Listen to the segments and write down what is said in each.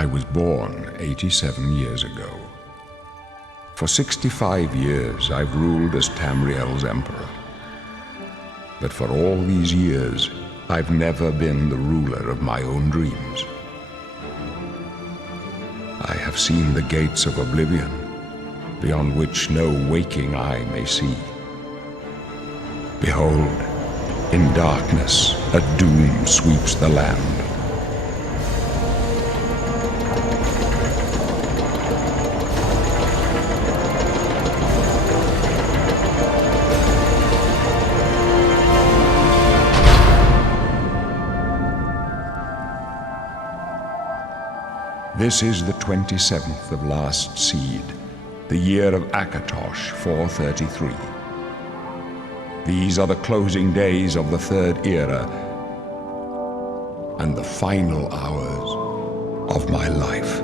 I was born 87 years ago. For 65 years, I've ruled as Tamriel's emperor. But for all these years, I've never been the ruler of my own dreams. I have seen the gates of oblivion, beyond which no waking eye may see. Behold, in darkness, a doom sweeps the land. This is the 27th of last seed, the year of Akatosh 433. These are the closing days of the third era and the final hours of my life.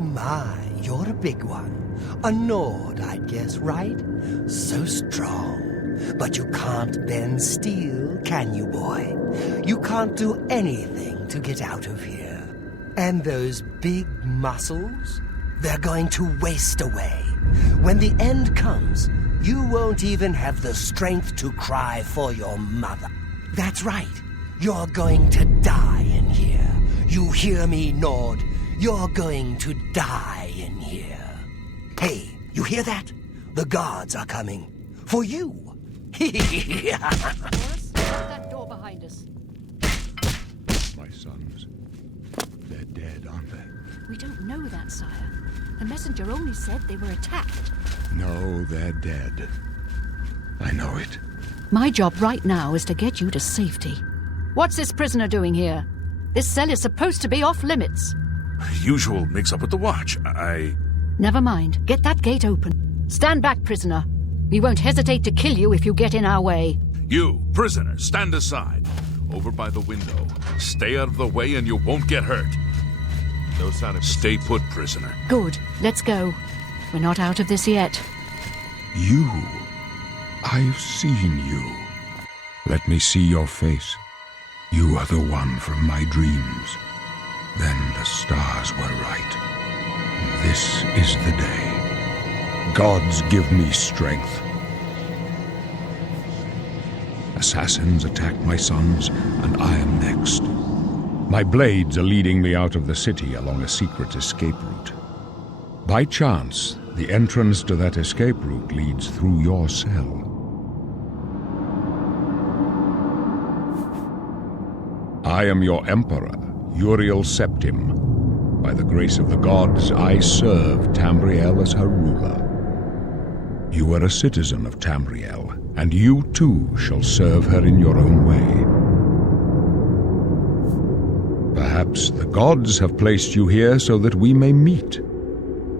My, you're a big one. A Nord, I'd guess, right? So strong. But you can't bend steel, can you, boy? You can't do anything to get out of here. And those big muscles? They're going to waste away. When the end comes, you won't even have the strength to cry for your mother. That's right. You're going to die in here. You hear me, Nord? You're going to die in here. Hey, you hear that? The guards are coming. For you. Boris, shut that door behind us. My sons, they're dead, aren't they? We don't know that, sire. The messenger only said they were attacked. No, they're dead. I know it. My job right now is to get you to safety. What's this prisoner doing here? This cell is supposed to be off limits. Usual mix-up with the watch. Never mind. Get that gate open. Stand back, prisoner. We won't hesitate to kill you if you get in our way. You, prisoner, stand aside. Over by the window. Stay out of the way and you won't get hurt. No sign of... Stay put, prisoner. Good. Let's go. We're not out of this yet. You. I've seen you. Let me see your face. You are the one from my dreams. Then the stars were right. This is the day. Gods give me strength. Assassins attack my sons, and I am next. My blades are leading me out of the city along a secret escape route. By chance, the entrance to that escape route leads through your cell. I am your emperor, Uriel Septim. By the grace of the gods, I serve Tamriel as her ruler. You are a citizen of Tamriel, and you too shall serve her in your own way. Perhaps the gods have placed you here so that we may meet.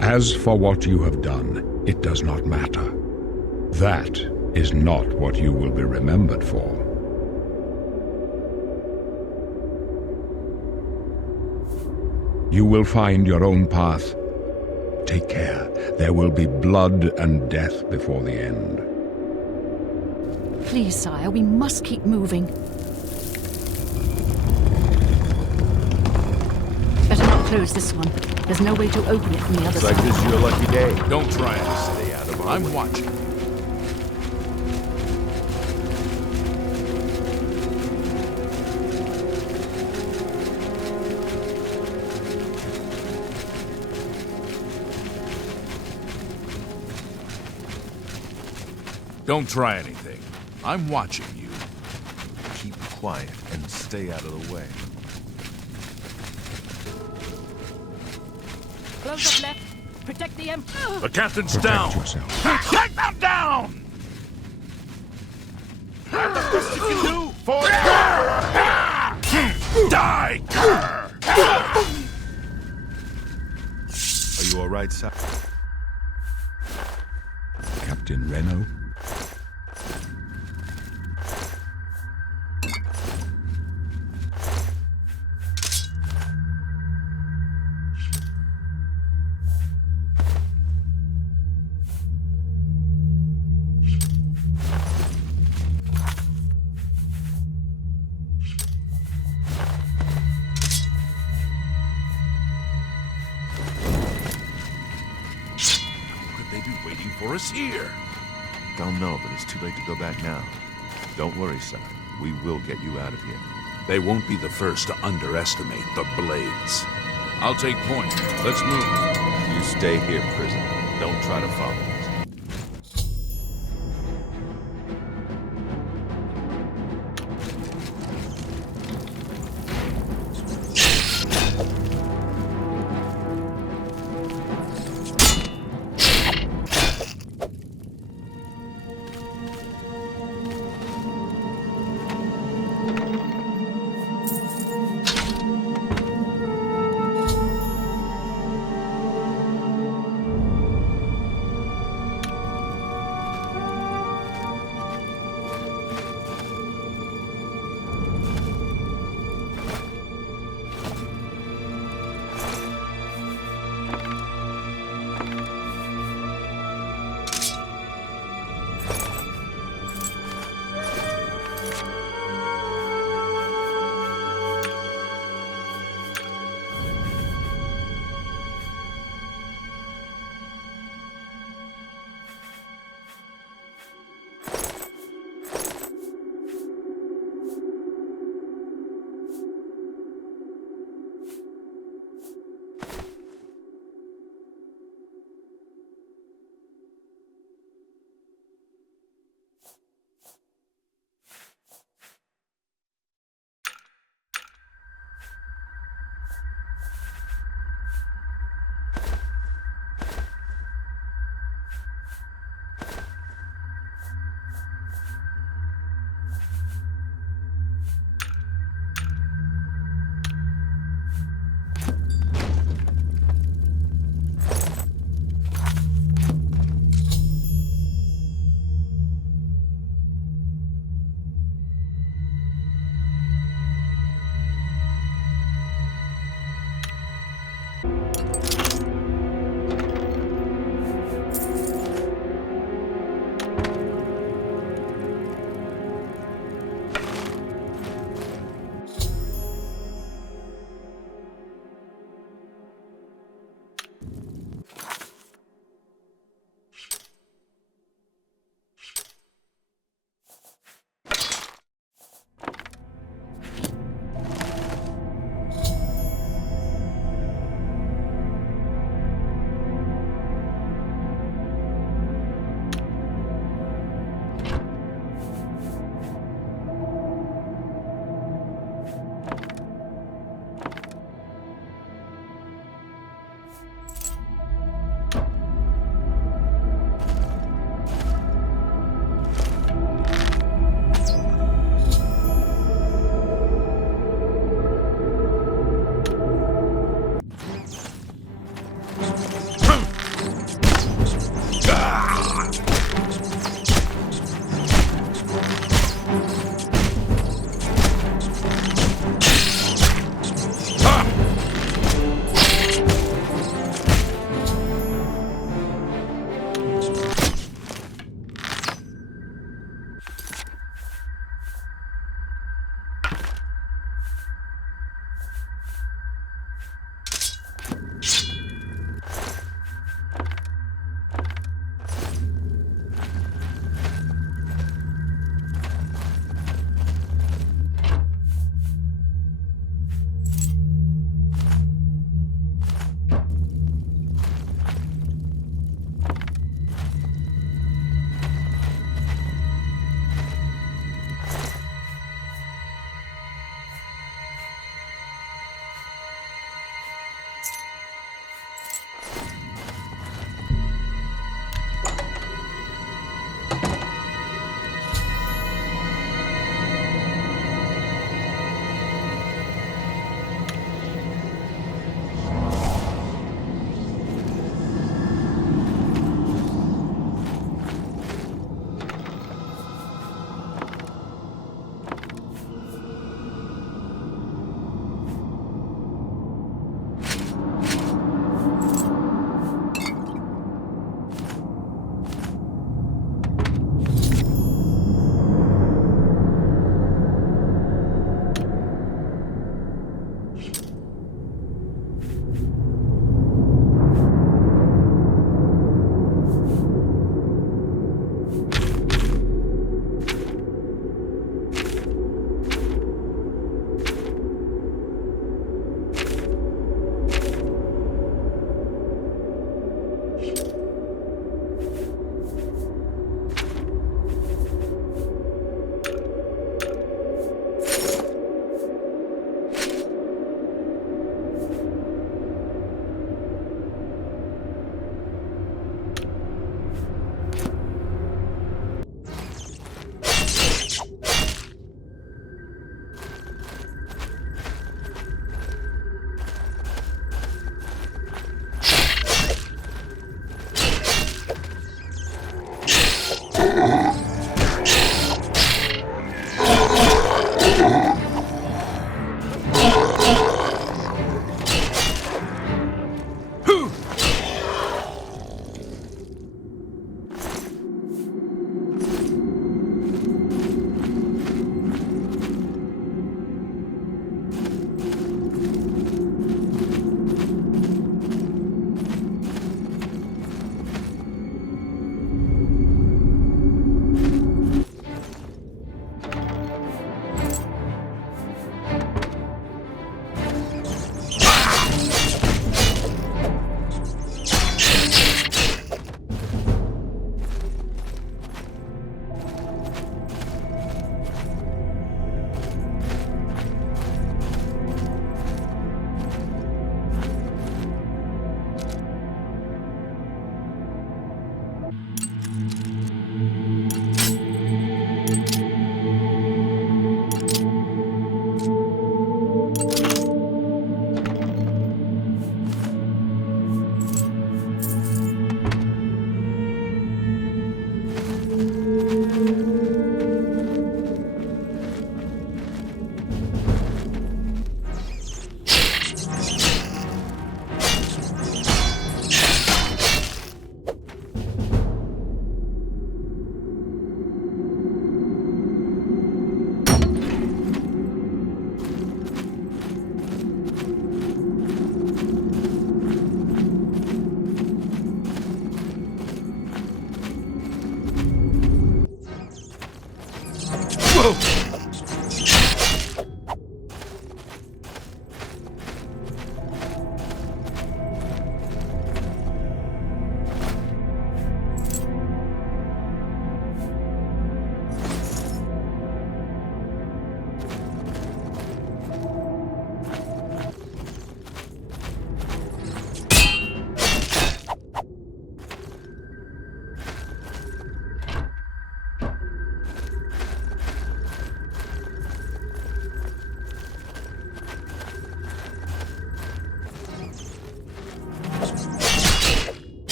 As for what you have done, it does not matter. That is not what you will be remembered for. You will find your own path. Take care. There will be blood and death before the end. Please, sire, we must keep moving. Better not close this one. There's no way to open it from the other Looks like side. this is your lucky day. Don't try it. Stay out of our I'm way. watching. Don't try anything. I'm watching you. Keep quiet and stay out of the way. Close up left. Protect the Emperor. The captain's Protect down. yourself. Take them down! That's the best you can do for Die! Are you all right, sir? Captain Reno? They be waiting for us here. Don't know, but it's too late to go back now. Don't worry, son. We will get you out of here. They won't be the first to underestimate the blades. I'll take point. Let's move. You stay here, prisoner. Don't try to follow us.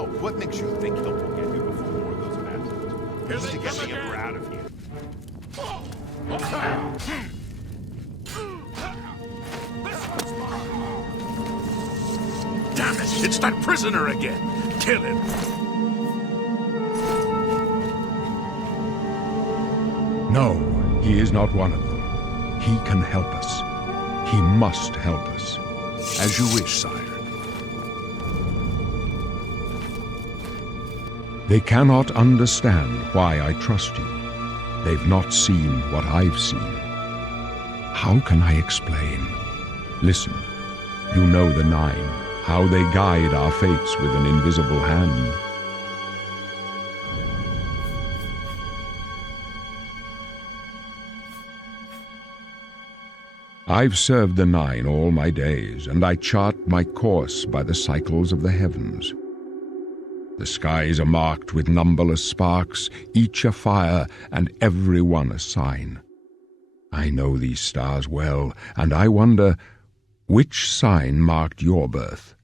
No, what makes you think he'll forget you before more of those bastards? Just to get the Emperor out of here. Damn it! It's that prisoner again! Kill him! No, he is not one of them. He can help us. He must help us. As you wish, sire. They cannot understand why I trust you. They've not seen what I've seen. How can I explain? Listen, you know the Nine, how they guide our fates with an invisible hand. I've served the Nine all my days, and I chart my course by the cycles of the heavens. The skies are marked with numberless sparks, each a fire and every one a sign. I know these stars well, and I wonder, which sign marked your birth?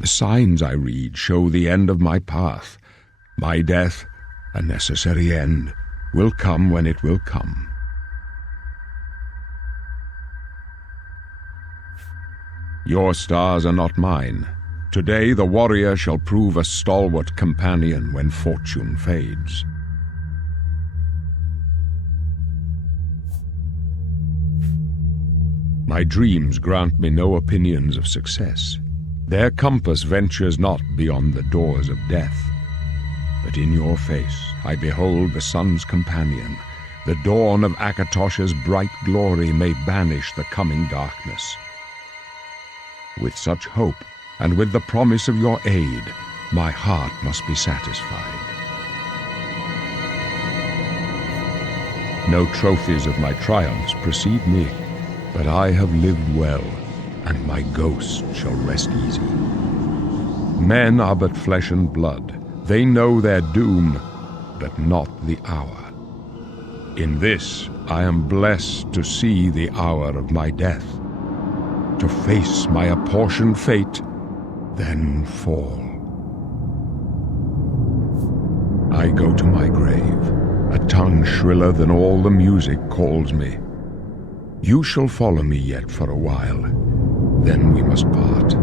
The signs I read show the end of my path. My death, a necessary end, will come when it will come. Your stars are not mine. Today the warrior shall prove a stalwart companion when fortune fades. My dreams grant me no opinions of success. Their compass ventures not beyond the doors of death. But in your face I behold the sun's companion. The dawn of Akatosh's bright glory may banish the coming darkness. With such hope, and with the promise of your aid, my heart must be satisfied. No trophies of my triumphs precede me, but I have lived well, and my ghost shall rest easy. Men are but flesh and blood. They know their doom, but not the hour. In this I am blessed to see the hour of my death, to face my apportioned fate, then fall. I go to my grave. A tongue shriller than all the music calls me. You shall follow me yet for a while. Then we must part.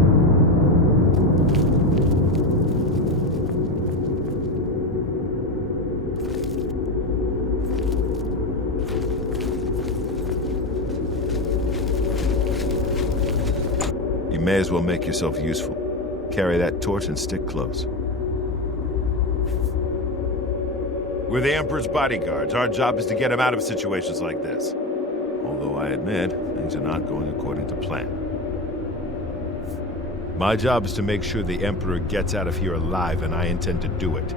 You may as well make yourself useful. Carry that torch and stick close. We're the Emperor's bodyguards. Our job is to get him out of situations like this. Although I admit, things are not going according to plan. My job is to make sure the Emperor gets out of here alive, and I intend to do it.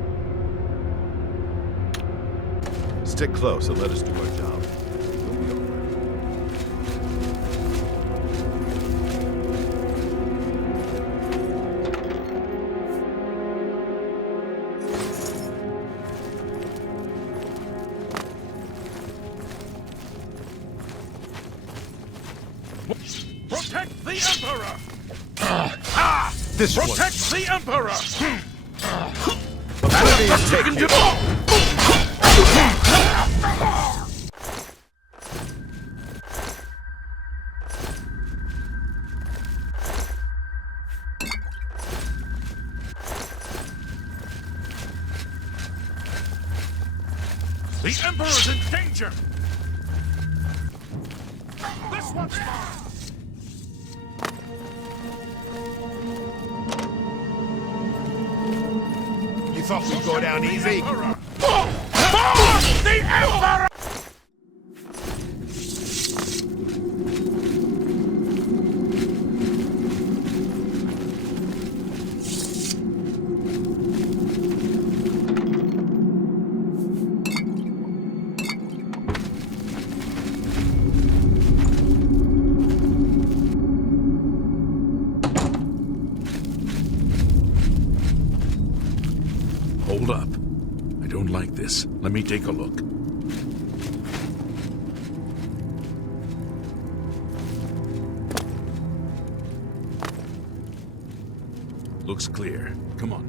Stick close and let us do our job. We'll be all right. Protect the Emperor! This one. Protect the Emperor! Take it. The Emperor's in danger! This one's mine! You thought we'd go down easy? The Emperor! Hold up. I don't like this. Let me take a look. Looks clear. Come on.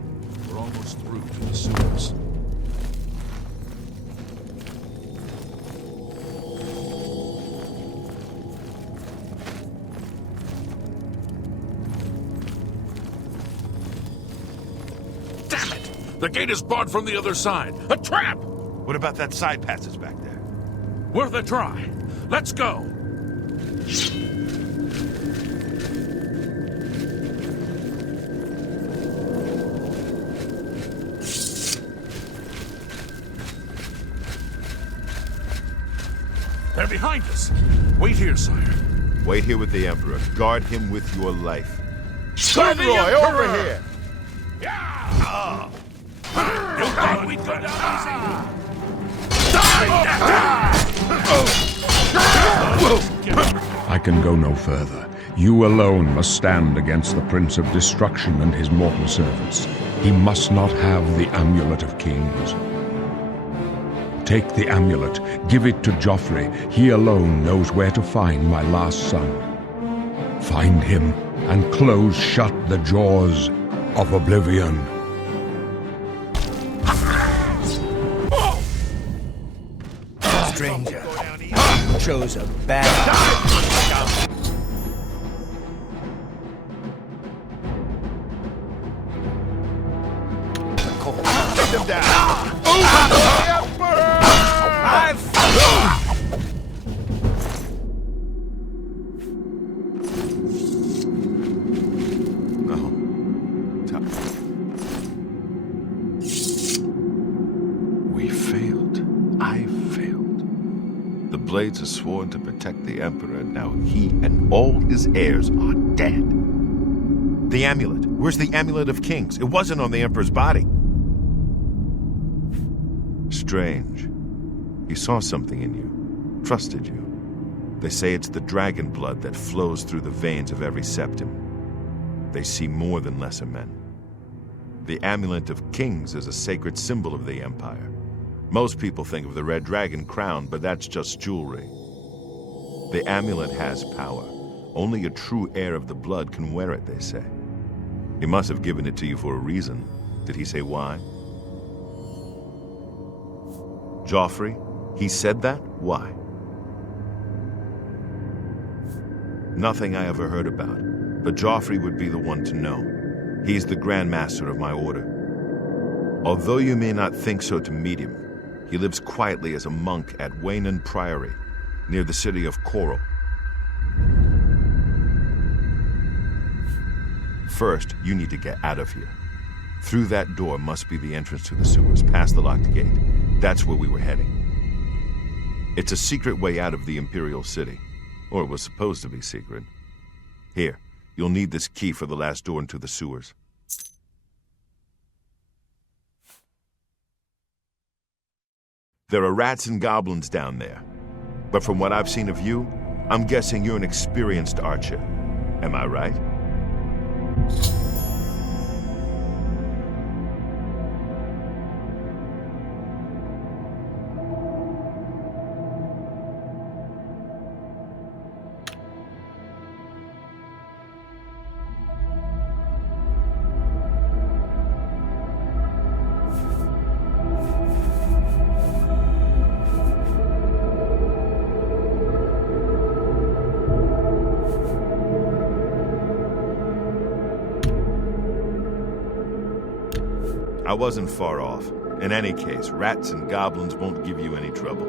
We're almost through to the sewers. Damn it! The gate is barred from the other side. A trap! What about that side passage back there? Worth a try. Let's go. They're behind us. Wait here, sire. Wait here with the Emperor. Guard him with your life. Conroy, over here! You thought we'd go down I can go no further. You alone must stand against the Prince of Destruction and his mortal servants. He must not have the Amulet of Kings. Take the amulet, give it to Joffrey. He alone knows where to find my last son. Find him and close shut the jaws of Oblivion. Stranger, you chose a bad... Take them down! We failed. I failed. The Blades are sworn to protect the Emperor. Now he and all his heirs are dead. The amulet. Where's the Amulet of Kings? It wasn't on the Emperor's body. Strange. He saw something in you. Trusted you. They say it's the dragon blood that flows through the veins of every septim. They see more than lesser men. The Amulet of Kings is a sacred symbol of the Empire. Most people think of the red dragon crown, but that's just jewelry. The amulet has power. Only a true heir of the blood can wear it, they say. He must have given it to you for a reason. Did he say why? Joffrey? He said that? Why? Nothing I ever heard about, but Joffrey would be the one to know. He's the Grand Master of my order. Although you may not think so to meet him, he lives quietly as a monk at Waynon Priory, near the city of Coral. First, you need to get out of here. Through that door must be the entrance to the sewers, past the locked gate. That's where we were heading. It's a secret way out of the Imperial City. Or it was supposed to be secret. Here, you'll need this key for the last door into the sewers. There are rats and goblins down there. But from what I've seen of you, I'm guessing you're an experienced archer. Am I right? I wasn't far off. In any case, rats and goblins won't give you any trouble.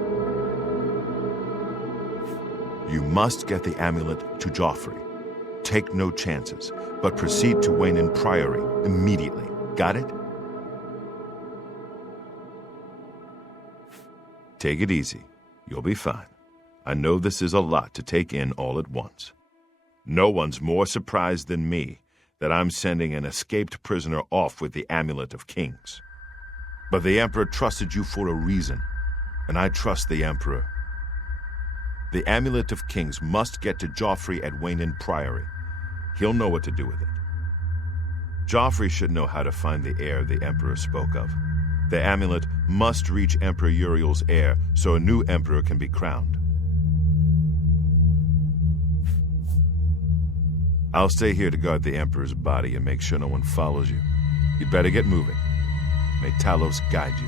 You must get the amulet to Joffrey. Take no chances, but proceed to Wayne Priory immediately. Got it? Take it easy. You'll be fine. I know this is a lot to take in all at once. No one's more surprised than me that I'm sending an escaped prisoner off with the Amulet of Kings. But the Emperor trusted you for a reason, and I trust the Emperor. The Amulet of Kings must get to Joffrey at Wayne Priory. He'll know what to do with it. Joffrey should know how to find the heir the Emperor spoke of. The amulet must reach Emperor Uriel's heir so a new emperor can be crowned. I'll stay here to guard the Emperor's body and make sure no one follows you. You'd better get moving. May Talos guide you.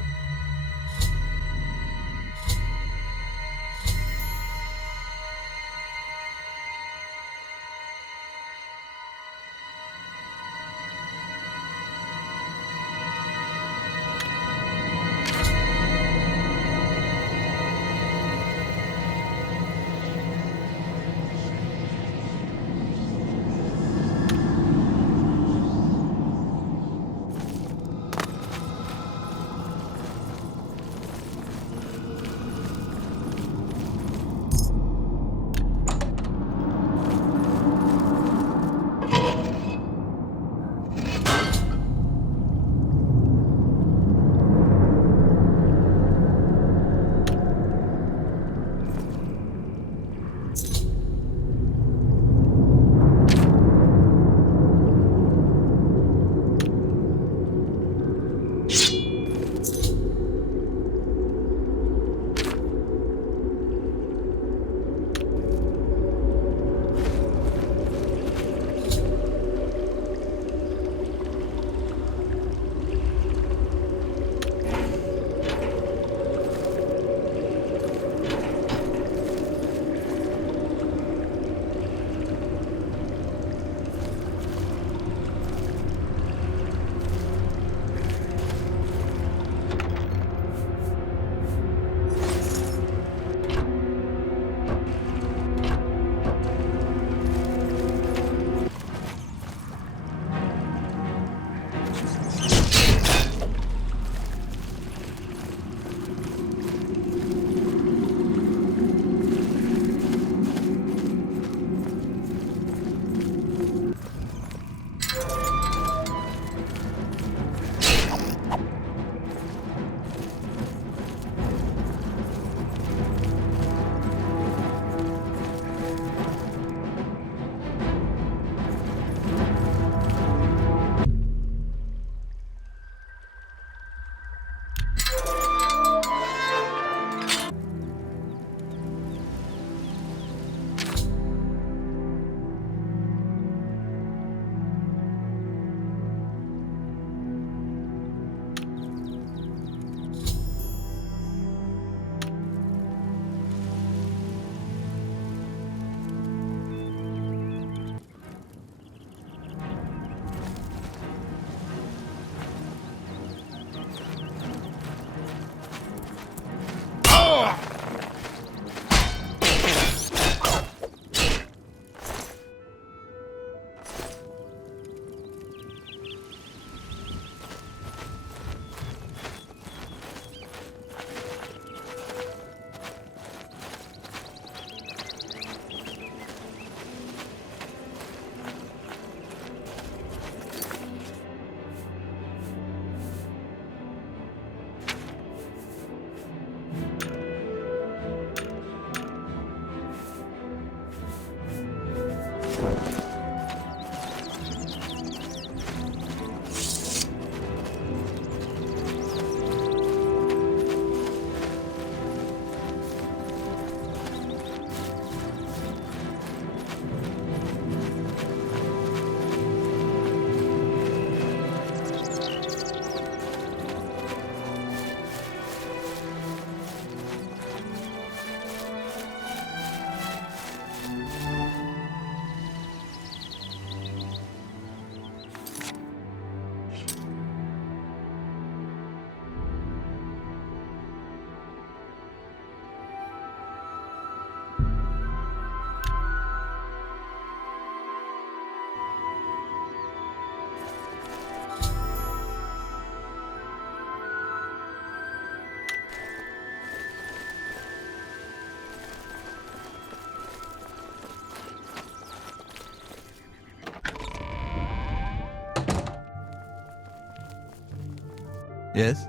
Yes?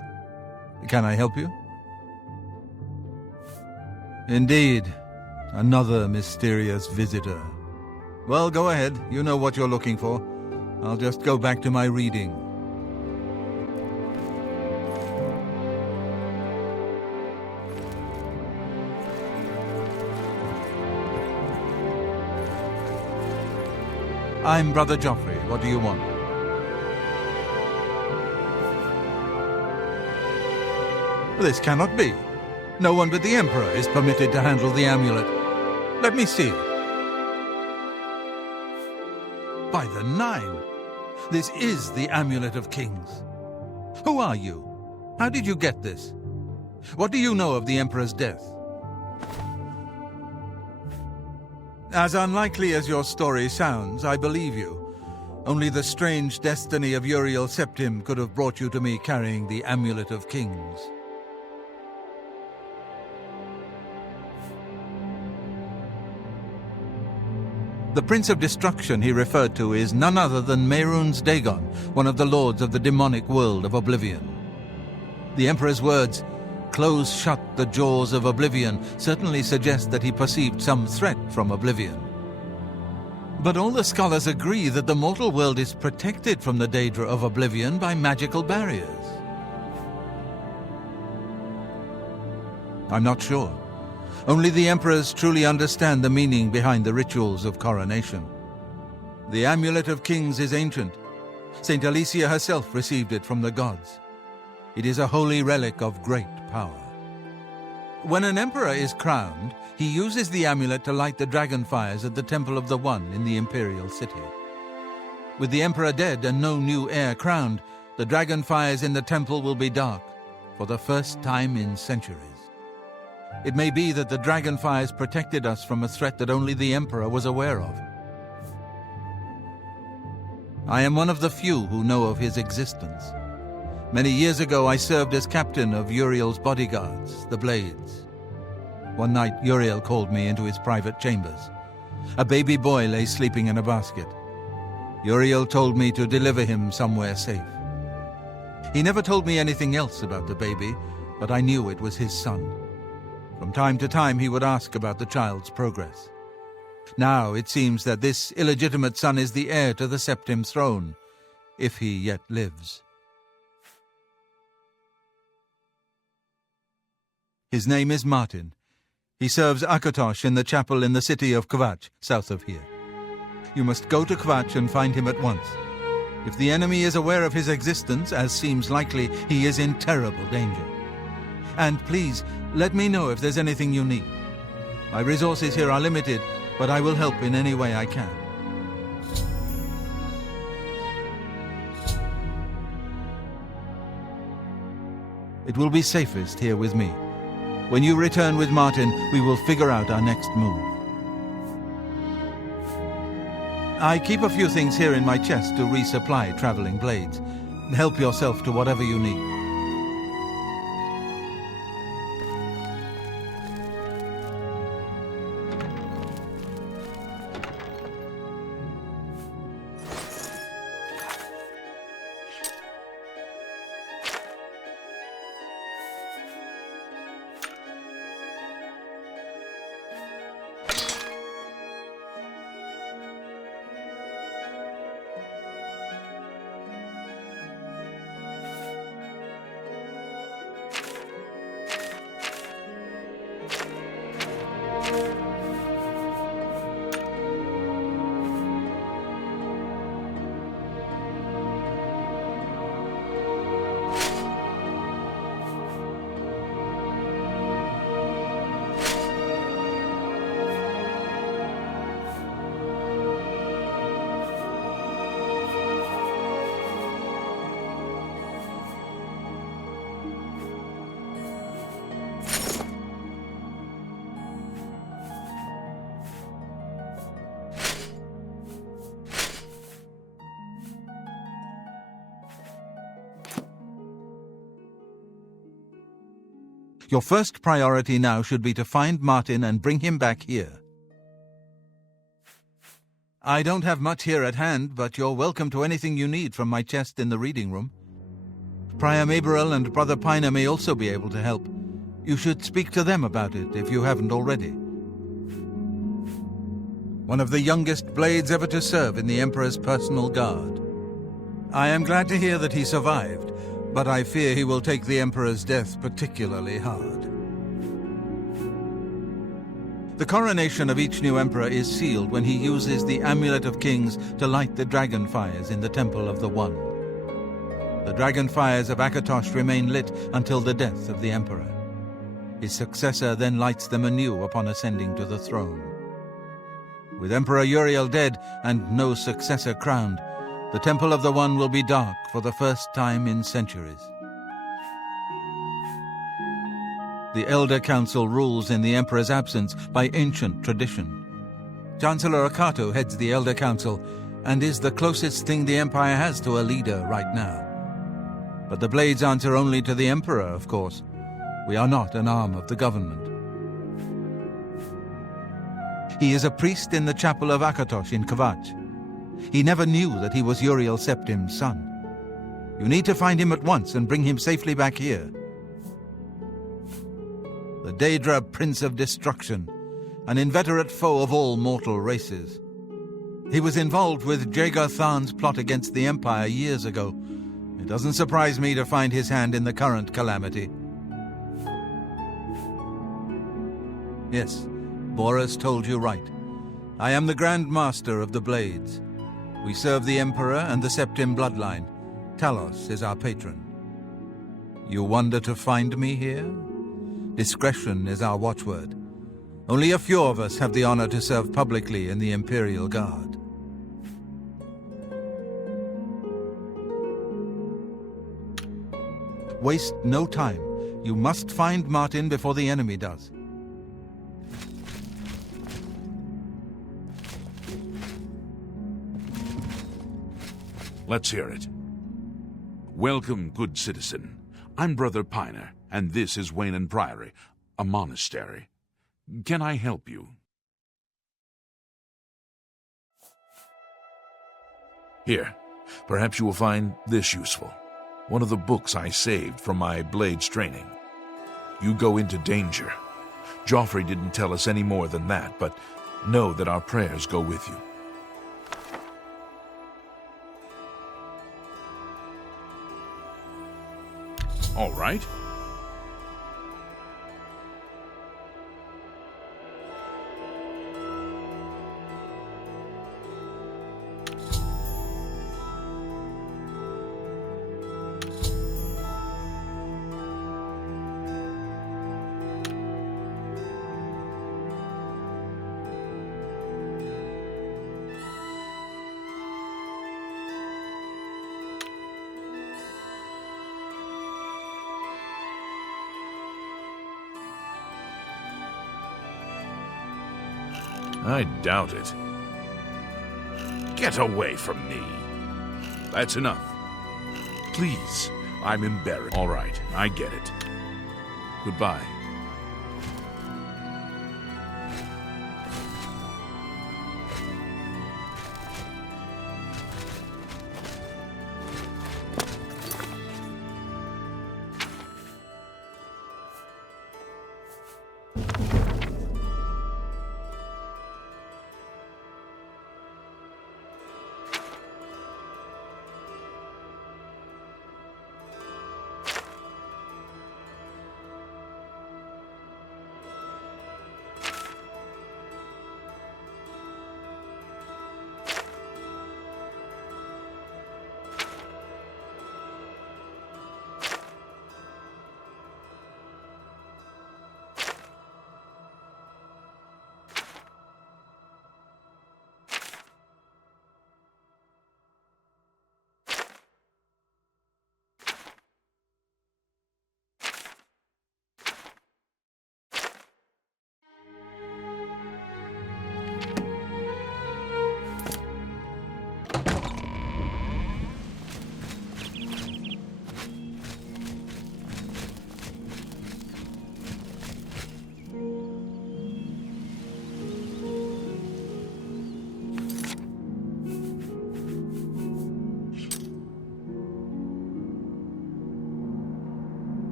Can I help you? Indeed. Another mysterious visitor. Well, go ahead. You know what you're looking for. I'll just go back to my reading. I'm Brother Joffrey. What do you want? This cannot be. No one but the Emperor is permitted to handle the amulet. Let me see it. By the Nine! This is the Amulet of Kings. Who are you? How did you get this? What do you know of the Emperor's death? As unlikely as your story sounds, I believe you. Only the strange destiny of Uriel Septim could have brought you to me carrying the Amulet of Kings. The Prince of Destruction he referred to is none other than Mehrunes Dagon, one of the lords of the demonic world of Oblivion. The Emperor's words, "Close shut the jaws of Oblivion," certainly suggest that he perceived some threat from Oblivion. But all the scholars agree that the mortal world is protected from the danger of Oblivion by magical barriers. I'm not sure. Only the emperors truly understand the meaning behind the rituals of coronation. The Amulet of Kings is ancient. Saint Alicia herself received it from the gods. It is a holy relic of great power. When an emperor is crowned, he uses the amulet to light the dragon fires at the Temple of the One in the imperial city. With the emperor dead and no new heir crowned, the dragon fires in the temple will be dark for the first time in centuries. It may be that the dragon fires protected us from a threat that only the Emperor was aware of. I am one of the few who know of his existence. Many years ago I served as captain of Uriel's bodyguards, the Blades. One night Uriel called me into his private chambers. A baby boy lay sleeping in a basket. Uriel told me to deliver him somewhere safe. He never told me anything else about the baby, but I knew it was his son. From time to time he would ask about the child's progress. Now it seems that this illegitimate son is the heir to the Septim throne, if he yet lives. His name is Martin. He serves Akatosh in the chapel in the city of Kvatch, south of here. You must go to Kvatch and find him at once. If the enemy is aware of his existence, as seems likely, he is in terrible danger. And please, let me know if there's anything you need. My resources here are limited, but I will help in any way I can. It will be safest here with me. When you return with Martin, we will figure out our next move. I keep a few things here in my chest to resupply traveling blades. Help yourself to whatever you need. Your first priority now should be to find Martin and bring him back here. I don't have much here at hand, but you're welcome to anything you need from my chest in the reading room. Priam Aberil and Brother Piner may also be able to help. You should speak to them about it if you haven't already. One of the youngest blades ever to serve in the Emperor's personal guard. I am glad to hear that he survived, but I fear he will take the Emperor's death particularly hard. The coronation of each new Emperor is sealed when he uses the Amulet of Kings to light the dragon fires in the Temple of the One. The dragon fires of Akatosh remain lit until the death of the Emperor. His successor then lights them anew upon ascending to the throne. With Emperor Uriel dead and no successor crowned, the Temple of the One will be dark for the first time in centuries. The Elder Council rules in the Emperor's absence by ancient tradition. Chancellor Akato heads the Elder Council and is the closest thing the Empire has to a leader right now. But the Blades answer only to the Emperor, of course. We are not an arm of the government. He is a priest in the chapel of Akatosh in Kvatch. He never knew that he was Uriel Septim's son. You need to find him at once and bring him safely back here. The Daedra Prince of Destruction, an inveterate foe of all mortal races. He was involved with Jagar Tharn's plot against the Empire years ago. It doesn't surprise me to find his hand in the current calamity. Yes, Boris told you right. I am the Grand Master of the Blades. We serve the Emperor and the Septim bloodline. Talos is our patron. You wonder to find me here? Discretion is our watchword. Only a few of us have the honor to serve publicly in the Imperial Guard. Waste no time. You must find Martin before the enemy does. Let's hear it. Welcome, good citizen. I'm Brother Piner, and this is Wayland Priory, a monastery. Can I help you? Here, perhaps you will find this useful. One of the books I saved from my Blades training. You go into danger. Joffrey didn't tell us any more than that, but know that our prayers go with you. All right. I doubt it. Get away from me. That's enough. Please, I'm embarrassed. All right, I get it. Goodbye.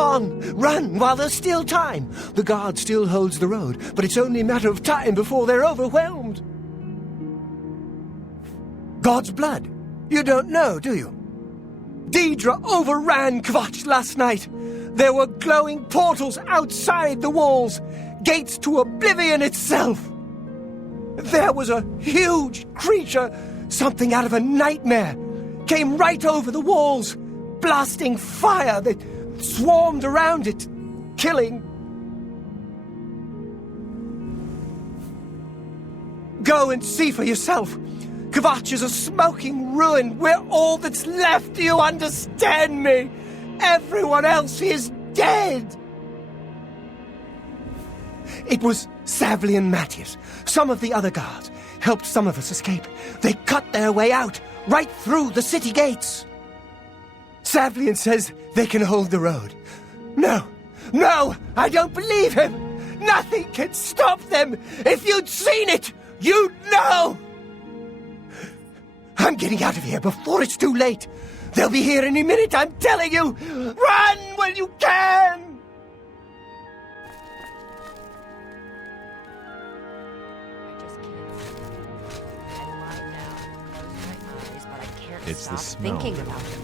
on! Run while there's still time! The guard still holds the road, but it's only a matter of time before they're overwhelmed. God's blood? You don't know, do you? Deidre overran Kvatch last night. There were glowing portals outside the walls, gates to oblivion itself. There was a huge creature, something out of a nightmare, came right over the walls, blasting fire that swarmed around it, killing. Go and see for yourself. Kvatch is a smoking ruin. We're all that's left. Do you understand me? Everyone else is dead. It was Savli and Matthias. Some of the other guards helped some of us escape. They cut their way out, right through the city gates. Savlian says they can hold the road. No, I don't believe him. Nothing can stop them. If you'd seen it, you'd know. I'm getting out of here before it's too late. They'll be here any minute, I'm telling you. Run when you can. I just can't. I lie down, close my eyes, but I can't It's the stop smell. thinking about it.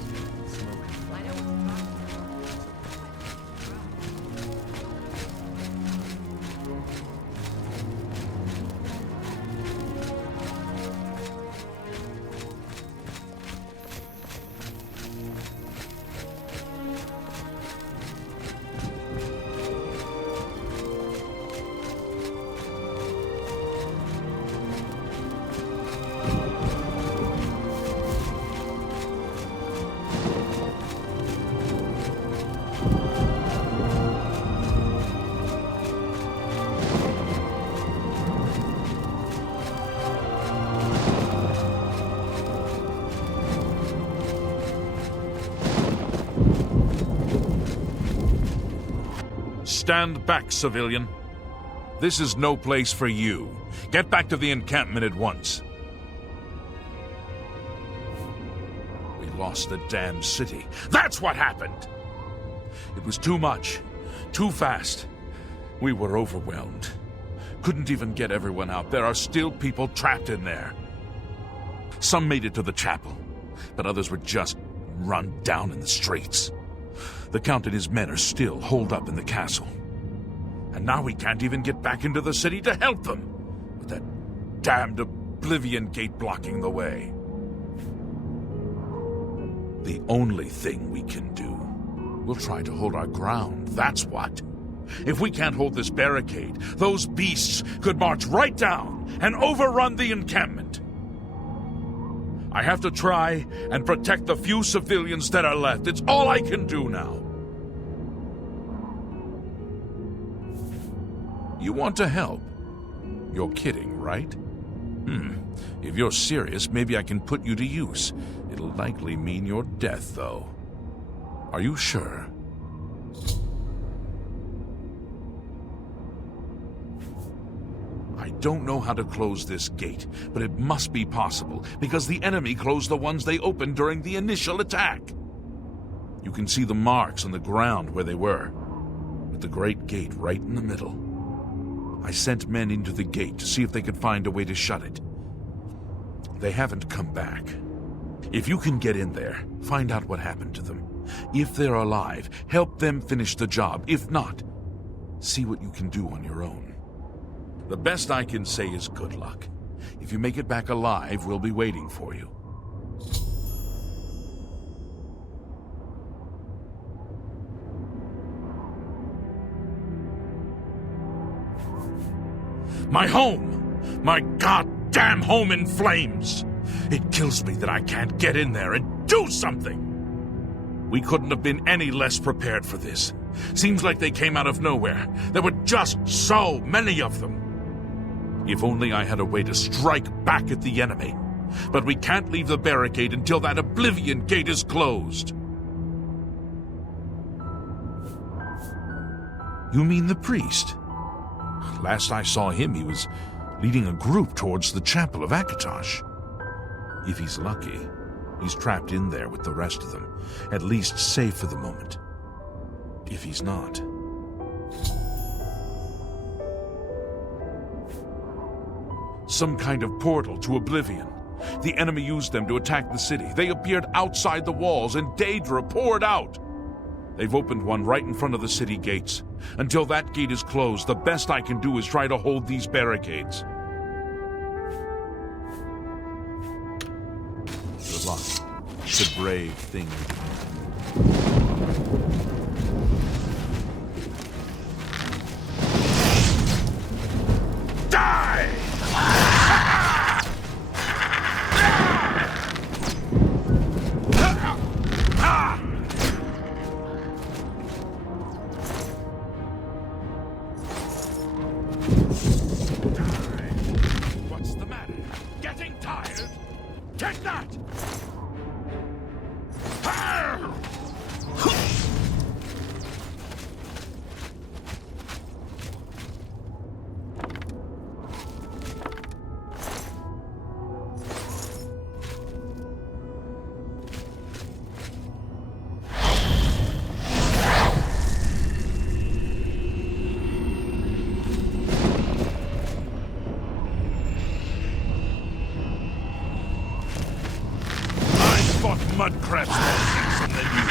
Stand back, civilian. This is no place for you. Get back to the encampment at once. We lost the damn city. That's what happened! It was too much. Too fast. We were overwhelmed. Couldn't even get everyone out. There are still people trapped in there. Some made it to the chapel, but others were just run down in the streets. The Count and his men are still holed up in the castle. And now we can't even get back into the city to help them, with that damned Oblivion gate blocking the way. The only thing we can do, we'll try to hold our ground, that's what. If we can't hold this barricade, those beasts could march right down and overrun the encampment. I have to try and protect the few civilians that are left. It's all I can do now. You want to help? You're kidding, right? If you're serious, maybe I can put you to use. It'll likely mean your death, though. Are you sure? I don't know how to close this gate, but it must be possible, because the enemy closed the ones they opened during the initial attack. You can see the marks on the ground where they were, with the great gate right in the middle. I sent men into the gate to see if they could find a way to shut it. They haven't come back. If you can get in there, find out what happened to them. If they're alive, help them finish the job. If not, see what you can do on your own. The best I can say is good luck. If you make it back alive, we'll be waiting for you. My home! My goddamn home in flames! It kills me that I can't get in there and do something! We couldn't have been any less prepared for this. Seems like they came out of nowhere. There were just so many of them. If only I had a way to strike back at the enemy. But we can't leave the barricade until that Oblivion gate is closed. You mean the priest? Last I saw him, he was leading a group towards the chapel of Akatosh. If he's lucky, he's trapped in there with the rest of them, at least safe for the moment. if he's not. Some kind of portal to Oblivion. The enemy used them to attack the city. They appeared outside the walls, and Daedra poured out. They've opened one right in front of the city gates. Until that gate is closed, the best I can do is try to hold these barricades. Good luck. It's a brave thing. Die! What's the matter? Getting tired? Take that! Mudcrabs more handsome than you.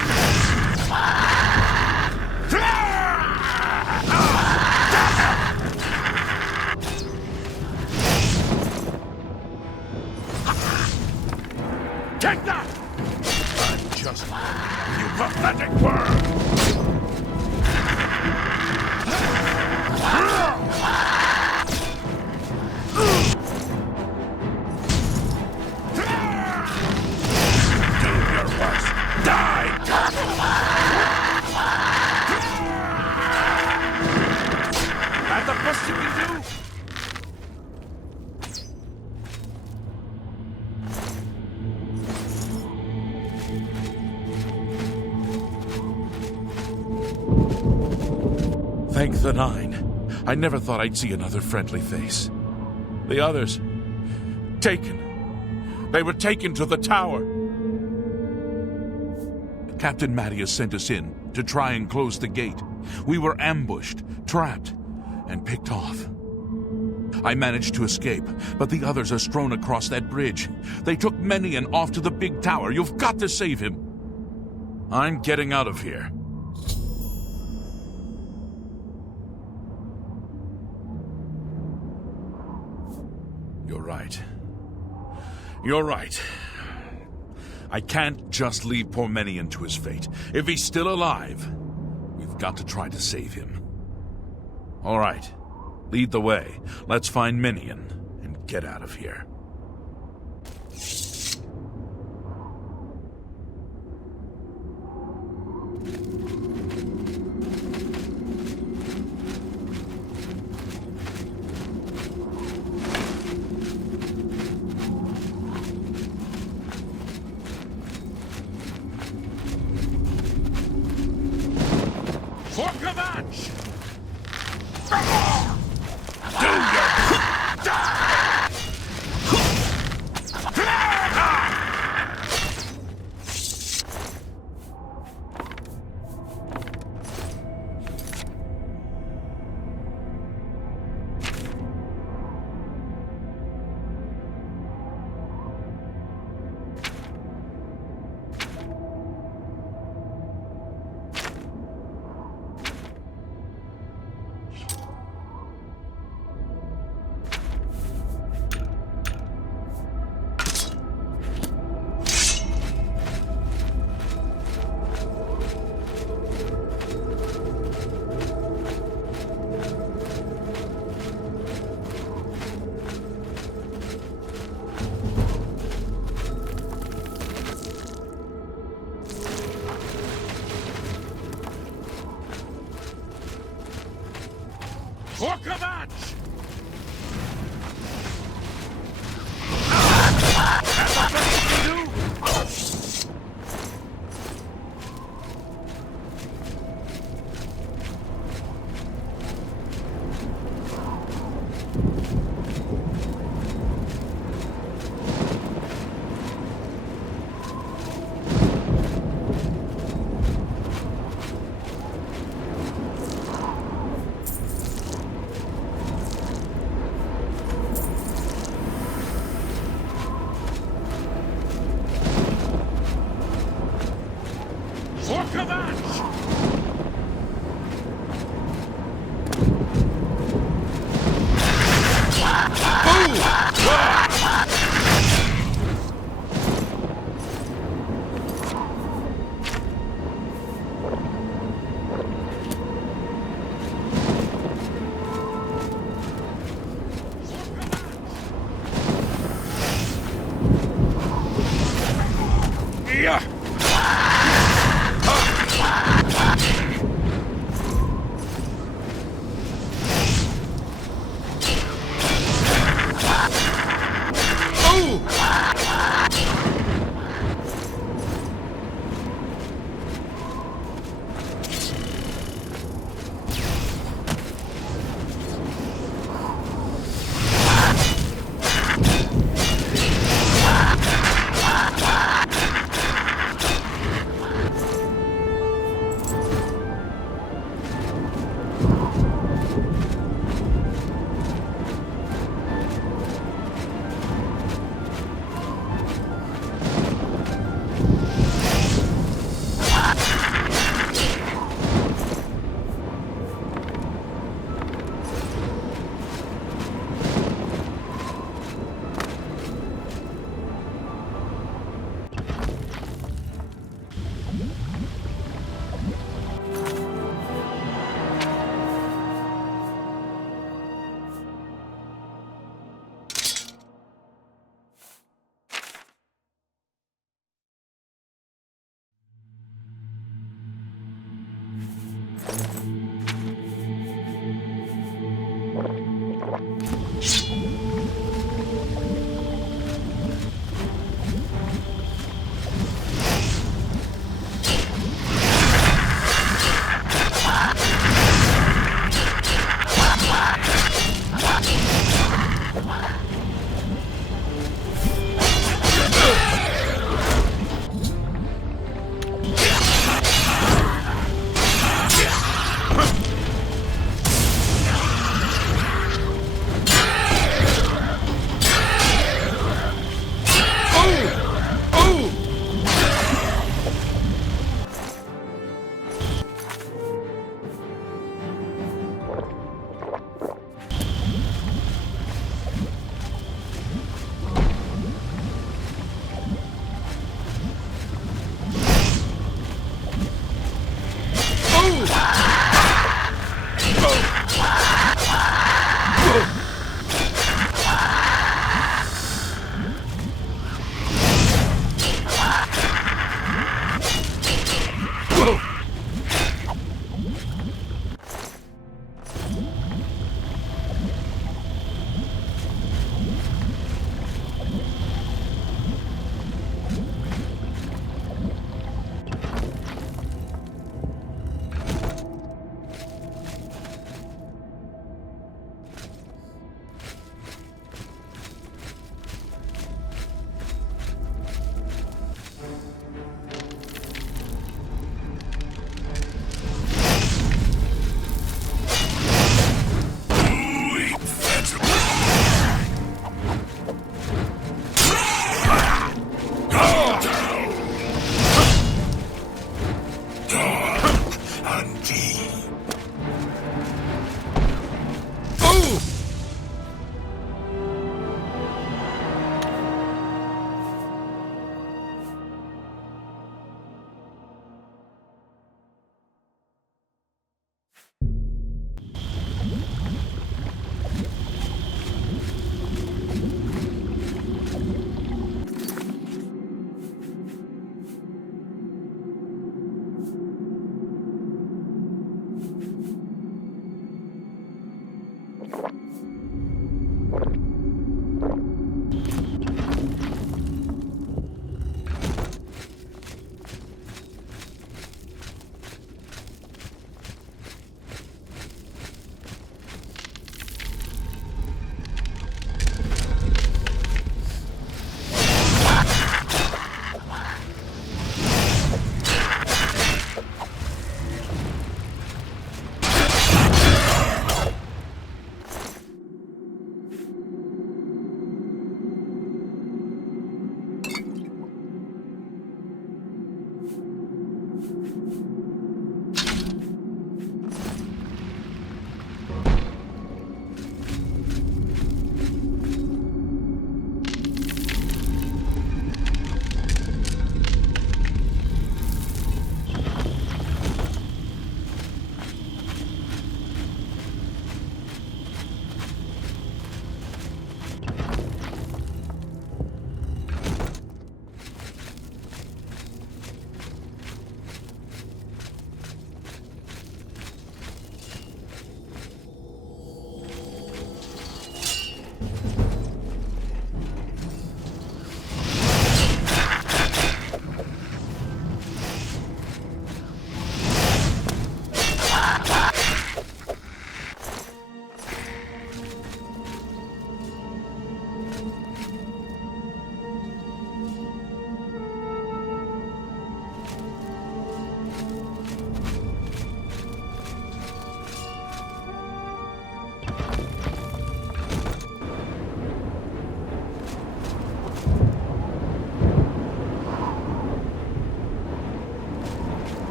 Take that! I'm just you pathetic worm! Thank the Nine. I never thought I'd see another friendly face. The others... taken. They were taken to the tower. Captain Mattias sent us in to try and close the gate. We were ambushed, trapped, and picked off. I managed to escape, but the others are strewn across that bridge. They took Menion off to the big tower. You've got to save him. I'm getting out of here. You're right. You're right. I can't just leave poor Menion to his fate. If he's still alive, we've got to try to save him. All right. Lead the way. Let's find Menion and get out of here. For Kvatch! Do your die! For Kvatch!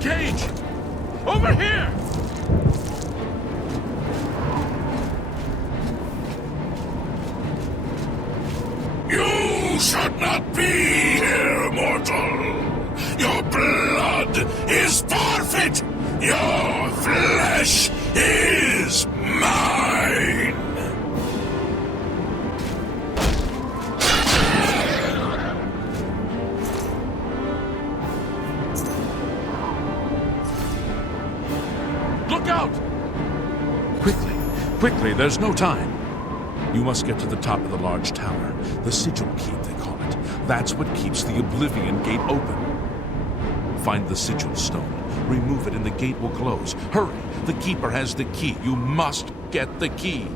cage! Over here! You should not be here, mortal! Your blood is forfeit! Your flesh is mine! Look out! Quickly, quickly, there's no time. You must get to the top of the large tower. The sigil keep, they call it. That's what keeps the Oblivion gate open. Find the sigil stone. Remove it and the gate will close. Hurry! The keeper has the key. You must get the key.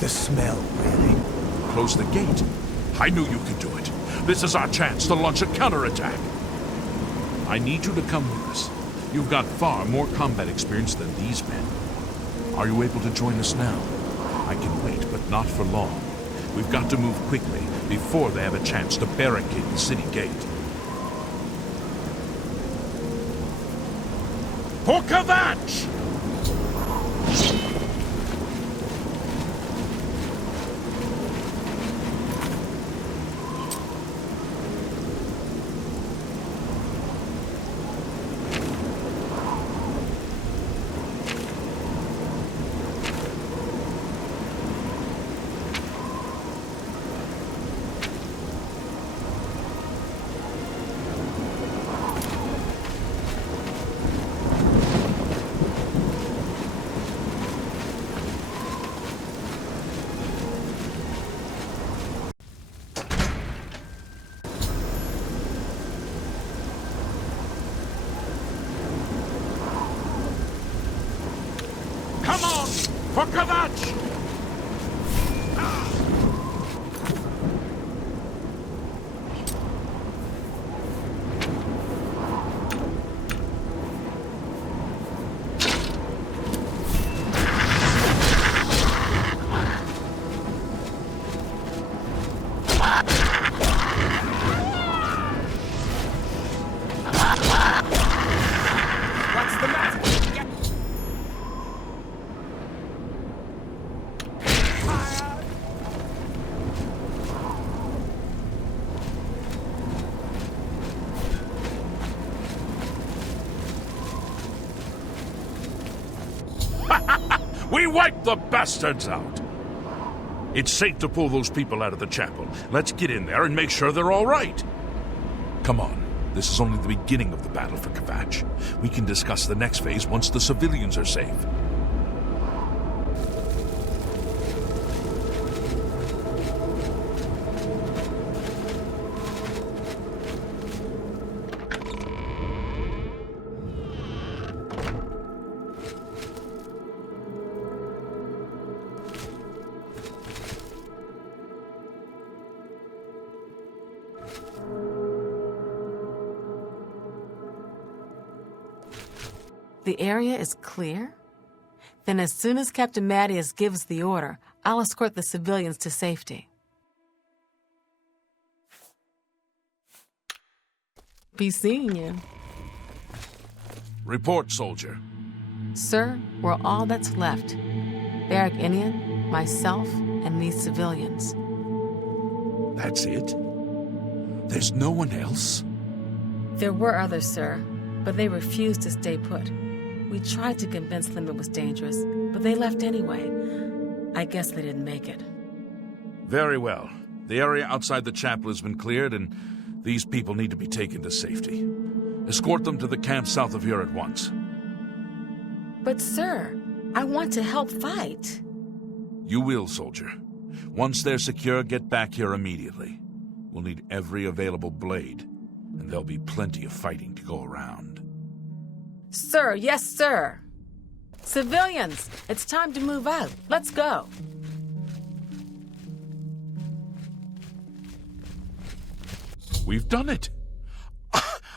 It's the smell, really. Close the gate. I knew you could do it. This is our chance to launch a counterattack. I need you to come with us. You've got far more combat experience than these men. Are you able to join us now? I can wait, but not for long. We've got to move quickly before they have a chance to barricade the city gate. For Kvatch! Come on! For Kvatch! We wiped the bastards out! It's safe to pull those people out of the chapel. Let's get in there and make sure they're all right. Come on. This is only the beginning of the battle for Kvatch. We can discuss the next phase once the civilians are safe. The area is clear? Then as soon as Captain Mattias gives the order, I'll escort the civilians to safety. Be seeing you. Report, soldier. Sir, we're all that's left. Barrack Inian, myself, and these civilians. That's it? There's no one else? There were others, sir, but they refused to stay put. We tried to convince them it was dangerous, but they left anyway. I guess they didn't make it. Very well. The area outside the chapel has been cleared, and these people need to be taken to safety. Escort them to the camp south of here at once. But, sir, I want to help fight. You will, soldier. Once they're secure, get back here immediately. We'll need every available blade, and there'll be plenty of fighting to go around. Sir, yes, sir. Civilians, it's time to move out. Let's go. We've done it.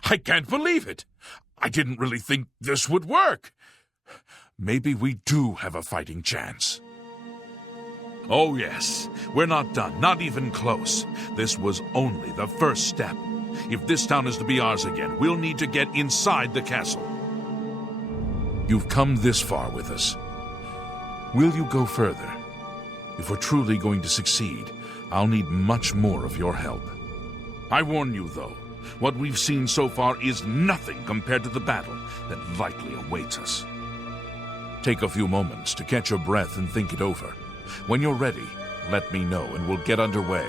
I can't believe it. I didn't really think this would work. Maybe we do have a fighting chance. Oh, yes. We're not done. Not even close. This was only the first step. If this town is to be ours again, we'll need to get inside the castle. You've come this far with us. Will you go further? If we're truly going to succeed, I'll need much more of your help. I warn you, though, what we've seen so far is nothing compared to the battle that likely awaits us. Take a few moments to catch your breath and think it over. When you're ready, let me know and we'll get underway.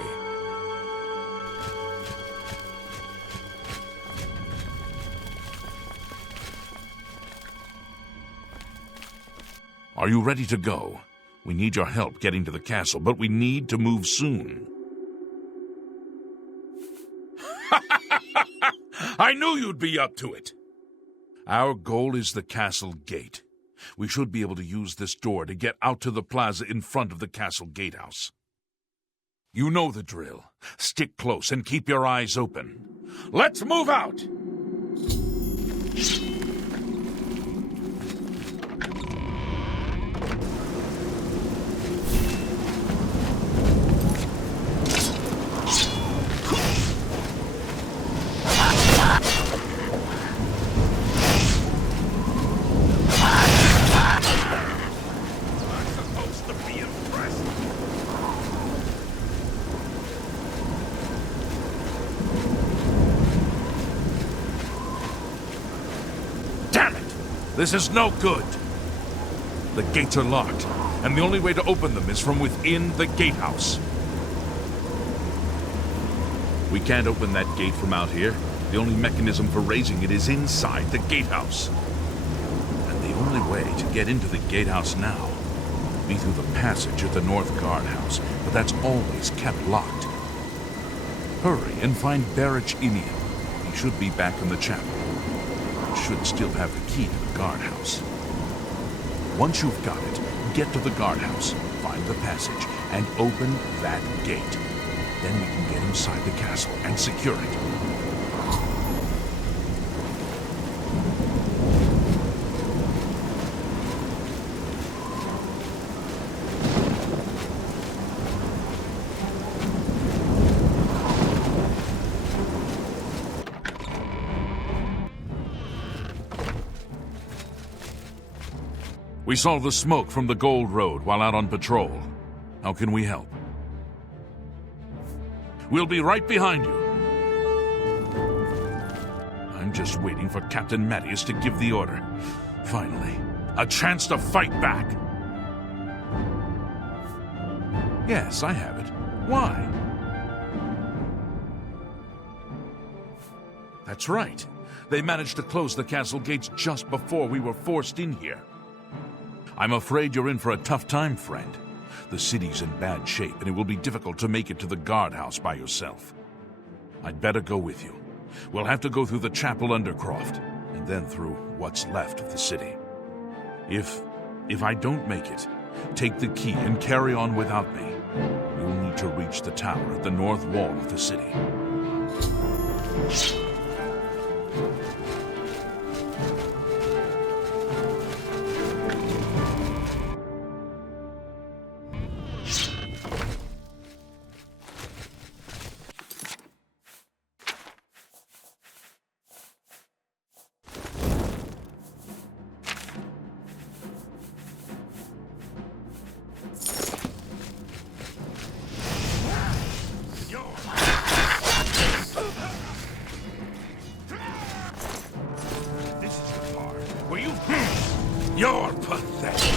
Are you ready to go? We need your help getting to the castle, but we need to move soon. I knew you'd be up to it. Our goal is the castle gate. We should be able to use this door to get out to the plaza in front of the castle gatehouse. You know the drill. Stick close and keep your eyes open. Let's move out! This is no good. The gates are locked, and the only way to open them is from within the gatehouse. We can't open that gate from out here. The only mechanism for raising it is inside the gatehouse. And the only way to get into the gatehouse now would be through the passage at the North Guardhouse, but that's always kept locked. Hurry and find Barrach Inian. He should be back in the chapel. Should still have the key to the guardhouse. Once you've got it, get to the guardhouse, find the passage, and open that gate. Then we can get inside the castle and secure it. We saw the smoke from the Gold Road while out on patrol. How can we help? We'll be right behind you. I'm just waiting for Captain Mattias to give the order. Finally, a chance to fight back. Yes, I have it. Why? That's right. They managed to close the castle gates just before we were forced in here. I'm afraid you're in for a tough time, friend. The city's in bad shape, and it will be difficult to make it to the guardhouse by yourself. I'd better go with you. We'll have to go through the chapel undercroft, and then through what's left of the city. If I don't make it, take the key and carry on without me. You'll need to reach the tower at the north wall of the city. You're pathetic.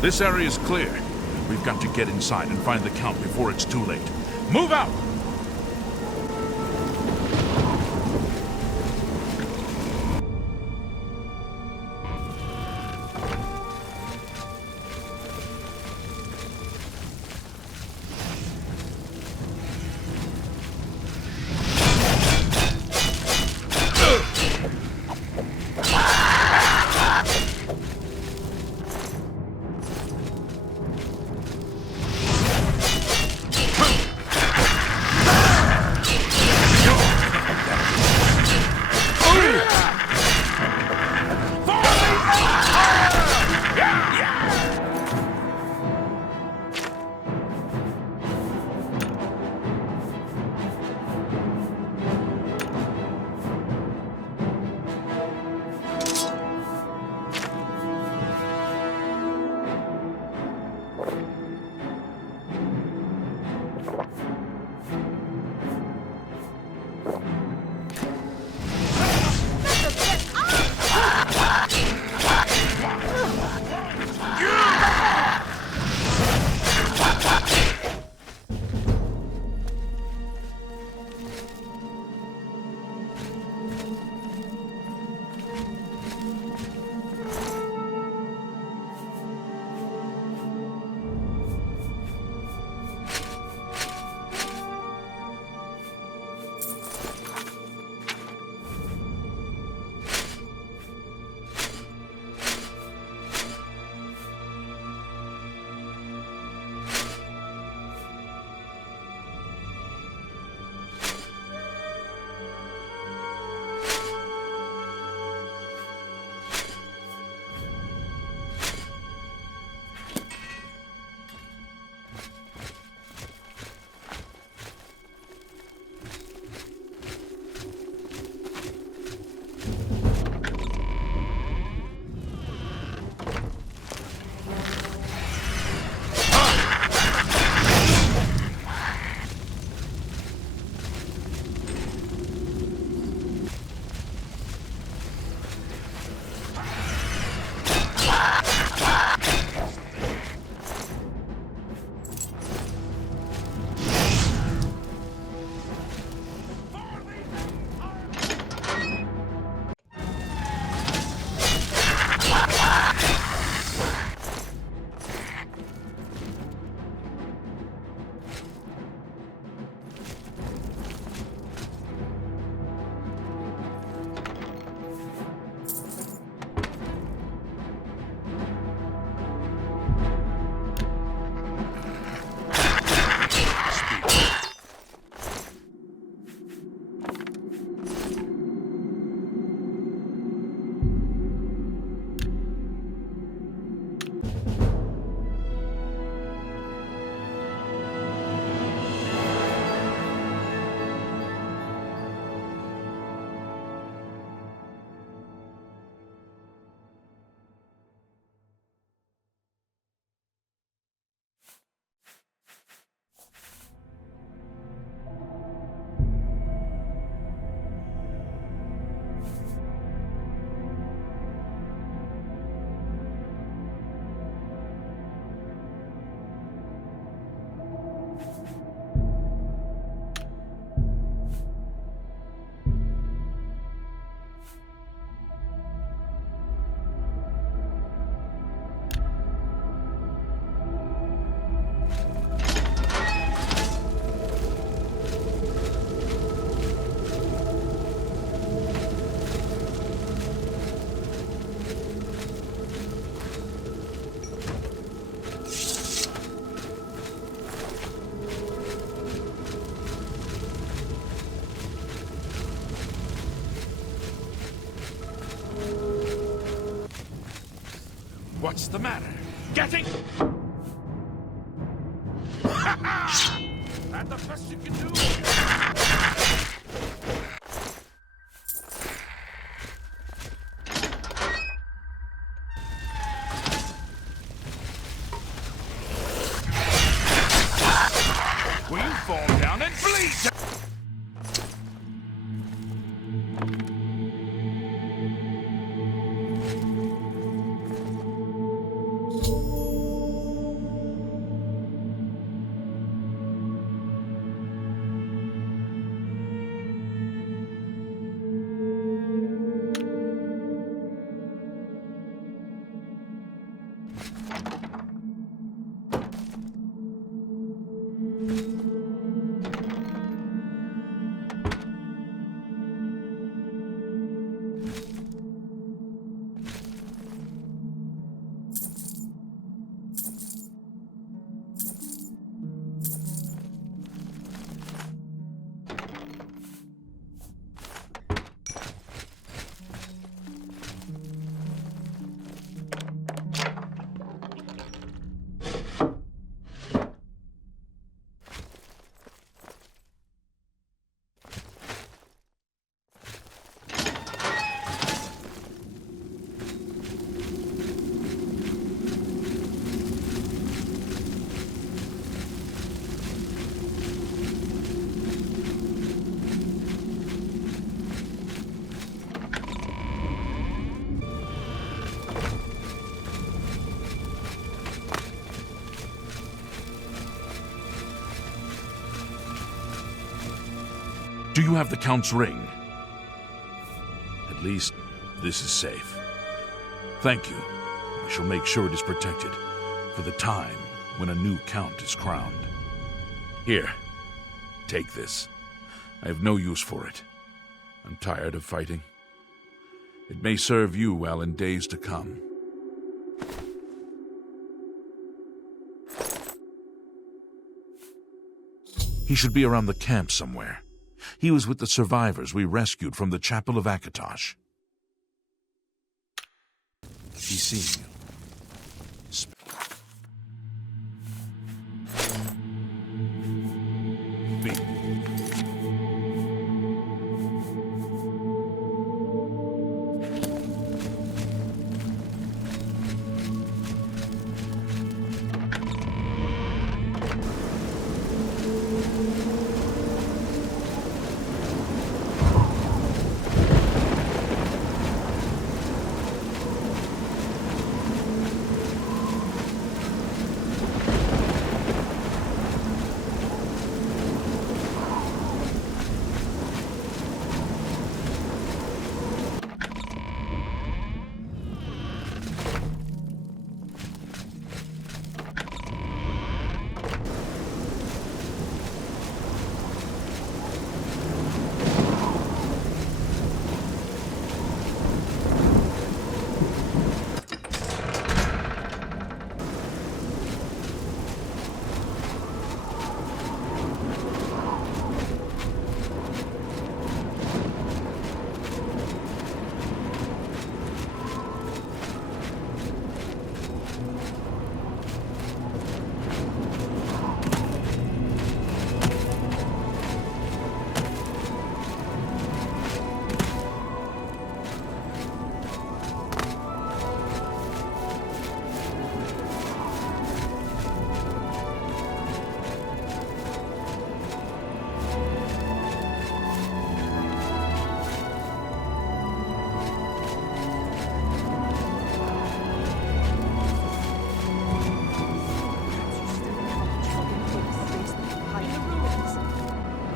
This area is clear. We've got to get inside and find the Count before it's too late. Move out! What's the matter? Getting... That the best you can do? Will you fall down and bleed? Do you have the Count's ring? At least, this is safe. Thank you. I shall make sure it is protected for the time when a new Count is crowned. Here, take this. I have no use for it. I'm tired of fighting. It may serve you well in days to come. He should be around the camp somewhere. He was with the survivors we rescued from the Chapel of Akatosh. He's seen you.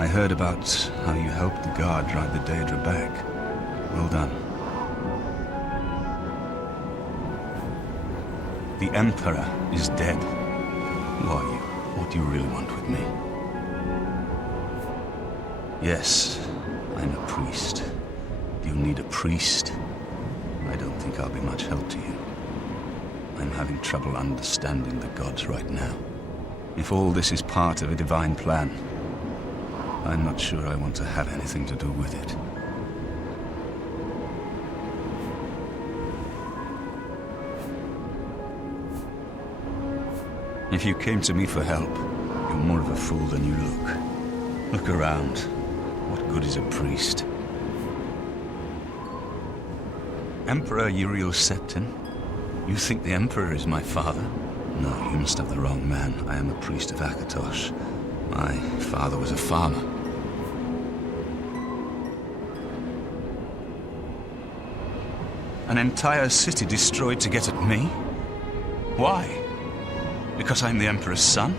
I heard about how you helped the guard drive the Daedra back. Well done. The Emperor is dead. Who are you? What do you really want with me? Yes, I'm a priest. Do you need a priest? I don't think I'll be much help to you. I'm having trouble understanding the gods right now. If all this is part of a divine plan, I'm not sure I want to have anything to do with it. If you came to me for help, you're more of a fool than you look. Look around. What good is a priest? Emperor Uriel Septim? You think the Emperor is my father? No, you must have the wrong man. I am a priest of Akatosh. My father was a farmer. An entire city destroyed to get at me? Why? Because I'm the Emperor's son?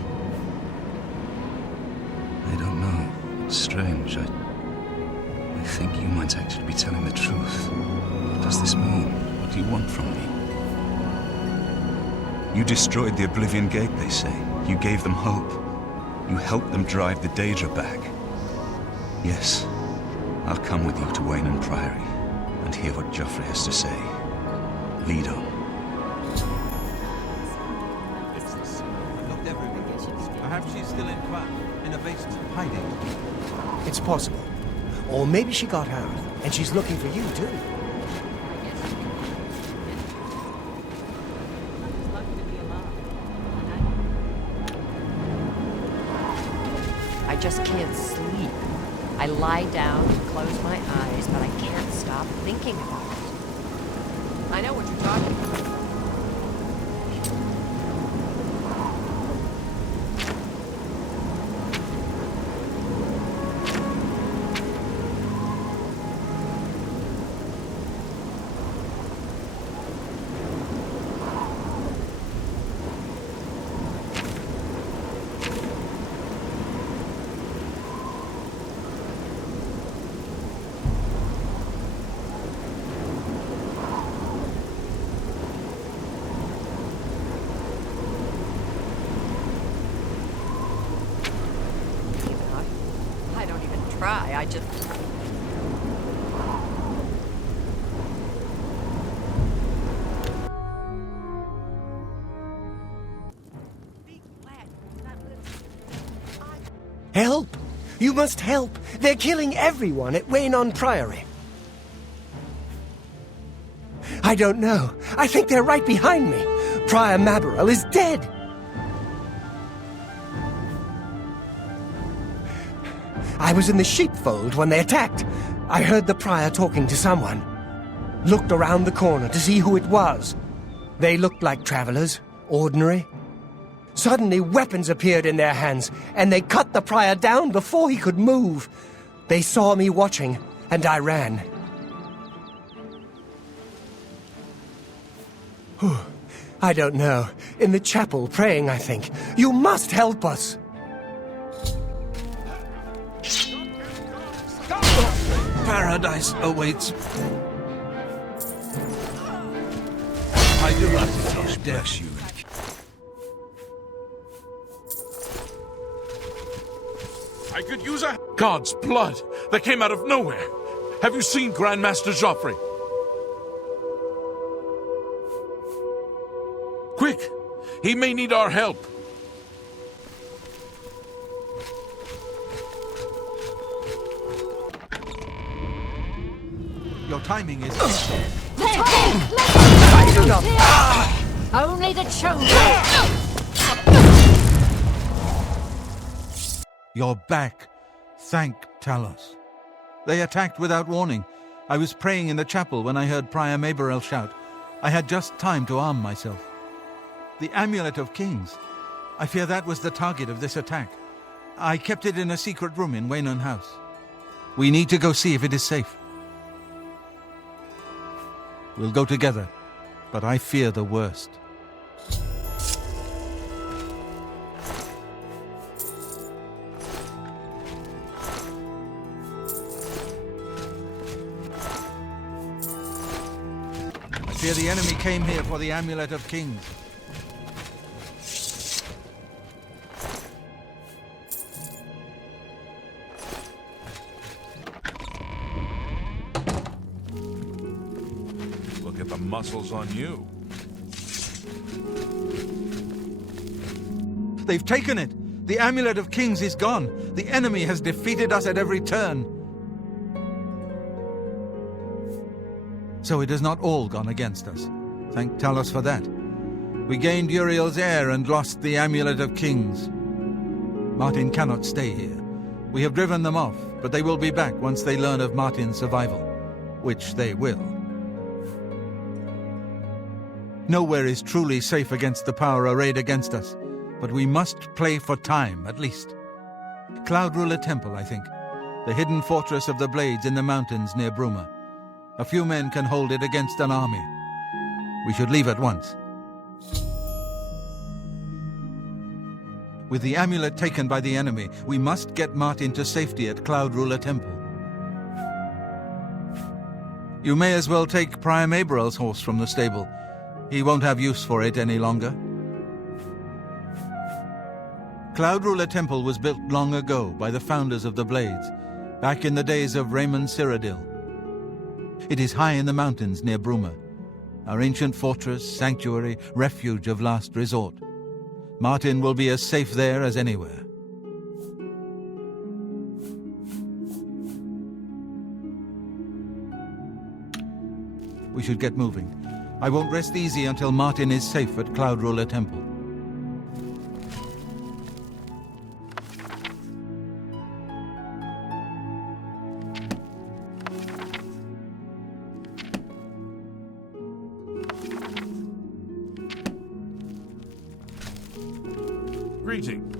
I don't know. It's strange. I think you might actually be telling the truth. What does this mean? What do you want from me? You destroyed the Oblivion Gate, they say. You gave them hope. You helped them drive the Daedra back. Yes, I'll come with you to Wayne Priory and hear what Joffrey has to say. Lead on. Looked everywhere. Perhaps she's still in Kvat, in a basement, hiding. It's possible. Or maybe she got out, and she's looking for you, too. I just can't sleep. I lie down and close my eyes, but I can't stop thinking about it. I know what you're talking about. I just... Help! You must help! They're killing everyone at Wayne Priory. I don't know. I think they're right behind me. Prior Maberel is dead. I was in the sheepfold when they attacked. I heard the prior talking to someone. Looked around the corner to see who it was. They looked like travelers, ordinary. Suddenly weapons appeared in their hands, and they cut the prior down before he could move. They saw me watching, and I ran. I don't know. In the chapel, praying, I think. You must help us! Paradise awaits. I do not feel bless you. I could use a... God's blood that came out of nowhere. Have you seen Grandmaster Joffrey? Quick! He may need our help. Your timing is... Only the chosen. You're back. Thank Talos. They attacked without warning. I was praying in the chapel when I heard Prior Maberel shout. I had just time to arm myself. The Amulet of Kings. I fear that was the target of this attack. I kept it in a secret room in Waynon House. We need to go see if it is safe. We'll go together, but I fear the worst. I fear the enemy came here for the Amulet of Kings. Muscles on you. They've taken it! The Amulet of Kings is gone! The enemy has defeated us at every turn! So it has not all gone against us. Thank Talos for that. We gained Uriel's heir and lost the Amulet of Kings. Martin cannot stay here. We have driven them off, but they will be back once they learn of Martin's survival. Which they will. Nowhere is truly safe against the power arrayed against us, but we must play for time, at least. Cloud Ruler Temple, I think. The hidden fortress of the Blades in the mountains near Bruma. A few men can hold it against an army. We should leave at once. With the amulet taken by the enemy, we must get Martin to safety at Cloud Ruler Temple. You may as well take Prior Maberel's horse from the stable. He won't have use for it any longer. Cloud Ruler Temple was built long ago by the founders of the Blades, back in the days of Raymond Cyrodiil. It is high in the mountains near Bruma, our ancient fortress, sanctuary, refuge of last resort. Martin will be as safe there as anywhere. We should get moving. I won't rest easy until Martin is safe at Cloud Ruler Temple. Greeting.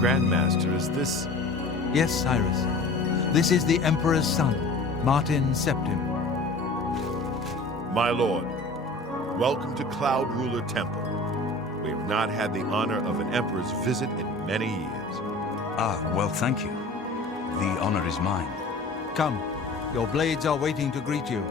Grandmaster, is this... Yes, Cyrus. This is the Emperor's son, Martin Septim. My lord, welcome to Cloud Ruler Temple. We have not had the honor of an emperor's visit in many years. Ah, well, thank you. The honor is mine. Come, your blades are waiting to greet you.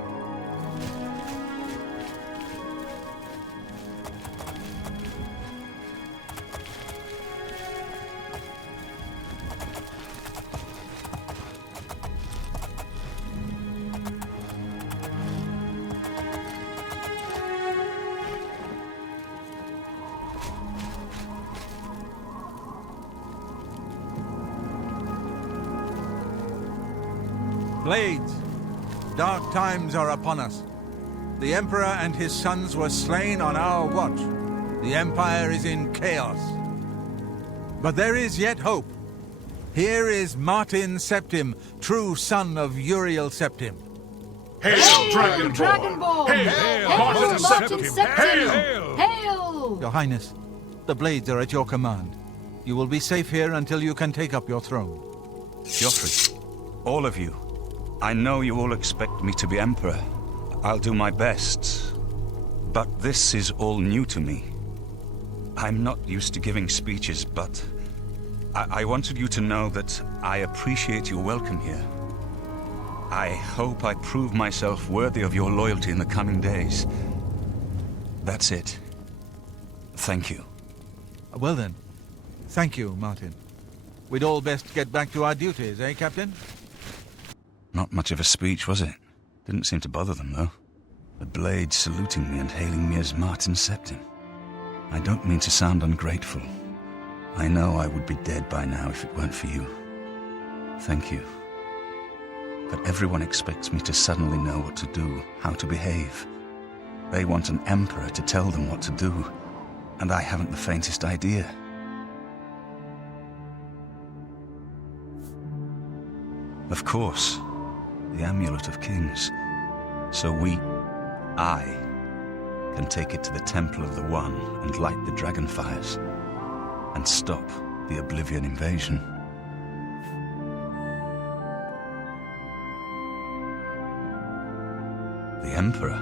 Blades, dark times are upon us. The Emperor and his sons were slain on our watch. The Empire is in chaos. But there is yet hope. Here is Martin Septim, true son of Uriel Septim. Hail, Dragonborn! Dragonborn! Hail, Martin Septim! Septim! Hail! Your Highness, the Blades are at your command. You will be safe here until you can take up your throne. Joffrey, all of you. I know you all expect me to be Emperor. I'll do my best. But this is all new to me. I'm not used to giving speeches, but I wanted you to know that I appreciate your welcome here. I hope I prove myself worthy of your loyalty in the coming days. That's it. Thank you. Well then, thank you, Martin. We'd all best get back to our duties, eh, Captain? Not much of a speech, was it? Didn't seem to bother them, though. The Blades saluting me and hailing me as Martin Septim. I don't mean to sound ungrateful. I know I would be dead by now if it weren't for you. Thank you. But everyone expects me to suddenly know what to do, how to behave. They want an emperor to tell them what to do, and I haven't the faintest idea. Of course, the Amulet of Kings. So I, can take it to the Temple of the One and light the dragon fires, and stop the Oblivion invasion. Emperor?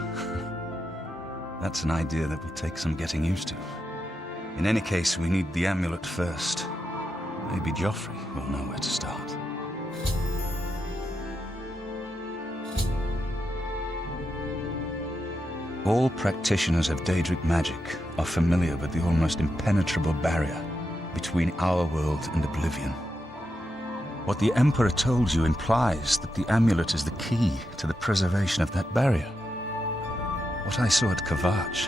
That's an idea that will take some getting used to. In any case, we need the amulet first. Maybe Joffrey will know where to start. All practitioners of Daedric magic are familiar with the almost impenetrable barrier between our world and Oblivion. What the Emperor told you implies that the amulet is the key to the preservation of that barrier. What I saw at Kvatch.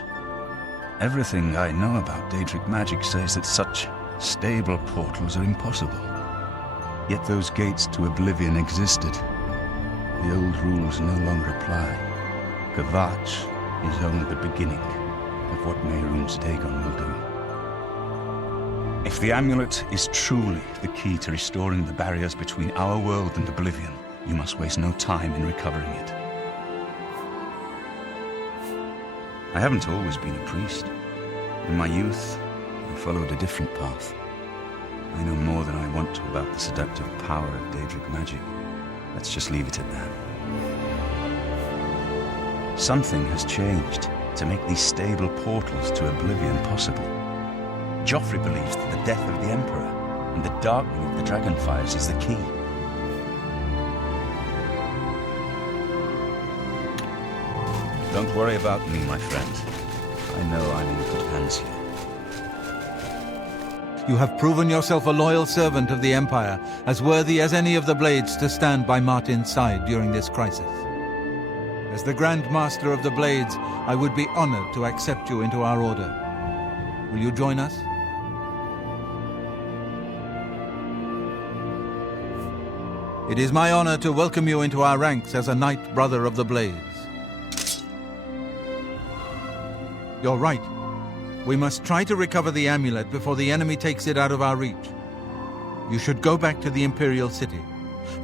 Everything I know about Daedric magic says that such stable portals are impossible. Yet those gates to Oblivion existed. The old rules no longer apply. Kvatch is only the beginning of what Mehrunes Dagon will do. If the amulet is truly the key to restoring the barriers between our world and Oblivion, you must waste no time in recovering it. I haven't always been a priest. In my youth, I followed a different path. I know more than I want to about the seductive power of Daedric magic. Let's just leave it at that. Something has changed to make these stable portals to Oblivion possible. Joffrey believes that the death of the Emperor and the darkening of the Dragonfires is the key. Don't worry about me, my friend. I know I'm in good hands here. You have proven yourself a loyal servant of the Empire, as worthy as any of the Blades to stand by Martin's side during this crisis. As the Grand Master of the Blades, I would be honored to accept you into our order. Will you join us? It is my honor to welcome you into our ranks as a Knight Brother of the Blades. You're right. We must try to recover the amulet before the enemy takes it out of our reach. You should go back to the Imperial City.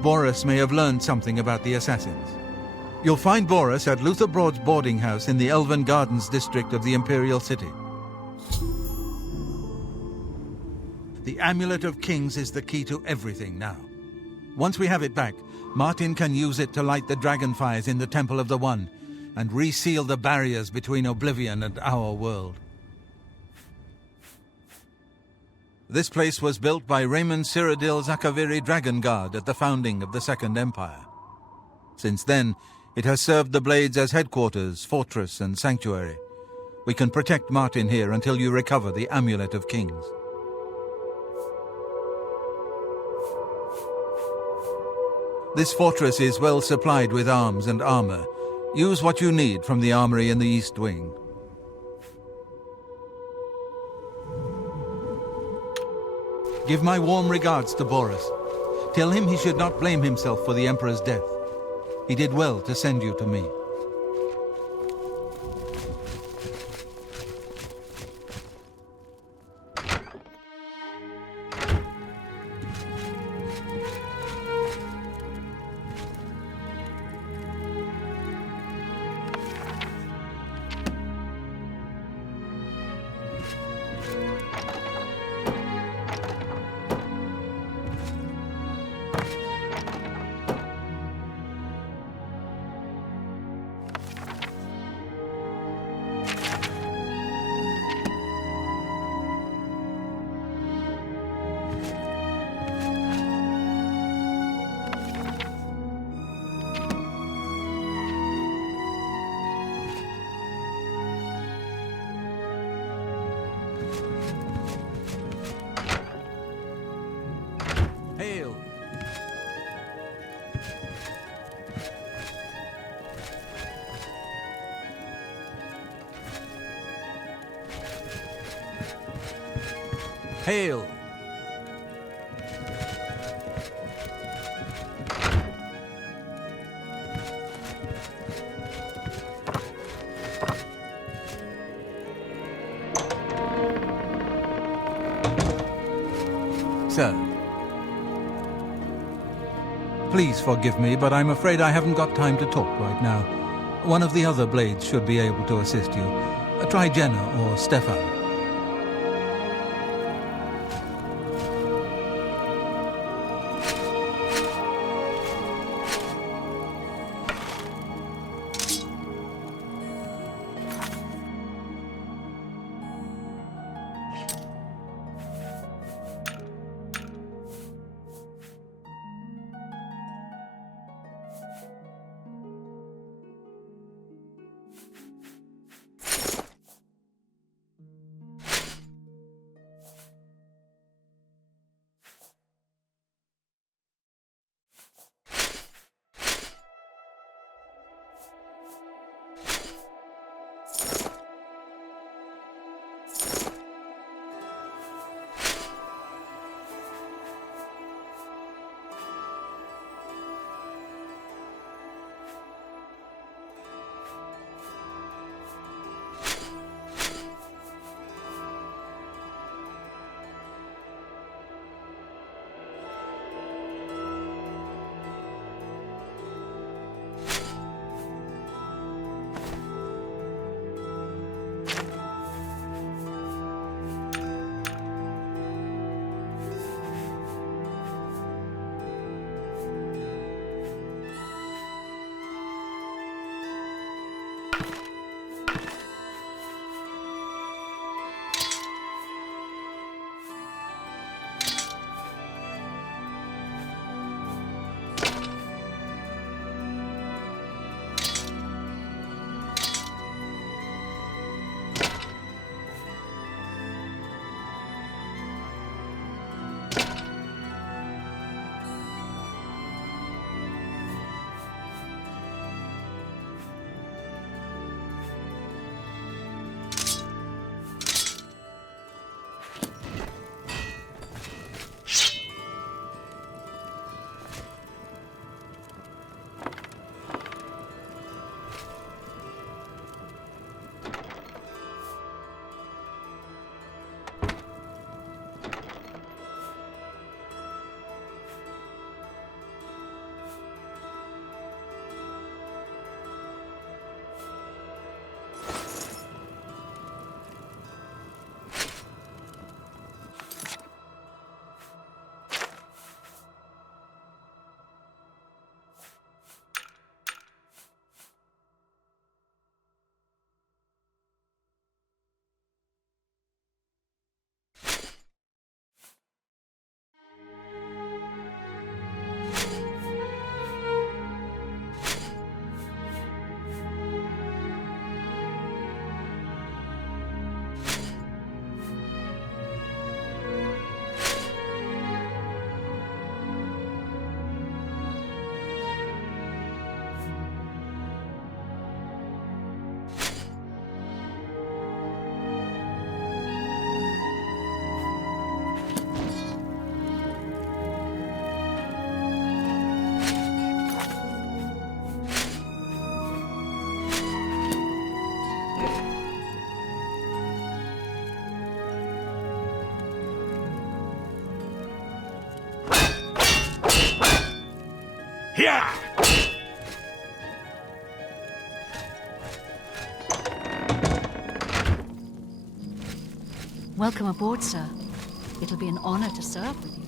Boris may have learned something about the assassins. You'll find Boris at Luther Broad's boarding house in the Elven Gardens district of the Imperial City. The Amulet of Kings is the key to everything now. Once we have it back, Martin can use it to light the dragonfires in the Temple of the One and reseal the barriers between Oblivion and our world. This place was built by Raymond Cyrodiil Zakaviri Dragonguard at the founding of the Second Empire. Since then, it has served the Blades as headquarters, fortress, and sanctuary. We can protect Martin here until you recover the Amulet of Kings. This fortress is well supplied with arms and armor. Use what you need from the armory in the East Wing. Give my warm regards to Boris. Tell him he should not blame himself for the Emperor's death. He did well to send you to me. Hail! Hail! Sir. Please forgive me, but I'm afraid I haven't got time to talk right now. One of the other Blades should be able to assist you. Try Jenna or Stefan. Yeah! Welcome aboard, sir. It'll be an honor to serve with you.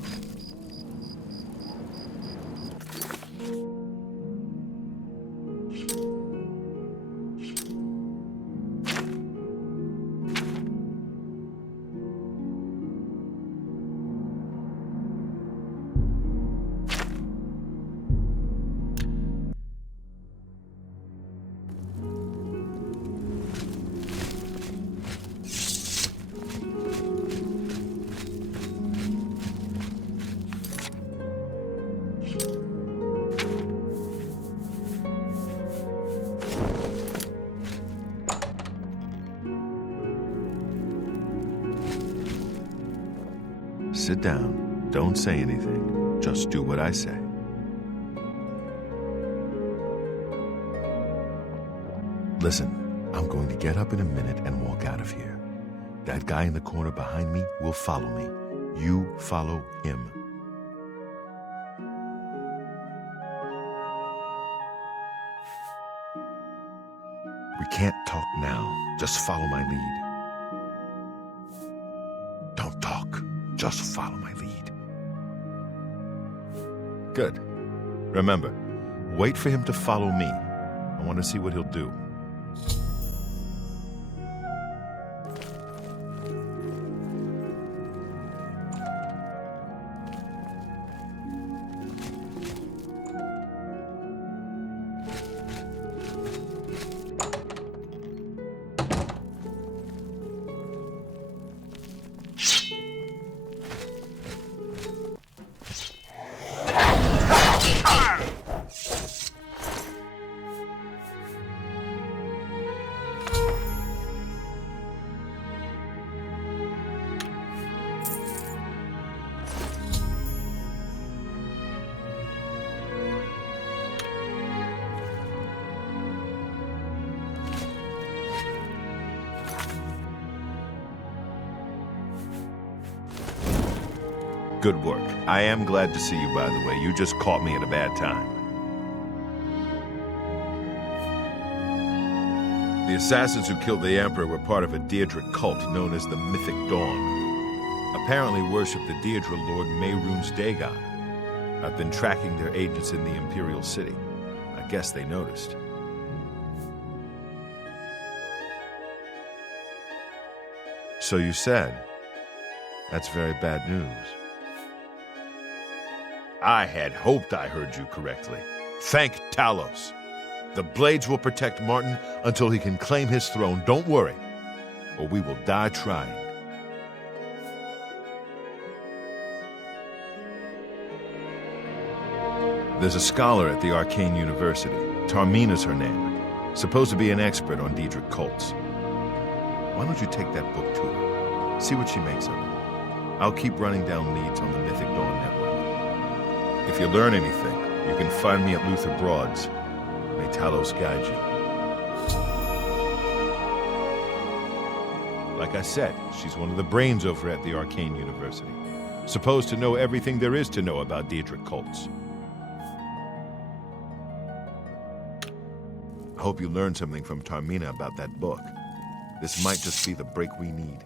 Sit down. Don't say anything. Just do what I say. Listen, I'm going to get up in a minute and walk out of here. That guy in the corner behind me will follow me. You follow him. We can't talk now. Just follow my lead. Don't talk. Just follow my lead. Good. Remember, wait for him to follow me. I want to see what he'll do. Good work. I am glad to see you, by the way. You just caught me at a bad time. The assassins who killed the Emperor were part of a Deirdre cult known as the Mythic Dawn. Apparently worship the Deirdre Lord Mehrunes Dagon. I've been tracking their agents in the Imperial City. I guess they noticed. So you said. That's very bad news. I had hoped I heard you correctly. Thank Talos. The Blades will protect Martin until he can claim his throne. Don't worry, or we will die trying. There's a scholar at the Arcane University. Tarmina's her name. Supposed to be an expert on Daedric cults. Why don't you take that book to her? See what she makes of it. I'll keep running down leads on the Mythic Dawn network. If you learn anything, you can find me at Luther Broad's. May Talos guide you. Like I said, she's one of the brains over at the Arcane University. Supposed to know everything there is to know about Daedric cults. I hope you learned something from Tarmina about that book. This might just be the break we need.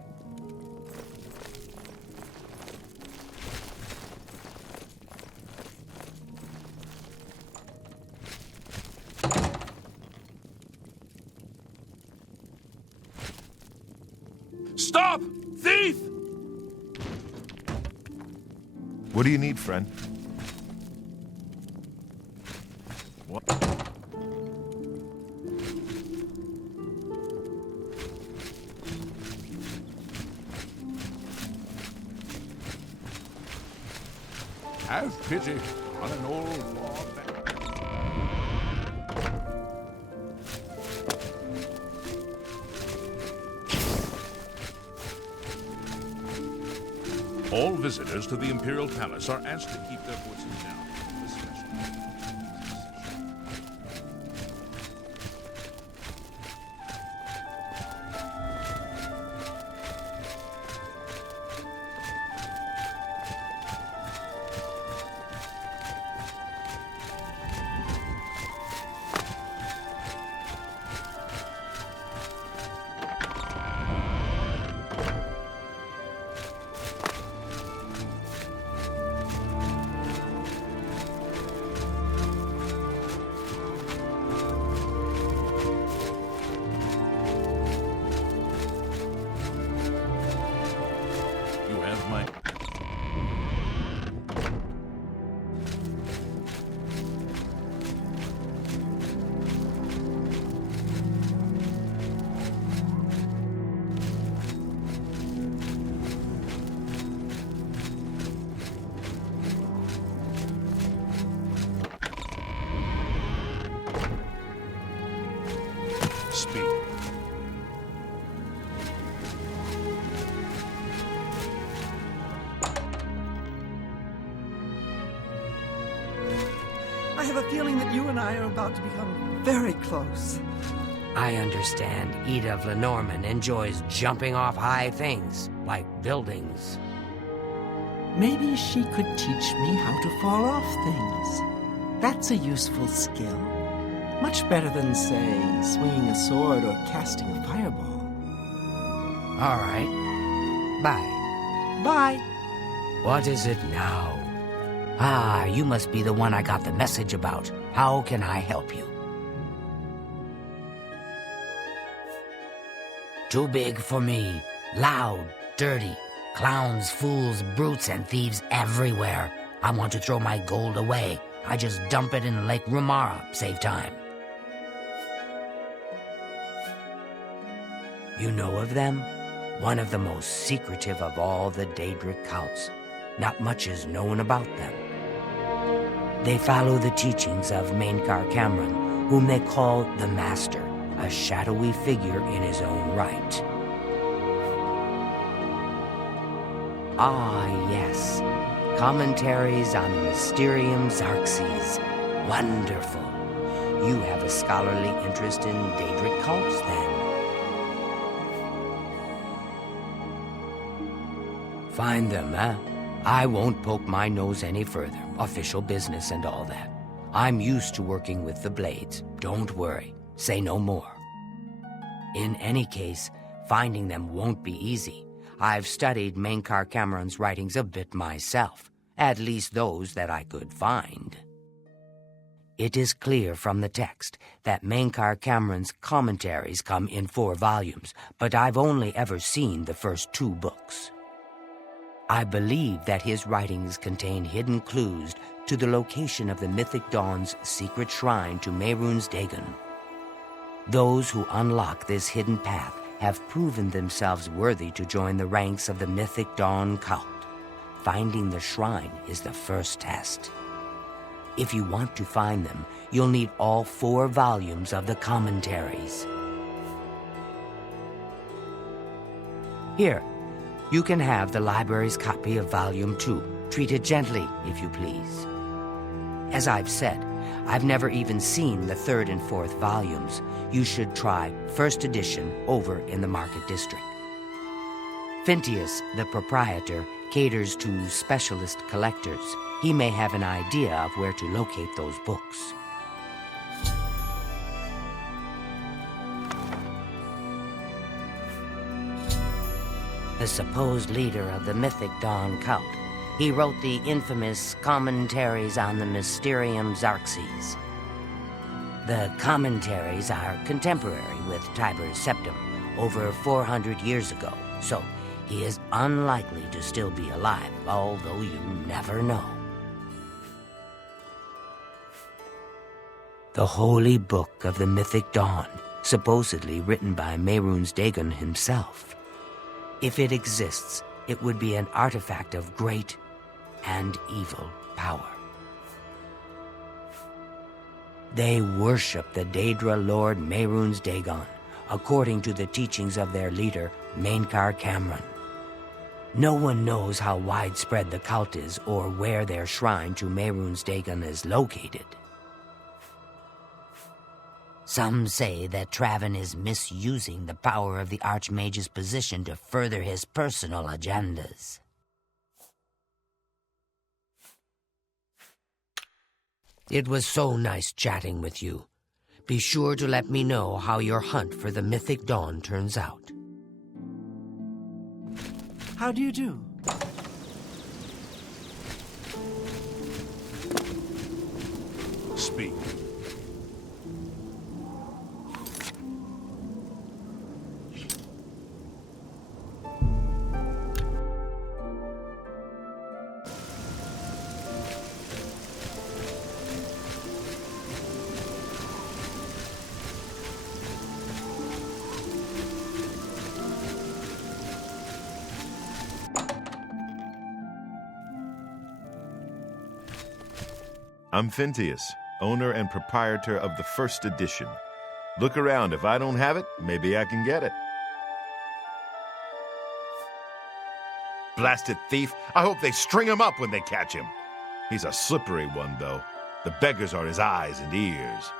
Stop! Thief! What do you need, friend? What? Have pity on an old war veteran. All visitors to the Imperial Palace are asked to keep their voices down. Speak. I have a feeling that you and I are about to become very close. I understand Ida of Lenormand enjoys jumping off high things, like buildings. Maybe she could teach me how to fall off things. That's a useful skill. Much better than, say, swinging a sword or casting a fireball. All right. Bye. Bye. What is it now? Ah, you must be the one I got the message about. How can I help you? Too big for me. Loud, dirty. Clowns, fools, brutes, and thieves everywhere. I want to throw my gold away. I just dump it in Lake Rumara, save time. You know of them? One of the most secretive of all the Daedric cults. Not much is known about them. They follow the teachings of Mainkar Cameron, whom they call the Master, a shadowy figure in his own right. Ah, yes. Commentaries on the Mysterium Xarxes. Wonderful. You have a scholarly interest in Daedric cults, then? Find them, huh? I won't poke my nose any further. Official business and all that. I'm used to working with the Blades. Don't worry. Say no more. In any case, finding them won't be easy. I've studied Mainkar Cameron's writings a bit myself, at least those that I could find. It is clear from the text that Mainkar Cameron's commentaries come in 4 volumes, but I've only ever seen the first 2 books. I believe that his writings contain hidden clues to the location of the Mythic Dawn's secret shrine to Mehrunes Dagon. Those who unlock this hidden path have proven themselves worthy to join the ranks of the Mythic Dawn cult. Finding the shrine is the first test. If you want to find them, you'll need all 4 volumes of the commentaries. Here, you can have the library's copy of Volume 2. Treat it gently, if you please. As I've said, I've never even seen the 3rd and 4th volumes. You should try first edition over in the Market District. Phintius, the proprietor, caters to specialist collectors. He may have an idea of where to locate those books. The supposed leader of the Mythic Dawn cult. He wrote the infamous Commentaries on the Mysterium Xarxes. The commentaries are contemporary with Tiber's Septim, over 400 years ago, so he is unlikely to still be alive, although you never know. The Holy Book of the Mythic Dawn, supposedly written by Mehrunes Dagon himself. If it exists, it would be an artifact of great and evil power. They worship the Daedra Lord Mehrunes Dagon, according to the teachings of their leader, Mainkar Cameron. No one knows how widespread the cult is or where their shrine to Mehrunes Dagon is located. Some say that Traven is misusing the power of the Archmage's position to further his personal agendas. It was so nice chatting with you. Be sure to let me know how your hunt for the Mythic Dawn turns out. How do you do? Speak. I'm Phintius, owner and proprietor of the first edition. Look around. If I don't have it, maybe I can get it. Blasted thief. I hope they string him up when they catch him. He's a slippery one, though. The beggars are his eyes and ears.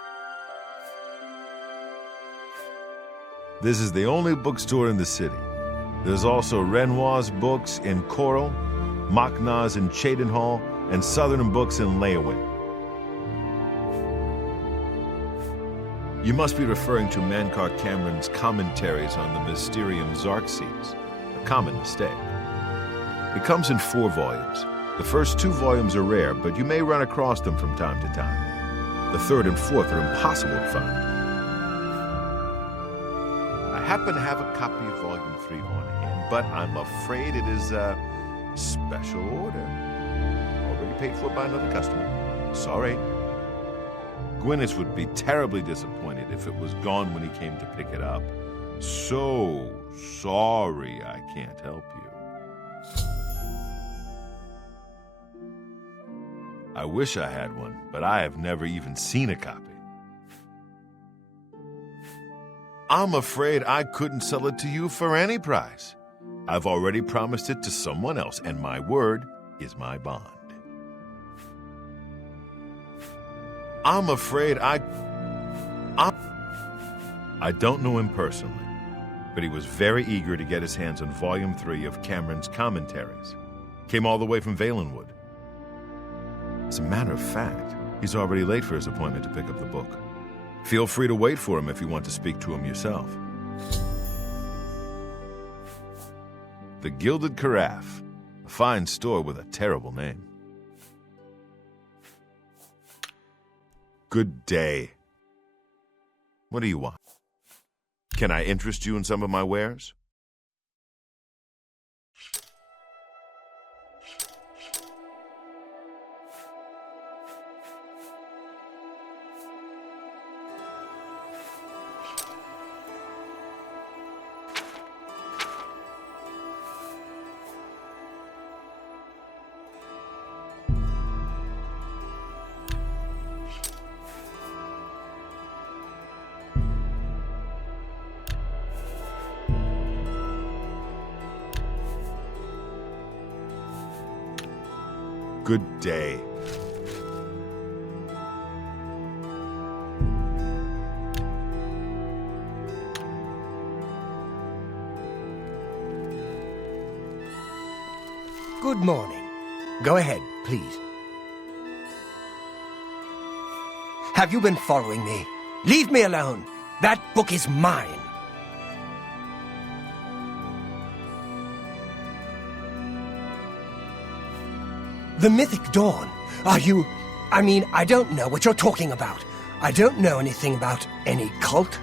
This is the only bookstore in the city. There's also Renoir's books in Coral, Machna's in Cheydinhall, and Southern Books in Leyawiin. You must be referring to Mankar Cameron's commentaries on the Mysterium Xarxes, a common mistake. It comes in 4 volumes. The first 2 volumes are rare, but you may run across them from time to time. The 3rd and 4th are impossible to find. I happen to have a copy of Volume 3 on hand, but I'm afraid it is a special order. Already paid for by another customer. Sorry. Gwyneth would be terribly disappointed if it was gone when he came to pick it up. So sorry I can't help you. I wish I had one, but I have never even seen a copy. I'm afraid I couldn't sell it to you for any price. I've already promised it to someone else, and my word is my bond. I'm afraid I don't know him personally, but he was very eager to get his hands on Volume 3 of Cameron's commentaries. Came all the way from Valenwood. As a matter of fact, he's already late for his appointment to pick up the book. Feel free to wait for him if you want to speak to him yourself. The Gilded Carafe, a fine store with a terrible name. Good day. What do you want? Can I interest you in some of my wares? Good day. Good morning. Go ahead, please. Have you been following me? Leave me alone. That book is mine. The Mythic Dawn. Are you... I don't know what you're talking about. I don't know anything about any cult.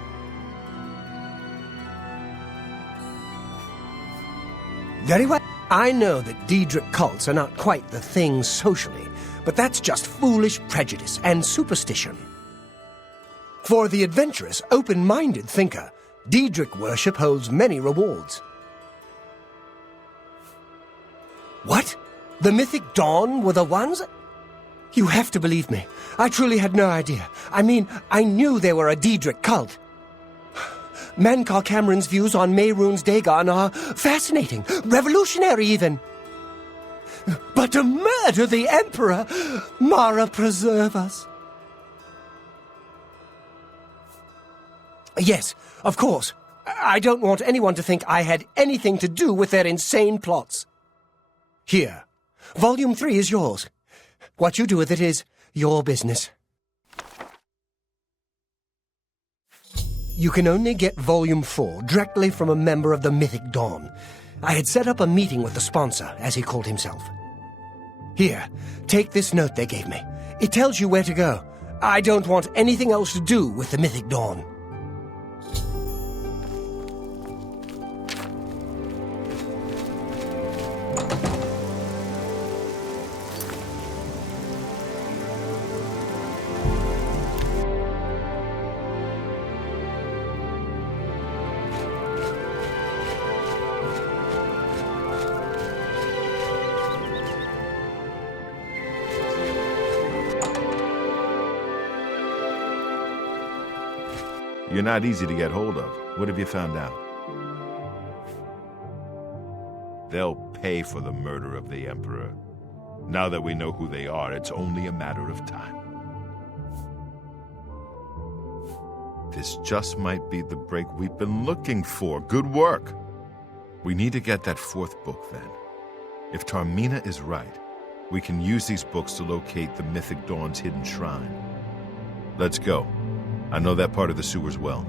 Very well. I know that Daedric cults are not quite the thing socially, but that's just foolish prejudice and superstition. For the adventurous, open-minded thinker, Daedric worship holds many rewards. What? The Mythic Dawn were the ones? You have to believe me. I truly had no idea. I knew they were a Daedric cult. Mankar Cameron's views on Mehrunes Dagon are fascinating, revolutionary even. But to murder the Emperor, Mara preserve us. Yes, of course. I don't want anyone to think I had anything to do with their insane plots. Here. Volume 3 is yours. What you do with it is your business. You can only get Volume 4 directly from a member of the Mythic Dawn. I had set up a meeting with the sponsor, as he called himself. Here, take this note they gave me. It tells you where to go. I don't want anything else to do with the Mythic Dawn. You're not easy to get hold of. What have you found out? They'll pay for the murder of the Emperor. Now that we know who they are, it's only a matter of time. This just might be the break we've been looking for. Good work. We need to get that fourth book, then. If Tarmina is right, we can use these books to locate the Mythic Dawn's hidden shrine. Let's go. I know that part of the sewers well.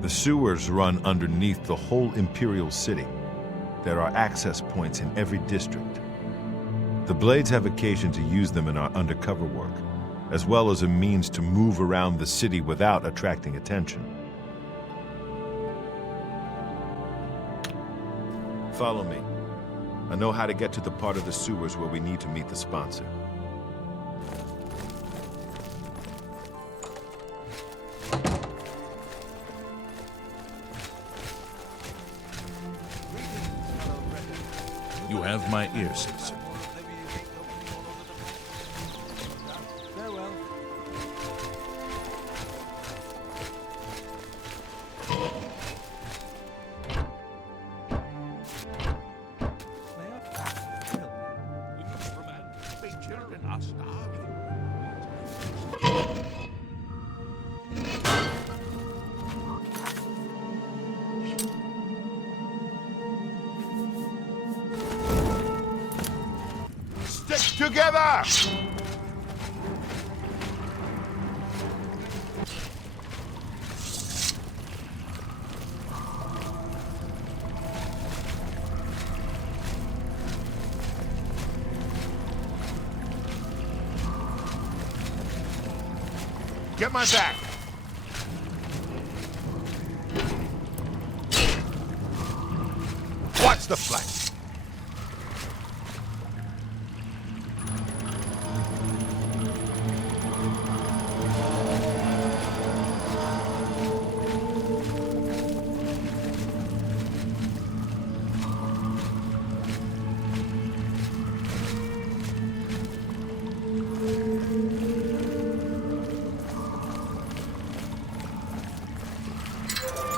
The sewers run underneath the whole Imperial City. There are access points in every district. The Blades have occasion to use them in our undercover work, as well as a means to move around the city without attracting attention. Follow me. I know how to get to the part of the sewers where we need to meet the sponsor. You have my ear, citizen. Together! Get my back! Watch the flank!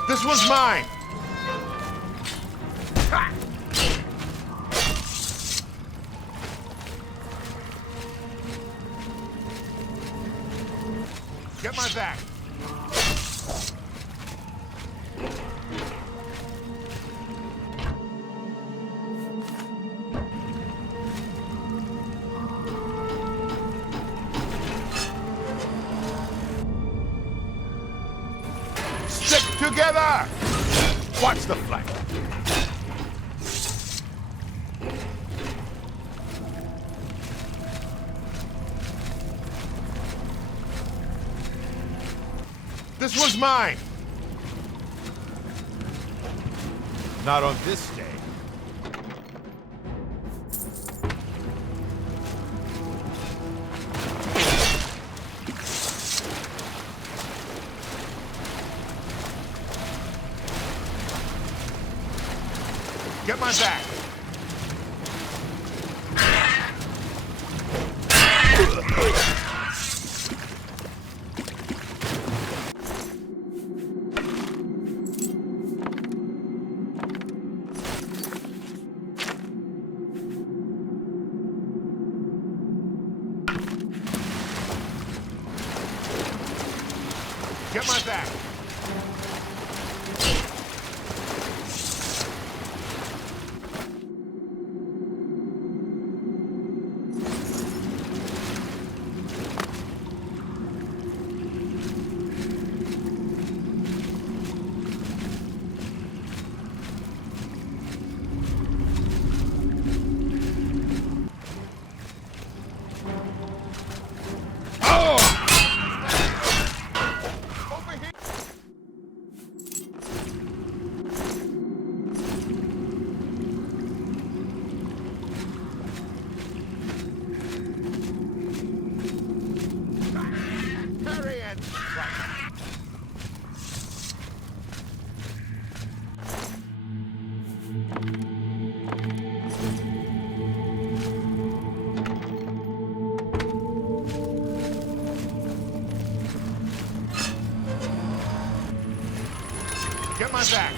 This one's mine! Get my back! Together! Watch the flank. This one's mine. Not on this day. Get my back! Get my back! attack!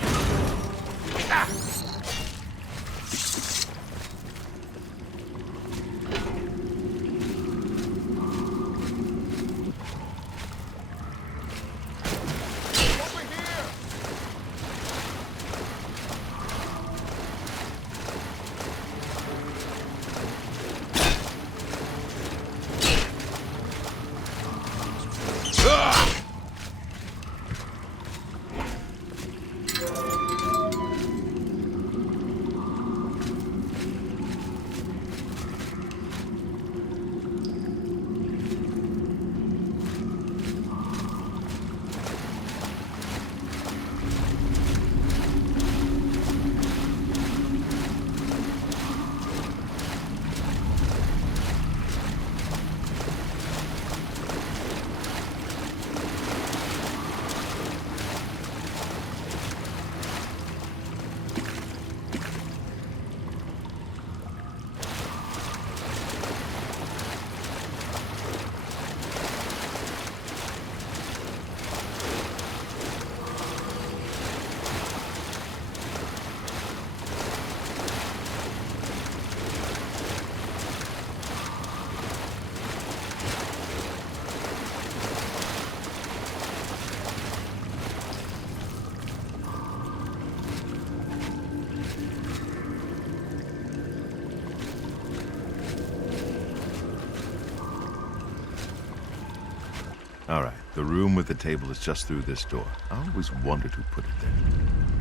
All right, the room with the table is just through this door. I always wondered who put it there.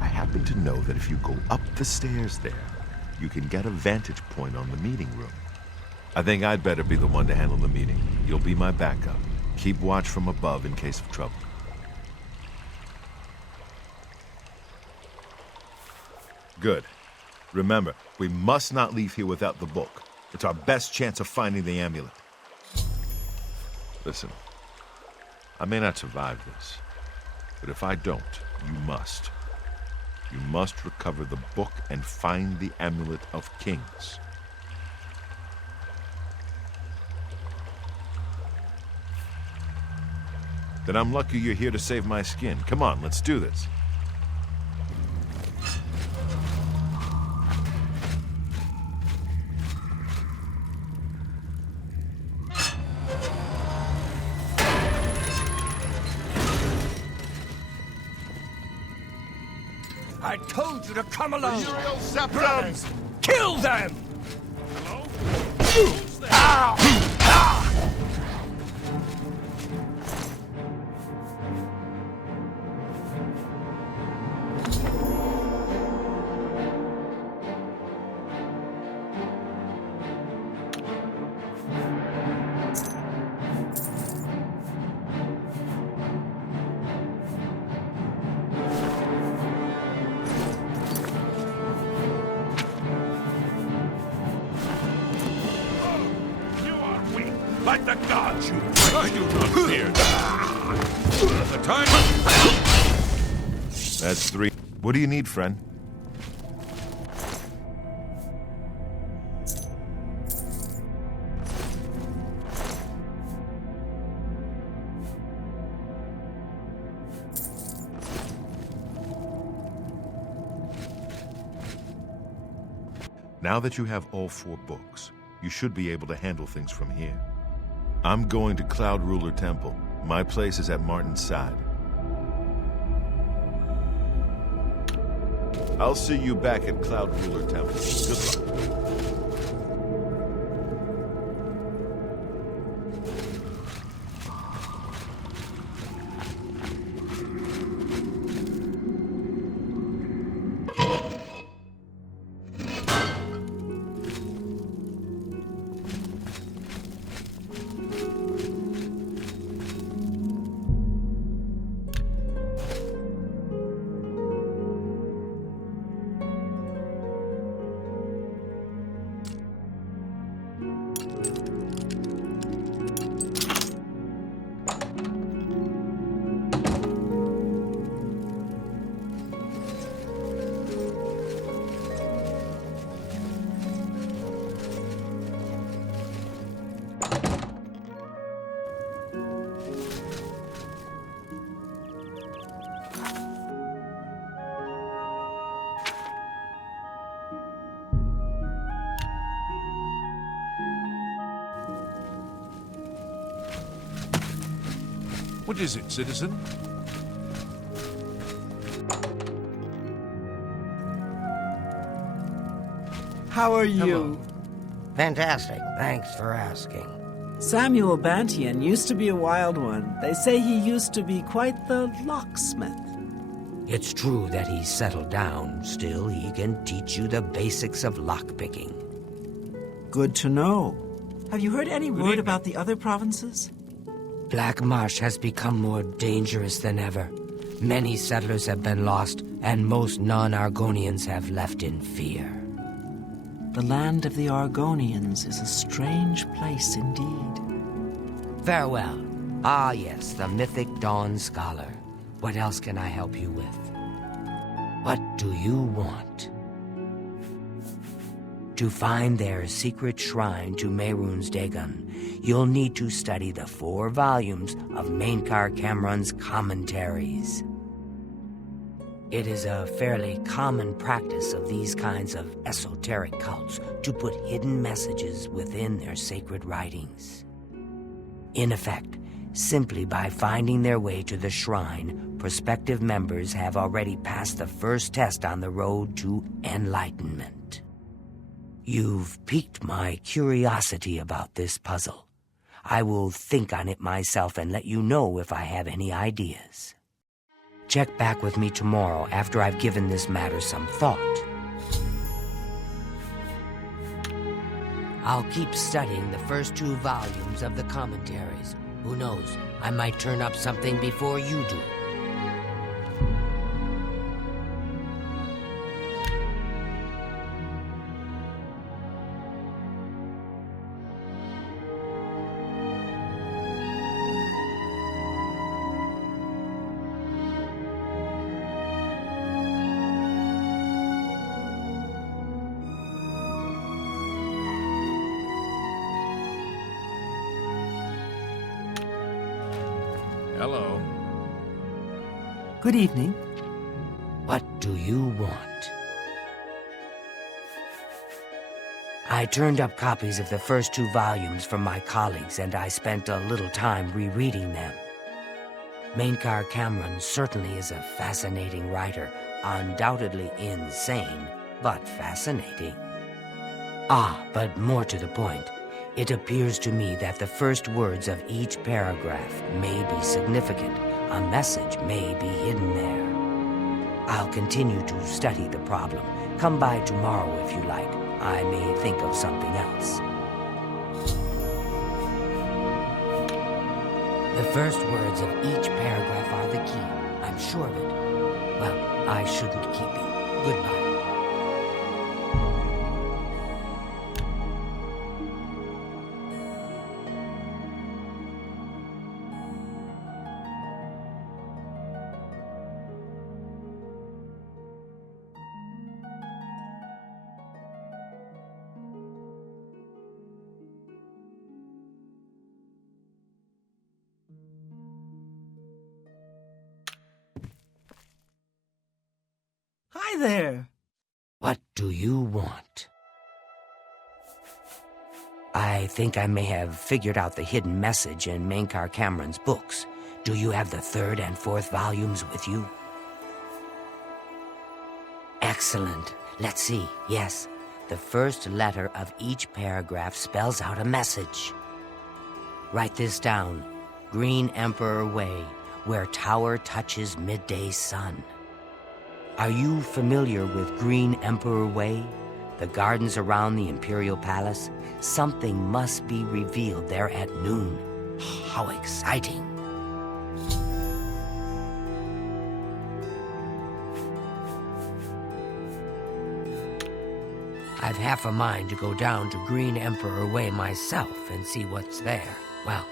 I happen to know that if you go up the stairs there, you can get a vantage point on the meeting room. I think I'd better be the one to handle the meeting. You'll be my backup. Keep watch from above in case of trouble. Good. Remember, we must not leave here without the book. It's our best chance of finding the amulet. Listen, I may not survive this, but if I don't, you must. You must recover the book and find the Amulet of Kings. Then I'm lucky you're here to save my skin. Come on, let's do this. I told you to come along. Uriel Septim! Brothers, kill them! Hello? Who's there? Like the gods, you I do not fear them. The time. That's 3. What do you need, friend? Now that you have all 4 books, you should be able to handle things from here. I'm going to Cloud Ruler Temple. My place is at Martin's side. I'll see you back at Cloud Ruler Temple. Good luck. What is it, citizen? How are you? Hello. Fantastic. Thanks for asking. Samuel Bantian used to be a wild one. They say he used to be quite the locksmith. It's true that he's settled down. Still, he can teach you the basics of lockpicking. Good to know. Have you heard any word about the other provinces? Black Marsh has become more dangerous than ever. Many settlers have been lost, and most non-Argonians have left in fear. The land of the Argonians is a strange place indeed. Farewell. Ah, yes, the mythic Dawn Scholar. What else can I help you with? What do you want? To find their secret shrine to Mehrunes Dagon, you'll need to study the 4 volumes of Mainkar Cameron's commentaries. It is a fairly common practice of these kinds of esoteric cults to put hidden messages within their sacred writings. In effect, simply by finding their way to the shrine, prospective members have already passed the first test on the road to enlightenment. You've piqued my curiosity about this puzzle. I will think on it myself and let you know if I have any ideas. Check back with me tomorrow after I've given this matter some thought. I'll keep studying the first 2 volumes of the commentaries. Who knows, I might turn up something before you do. Hello. Good evening. What do you want? I turned up copies of the first 2 volumes from my colleagues, and I spent a little time rereading them. Mainkar Cameron certainly is a fascinating writer, undoubtedly insane, but fascinating. Ah, but more to the point, it appears to me that the first words of each paragraph may be significant. A message may be hidden there. I'll continue to study the problem. Come by tomorrow if you like. I may think of something else. The first words of each paragraph are the key. I'm sure of it. Well, I shouldn't keep you. Goodbye. Hi there. What do you want? I think I may have figured out the hidden message in Mainkar Cameron's books. Do you have the 3rd and 4th volumes with you? Excellent. Let's see. Yes, the first letter of each paragraph spells out a message. Write this down. Green Emperor Way, where tower touches midday sun. Are you familiar with Green Emperor Way? The gardens around the Imperial Palace? Something must be revealed there at noon. How exciting! I've half a mind to go down to Green Emperor Way myself and see what's there. Well,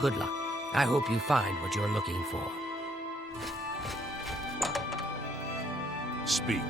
good luck. I hope you find what you're looking for. Speak.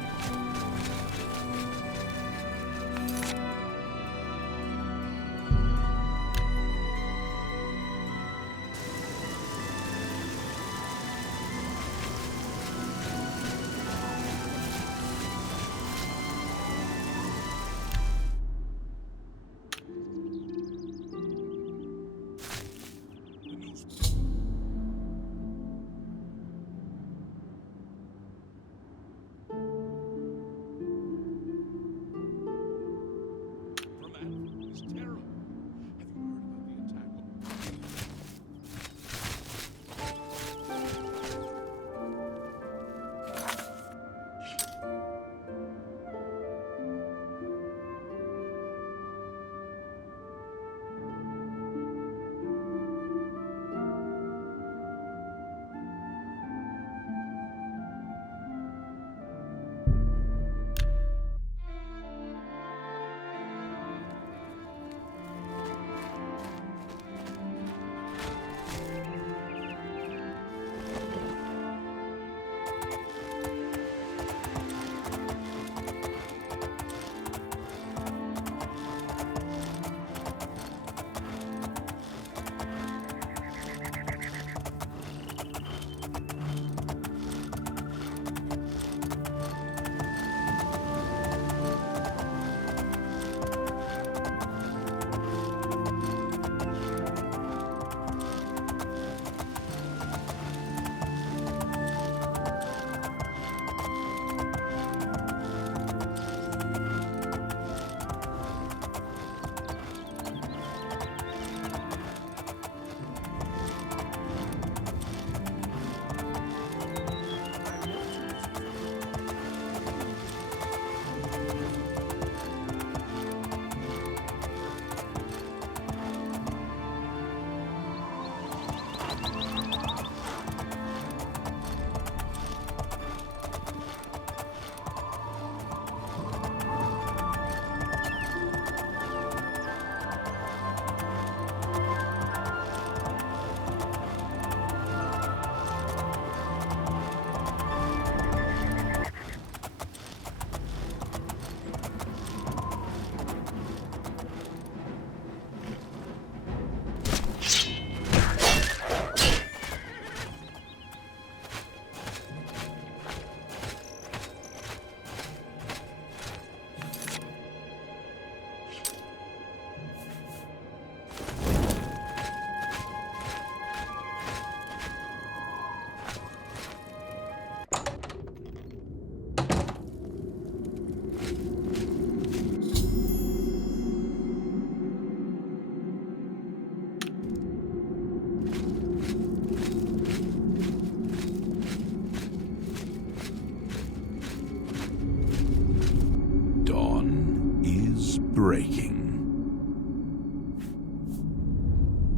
breaking.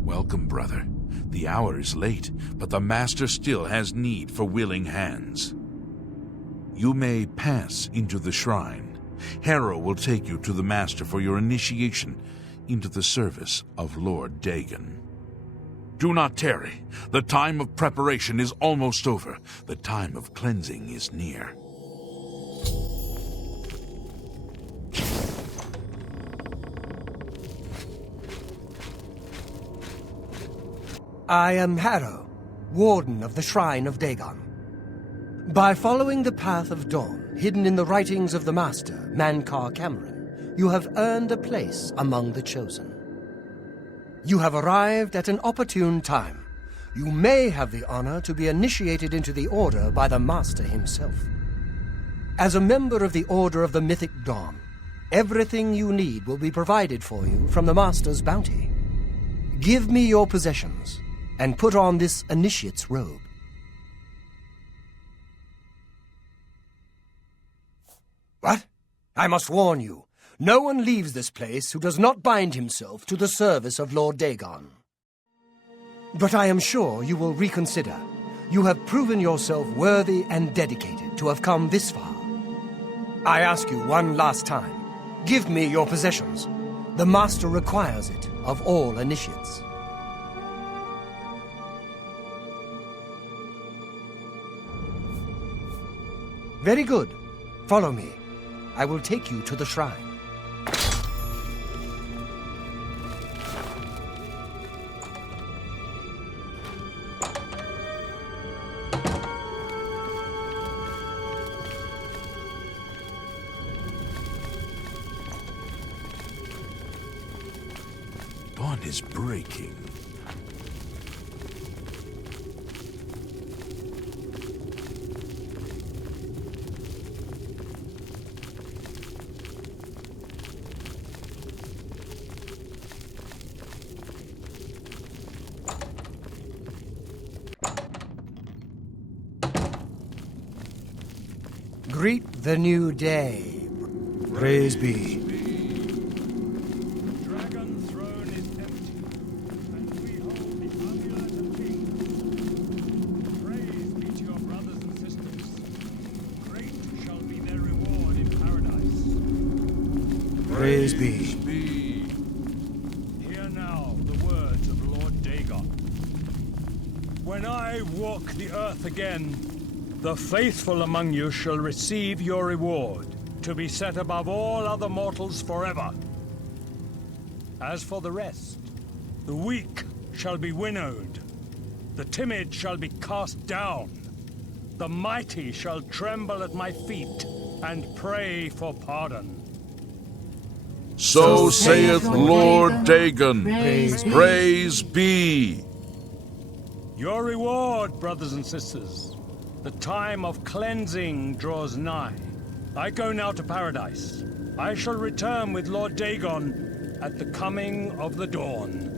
Welcome, brother. The hour is late, but the Master still has need for willing hands. You may pass into the shrine. Harrow will take you to the Master for your initiation into the service of Lord Dagon. Do not tarry. The time of preparation is almost over. The time of cleansing is near. I am Harrow, Warden of the Shrine of Dagon. By following the path of dawn, hidden in the writings of the Master, Mankar Cameron, you have earned a place among the Chosen. You have arrived at an opportune time. You may have the honor to be initiated into the Order by the Master himself. As a member of the Order of the Mythic Dawn, everything you need will be provided for you from the Master's bounty. Give me your possessions, and put on this initiate's robe. What? I must warn you, no one leaves this place who does not bind himself to the service of Lord Dagon. But I am sure you will reconsider. You have proven yourself worthy and dedicated to have come this far. I ask you one last time, give me your possessions. The Master requires it of all initiates. Very good. Follow me. I will take you to the shrine. Dawn is breaking. Greet the new day. Praise be. Dragon's throne is empty, and we hold the amulet of kings. Praise be to your brothers and sisters. Great shall be their reward in paradise. Praise be. Hear now the words of Lord Dagon. When I walk the earth again, the faithful among you shall receive your reward, to be set above all other mortals forever. As for the rest, the weak shall be winnowed, the timid shall be cast down, the mighty shall tremble at my feet and pray for pardon. So saith Lord Dagon. Praise be. Praise be. Your reward, brothers and sisters. The time of cleansing draws nigh. I go now to paradise. I shall return with Lord Dagon at the coming of the dawn.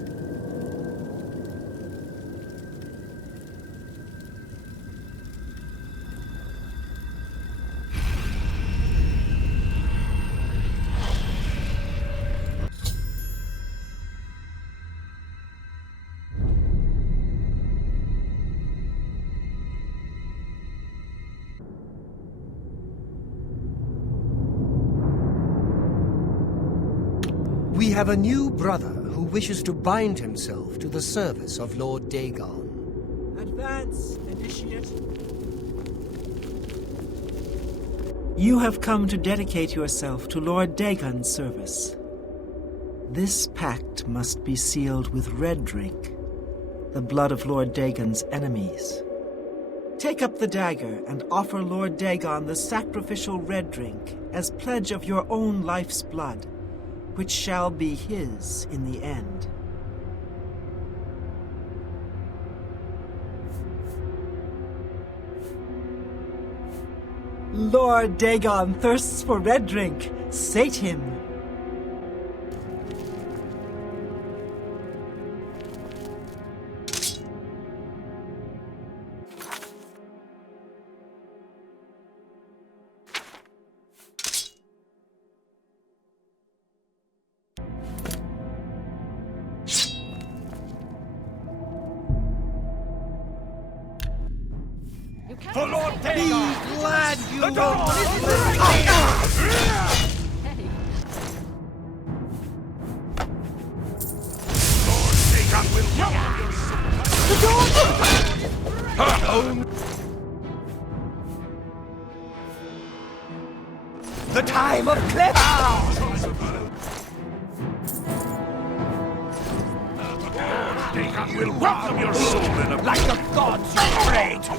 We have a new brother who wishes to bind himself to the service of Lord Dagon. Advance, initiate. You have come to dedicate yourself to Lord Dagon's service. This pact must be sealed with red drink, the blood of Lord Dagon's enemies. Take up the dagger and offer Lord Dagon the sacrificial red drink as pledge of your own life's blood, which shall be his in the end. Lord Dagon thirsts for red drink. Sate him. For Lord Dagon! Be glad you The will dawn not is live. Hey, Lord Dagon will welcome your soul. The time of clever! Dagon will welcome your soul in a Like the gods you pray to!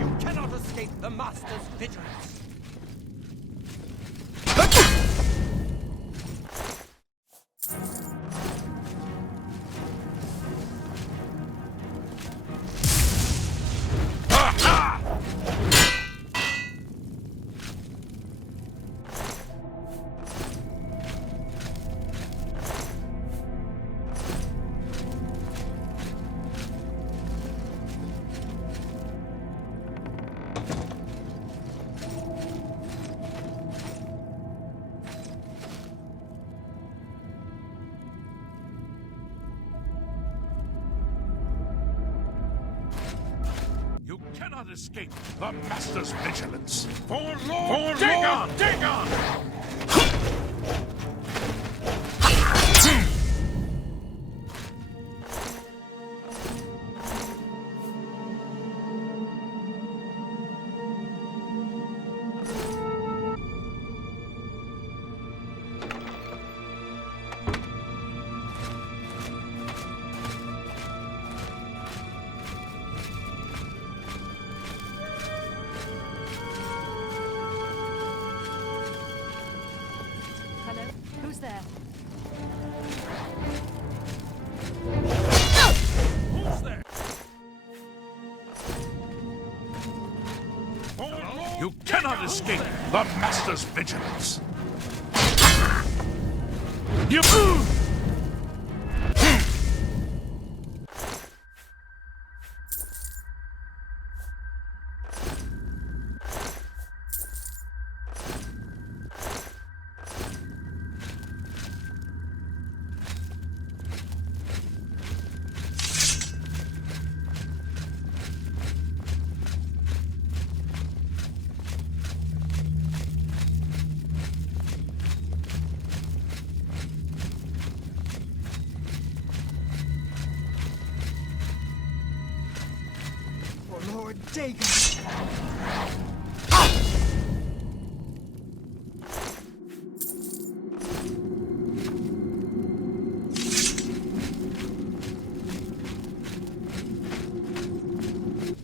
You cannot escape the Master's vigilance! You cannot escape the Master's vigilance. For Lord Dagon! Dagon! hello? Who's there? Who's there? You cannot escape the Master's vigilance. You... For Lord Dagon!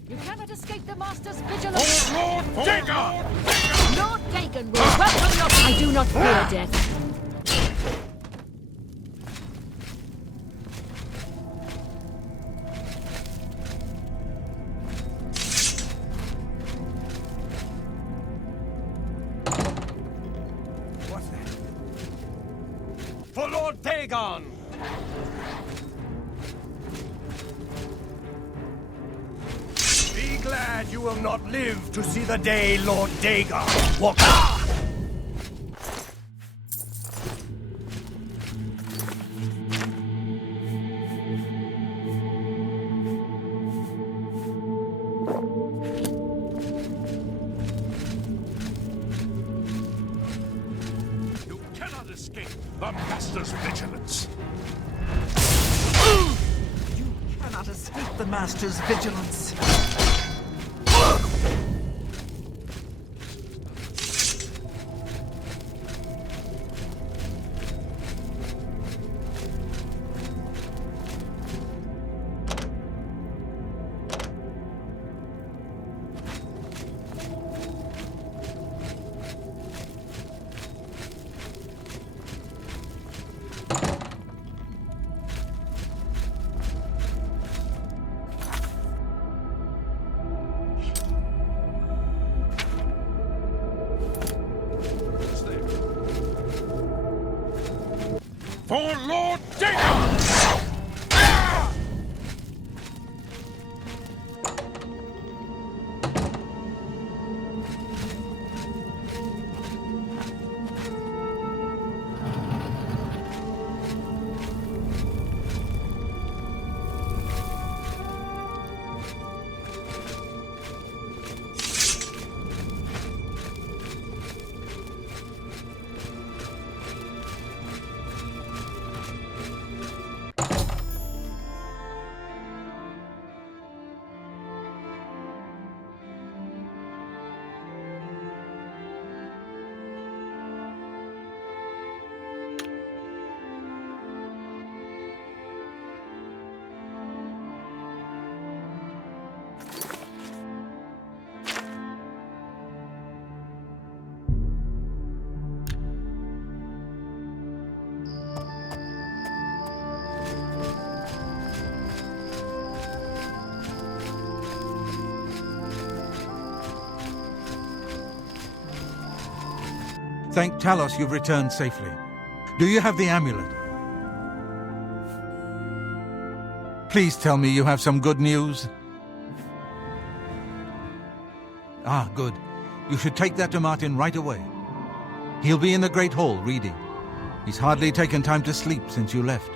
You cannot escape the Master's vigilance! For Lord Dagon! Lord Dagon will welcome your... I do not fear death. What's Dagon! Be glad you will not live to see the day Lord Dagon walk. You cannot escape the Master's vigilance. You cannot escape the Master's vigilance. For Lord Dagon! Thank Talos you've returned safely. Do you have the amulet? Please tell me you have some good news. Ah, good. You should take that to Martin right away. He'll be in the Great Hall reading. He's hardly taken time to sleep since you left.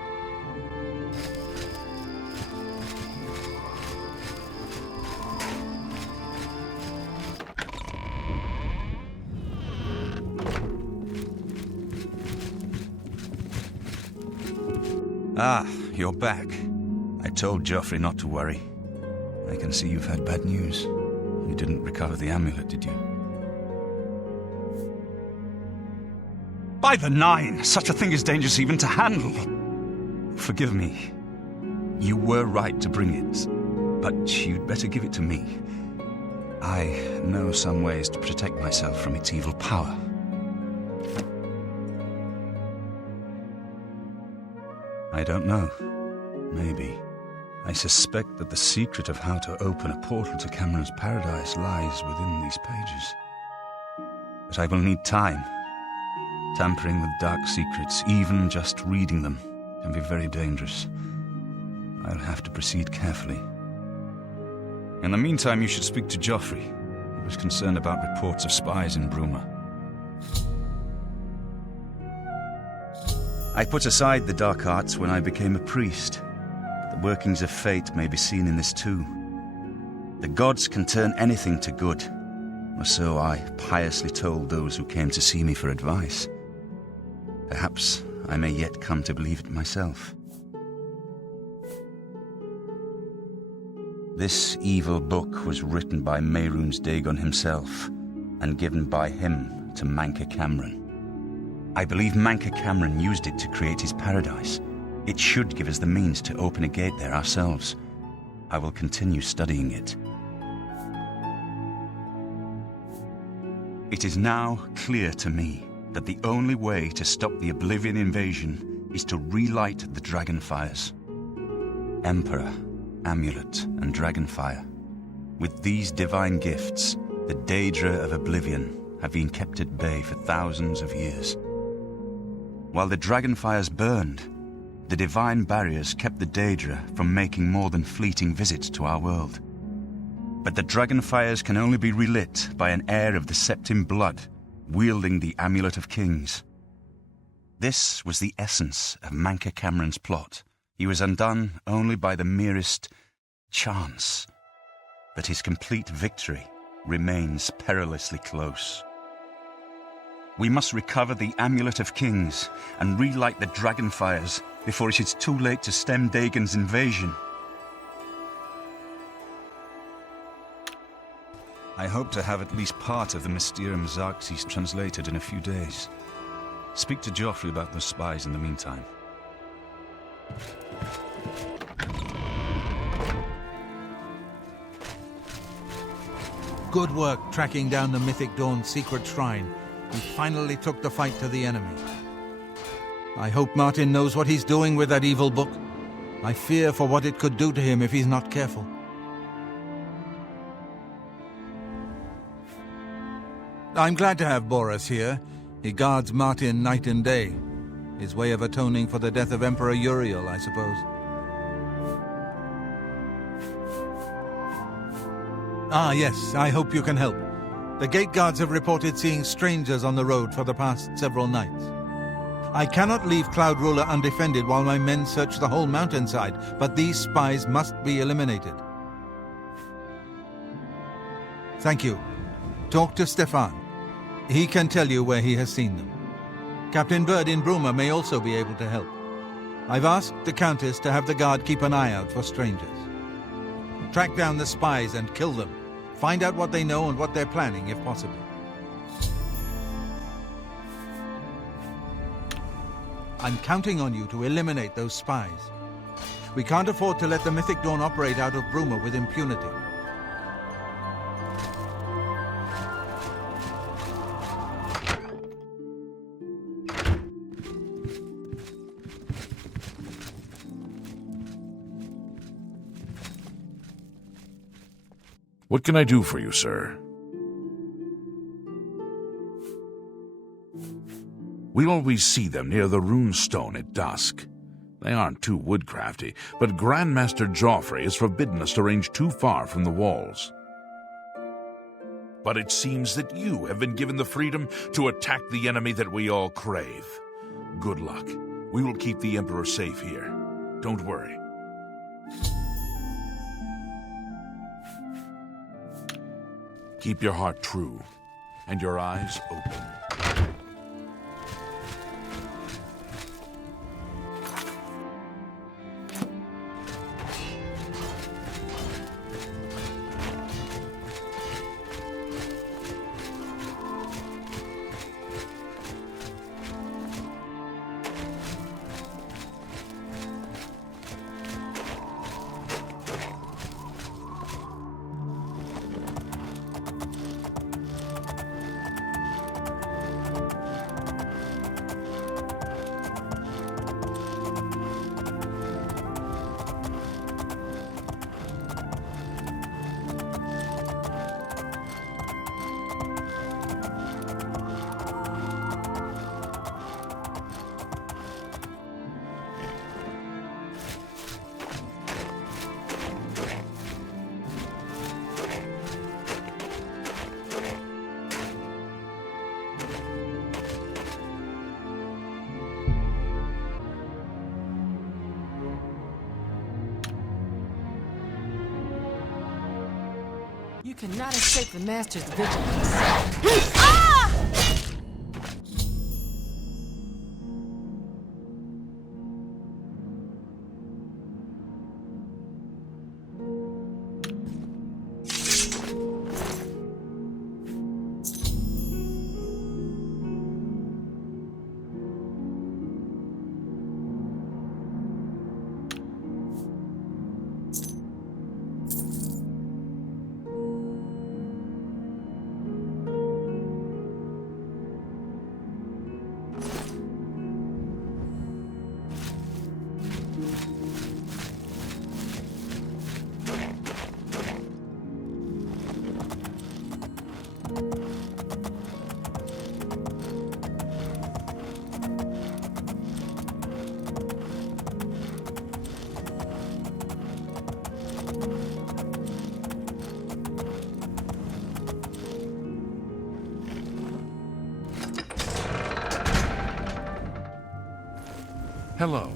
Ah, you're back. I told Joffrey not to worry. I can see you've had bad news. You didn't recover the amulet, did you? By the Nine! Such a thing is dangerous even to handle! Forgive me. You were right to bring it, but you'd better give it to me. I know some ways to protect myself from its evil power. I don't know. Maybe. I suspect that the secret of how to open a portal to Cameron's paradise lies within these pages. But I will need time. Tampering with dark secrets, even just reading them, can be very dangerous. I'll have to proceed carefully. In the meantime, you should speak to Joffrey. He was concerned about reports of spies in Bruma. I put aside the dark arts when I became a priest. The workings of fate may be seen in this too. The gods can turn anything to good, or so I piously told those who came to see me for advice. Perhaps I may yet come to believe it myself. This evil book was written by Mehrunes Dagon himself, and given by him to Manca Cameron. I believe Manca Cameron used it to create his paradise. It should give us the means to open a gate there ourselves. I will continue studying it. It is now clear to me that the only way to stop the Oblivion invasion is to relight the Dragonfires. Emperor, Amulet, and Dragonfire. With these divine gifts, the Daedra of Oblivion have been kept at bay for thousands of years. While the dragonfires burned, the divine barriers kept the Daedra from making more than fleeting visits to our world. But the dragonfires can only be relit by an heir of the Septim blood, wielding the Amulet of Kings. This was the essence of Manka Cameron's plot. He was undone only by the merest chance. But his complete victory remains perilously close. We must recover the Amulet of Kings and relight the dragonfires before it is too late to stem Dagon's invasion. I hope to have at least part of the Mysterium Xarxes translated in a few days. Speak to Joffrey about those spies in the meantime. Good work tracking down the Mythic Dawn's secret shrine. We finally took the fight to the enemy. I hope Martin knows what he's doing with that evil book. I fear for what it could do to him if he's not careful. I'm glad to have Boris here. He guards Martin night and day. His way of atoning for the death of Emperor Uriel, I suppose. Ah, yes, I hope you can help. The gate guards have reported seeing strangers on the road for the past several nights. I cannot leave Cloud Ruler undefended while my men search the whole mountainside, but these spies must be eliminated. Thank you. Talk to Stefan. He can tell you where he has seen them. Captain Bird in Bruma may also be able to help. I've asked the Countess to have the guard keep an eye out for strangers. Track down the spies and kill them. Find out what they know and what they're planning, if possible. I'm counting on you to eliminate those spies. We can't afford to let the Mythic Dawn operate out of Bruma with impunity. What can I do for you, sir? We always see them near the rune stone at dusk. They aren't too woodcrafty, but Grandmaster Joffrey has forbidden us to range too far from the walls. But it seems that you have been given the freedom to attack the enemy that we all crave. Good luck. We will keep the Emperor safe here. Don't worry. Keep your heart true and your eyes open. You cannot escape the Master's vigilance. Ah! Hello.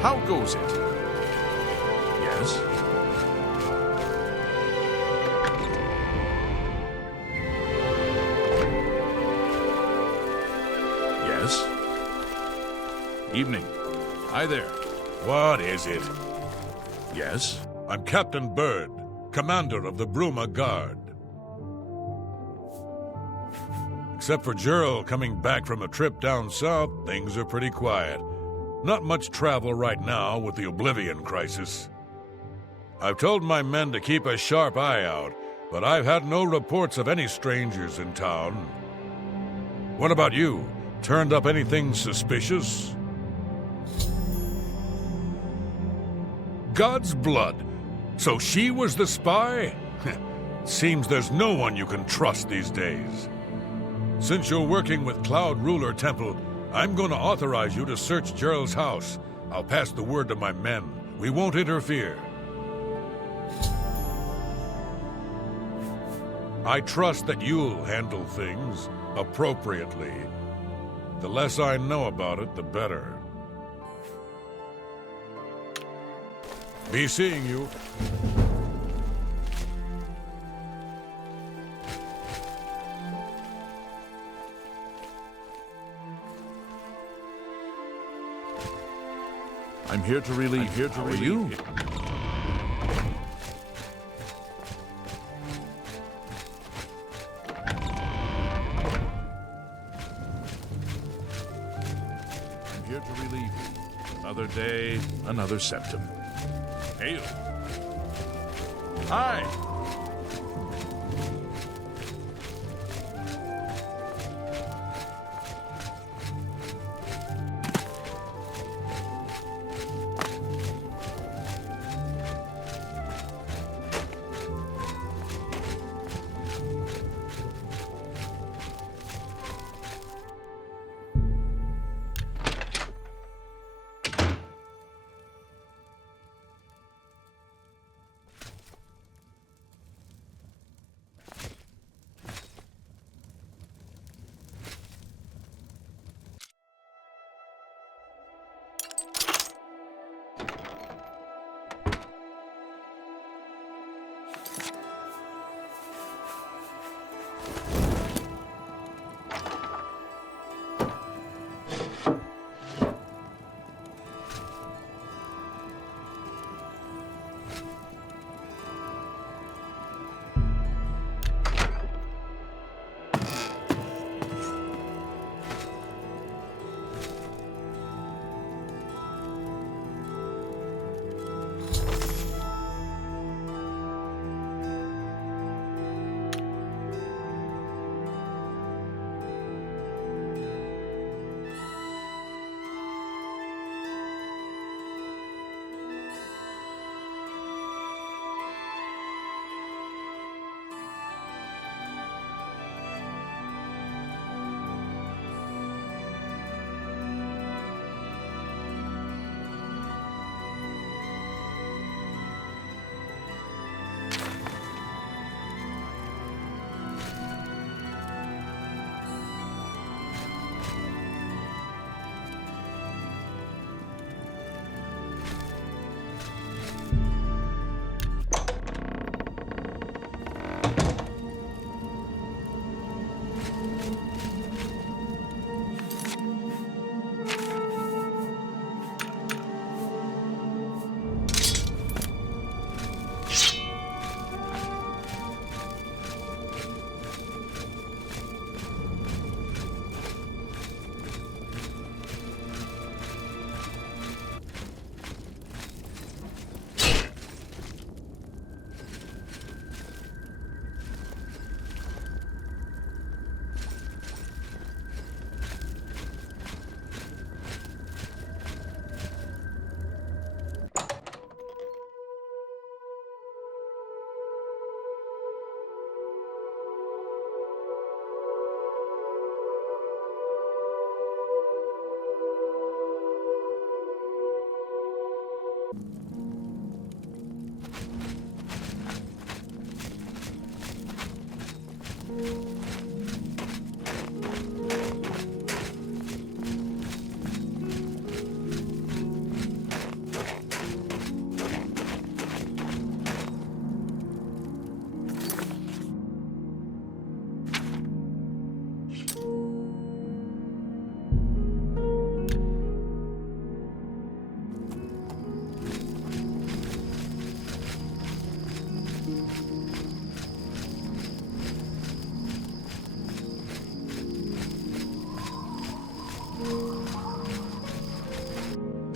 How goes it? Yes? Yes? Evening. Hi there. What is it? Yes? I'm Captain Bird, commander of the Bruma Guard. Except for Gerald coming back from a trip down south, things are pretty quiet. Not much travel right now with the Oblivion crisis. I've told my men to keep a sharp eye out, but I've had no reports of any strangers in town. What about you? Turned up anything suspicious? God's blood. So she was the spy? Seems there's no one you can trust these days. Since you're working with Cloud Ruler Temple, I'm going to authorize you to search Gerald's house. I'll pass the word to my men. We won't interfere. I trust that you'll handle things appropriately. The less I know about it, the better. Be seeing you. I'm here to relieve. How are you? I'm here to relieve you. Another day, another septum. Hail. Hi.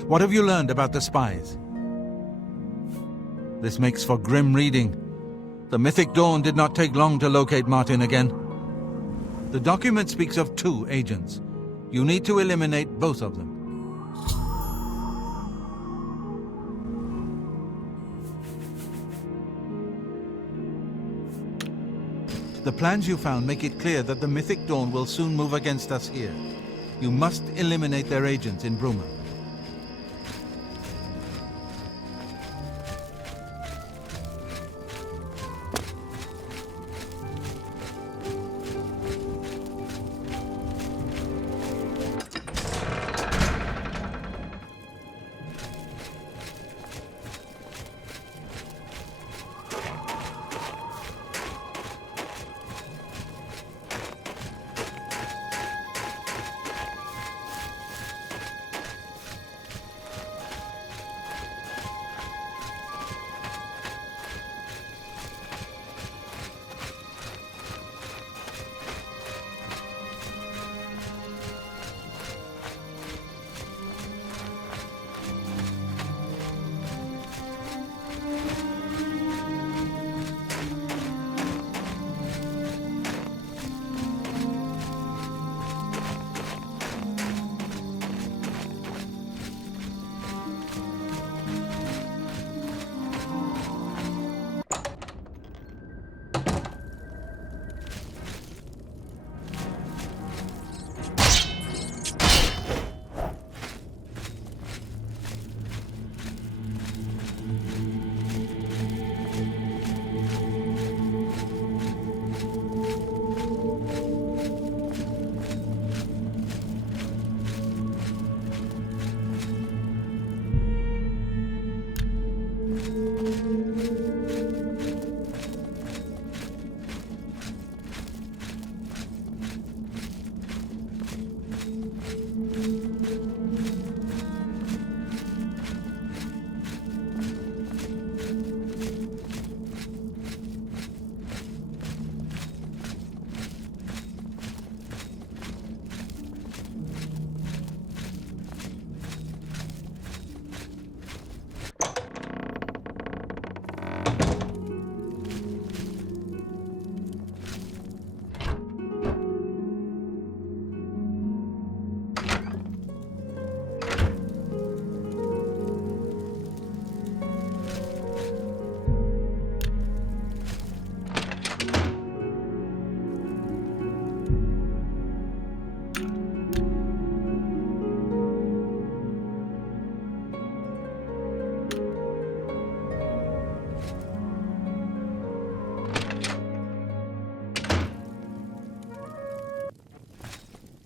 What have you learned about the spies? This makes for grim reading. The Mythic Dawn did not take long to locate Martin again. The document speaks of 2 agents. You need to eliminate both of them. The plans you found make it clear that the Mythic Dawn will soon move against us here. You must eliminate their agents in Bruma.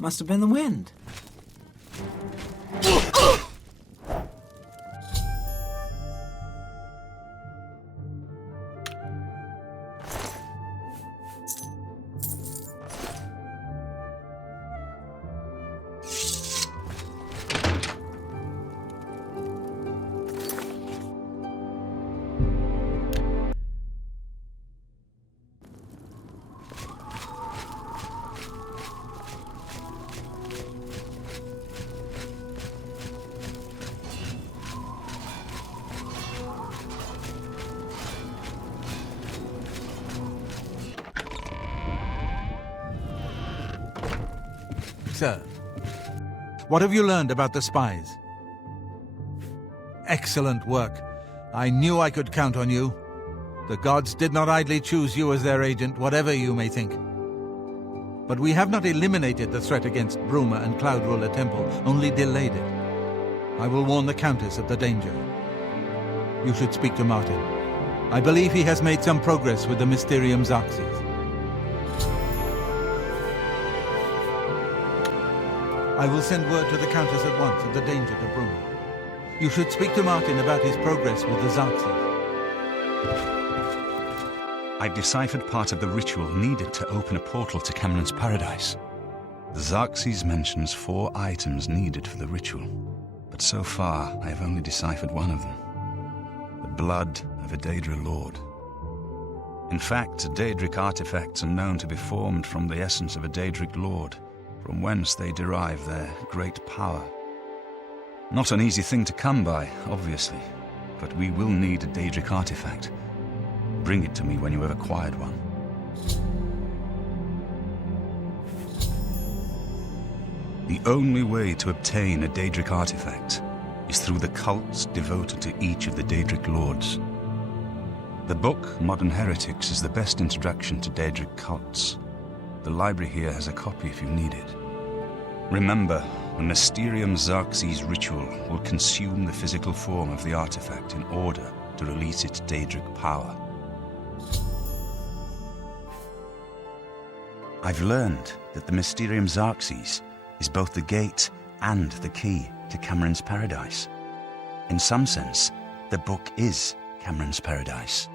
Must have been the wind. Sir, what have you learned about the spies? Excellent work. I knew I could count on you. The gods did not idly choose you as their agent, whatever you may think. But we have not eliminated the threat against Bruma and Cloud Ruler Temple, only delayed it. I will warn the Countess of the danger. You should speak to Martin. I believe he has made some progress with the Mysterium Xerxes. I will send word to the Countess at once of the danger to Bruma. You should speak to Martin about his progress with the Xerxes. I deciphered part of the ritual needed to open a portal to Cameron's paradise. The Xerxes mentions 4 items needed for the ritual, but so far I have only deciphered one of them. The blood of a Daedra Lord. In fact, Daedric artifacts are known to be formed from the essence of a Daedric Lord, from whence they derive their great power. Not an easy thing to come by, obviously, but we will need a Daedric artifact. Bring it to me when you have acquired one. The only way to obtain a Daedric artifact is through the cults devoted to each of the Daedric lords. The book, Modern Heretics, is the best introduction to Daedric cults. The library here has a copy if you need it. Remember, the Mysterium Xerxes ritual will consume the physical form of the artifact in order to release its Daedric power. I've learned that the Mysterium Xerxes is both the gate and the key to Cameron's paradise. In some sense, the book is Cameron's paradise.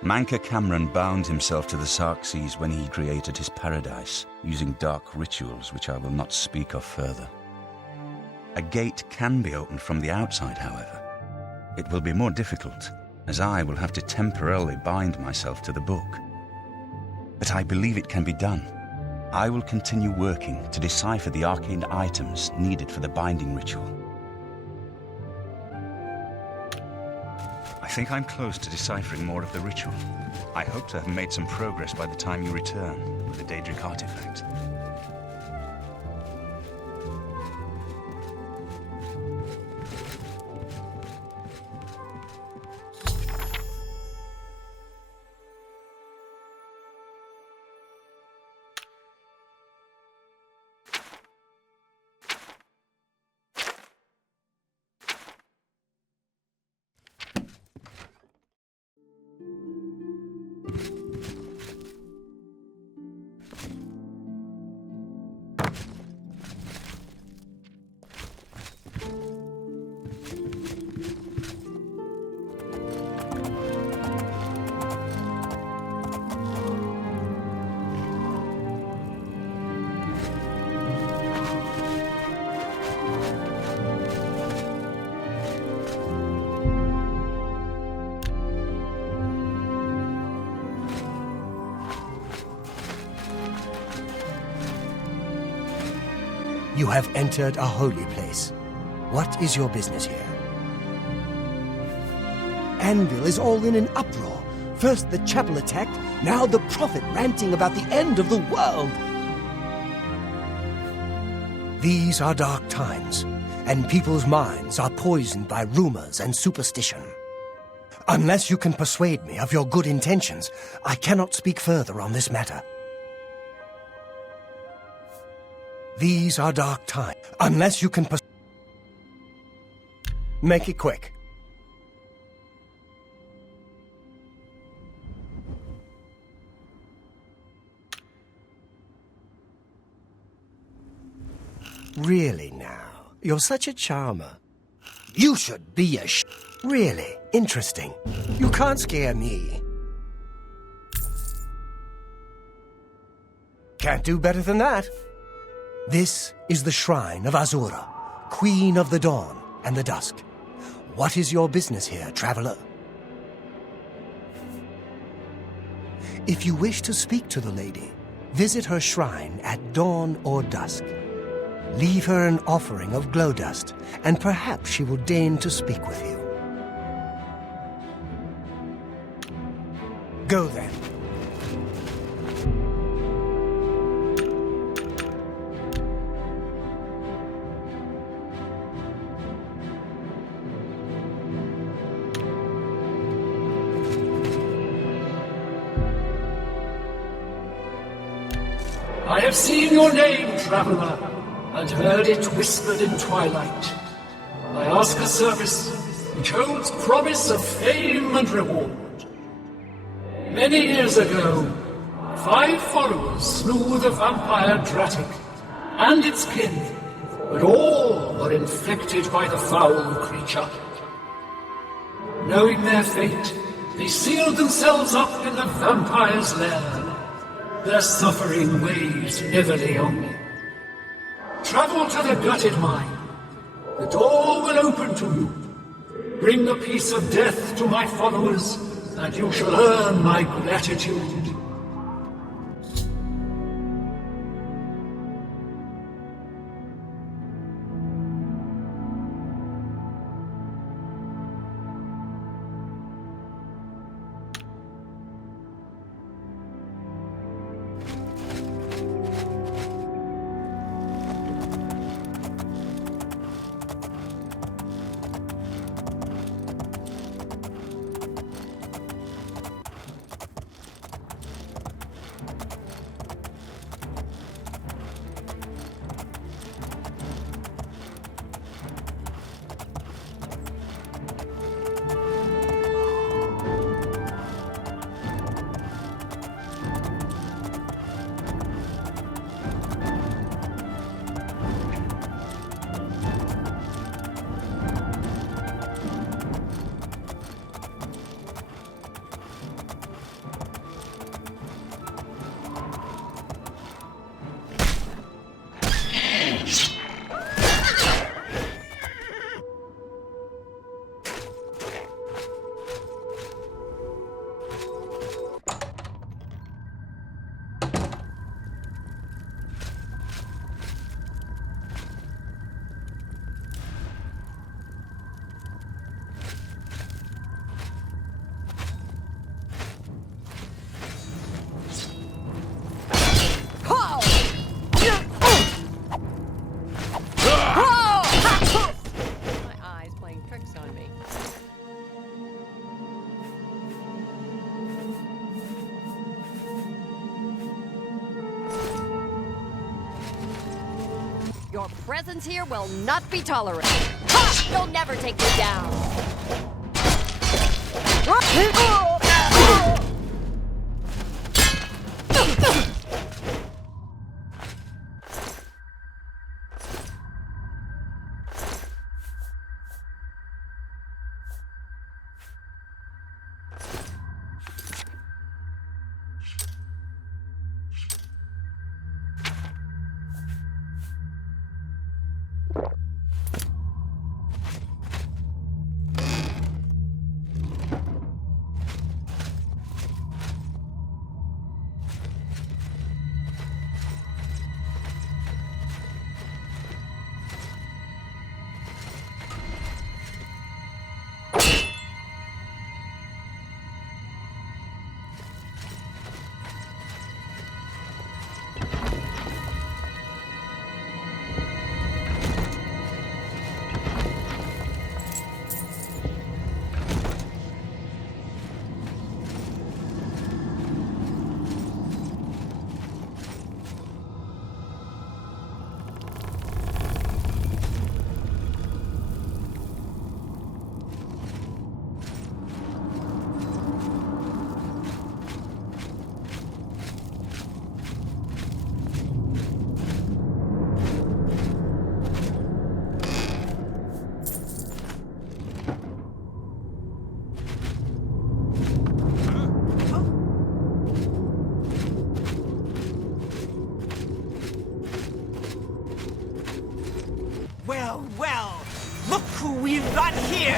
Manca Cameron bound himself to the Xerxes when he created his paradise, using dark rituals which I will not speak of further. A gate can be opened from the outside, however. It will be more difficult, as I will have to temporarily bind myself to the book. But I believe it can be done. I will continue working to decipher the arcane items needed for the binding ritual. I think I'm close to deciphering more of the ritual. I hope to have made some progress by the time you return with the Daedric artifact. You have entered a holy place. What is your business here? Anvil is all in an uproar. First the chapel attacked, now the prophet ranting about the end of the world. These are dark times, and people's minds are poisoned by rumors and superstition. Unless you can persuade me of your good intentions, I cannot speak further on this matter. These are dark times. Unless you can make it quick. Really now? You're such a charmer. You should be a Really? Interesting. You can't scare me. Can't do better than that. This is the shrine of Azura, Queen of the Dawn and the Dusk. What is your business here, traveler? If you wish to speak to the lady, visit her shrine at dawn or dusk. Leave her an offering of glow dust, and perhaps she will deign to speak with you. Go then. I have seen your name, traveler, and heard it whispered in twilight. I ask a service which holds promise of fame and reward. Many years ago, 5 followers slew the vampire Dratic and its kin, but all were infected by the foul creature. Knowing their fate, they sealed themselves up in the vampire's lair. Their suffering weighs heavily on me. Travel to the gutted mine. The door will open to you. Bring the piece of death to my followers, and you shall earn my gratitude. Your presence here will not be tolerated. Ha! You'll never take me down. Well, well, look who we've got here!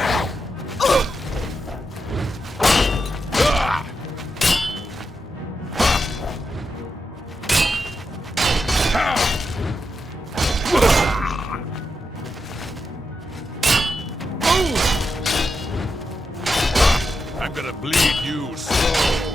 I'm gonna bleed you slow.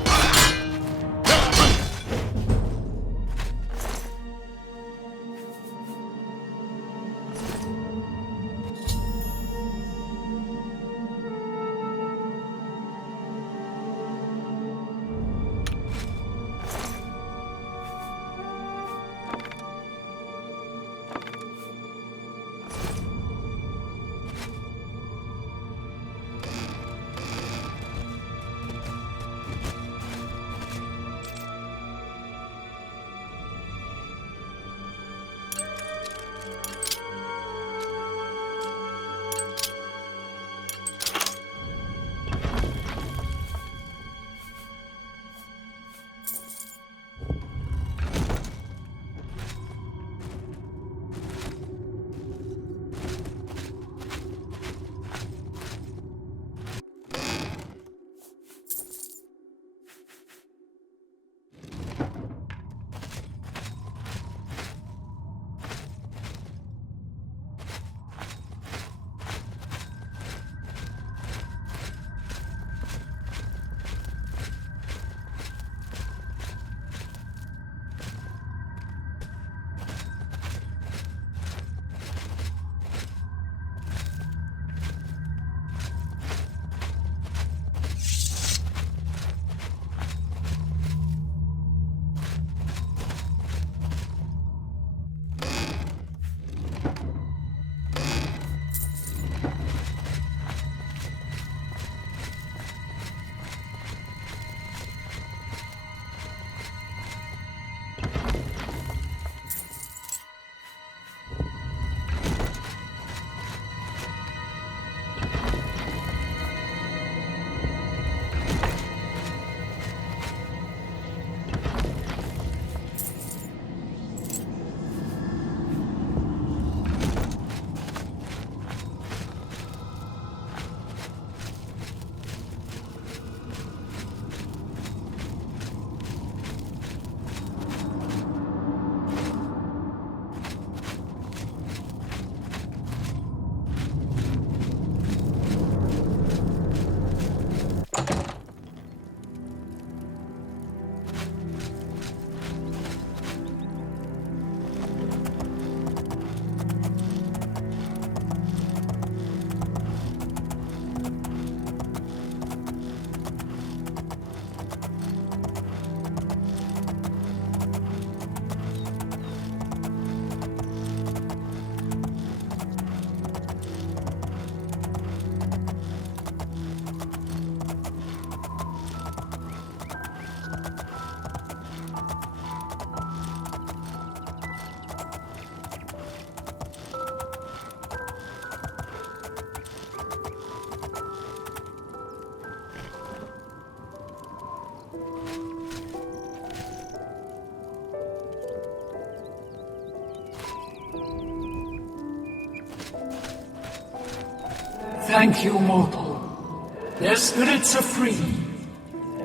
Thank you, mortal. Their spirits are free,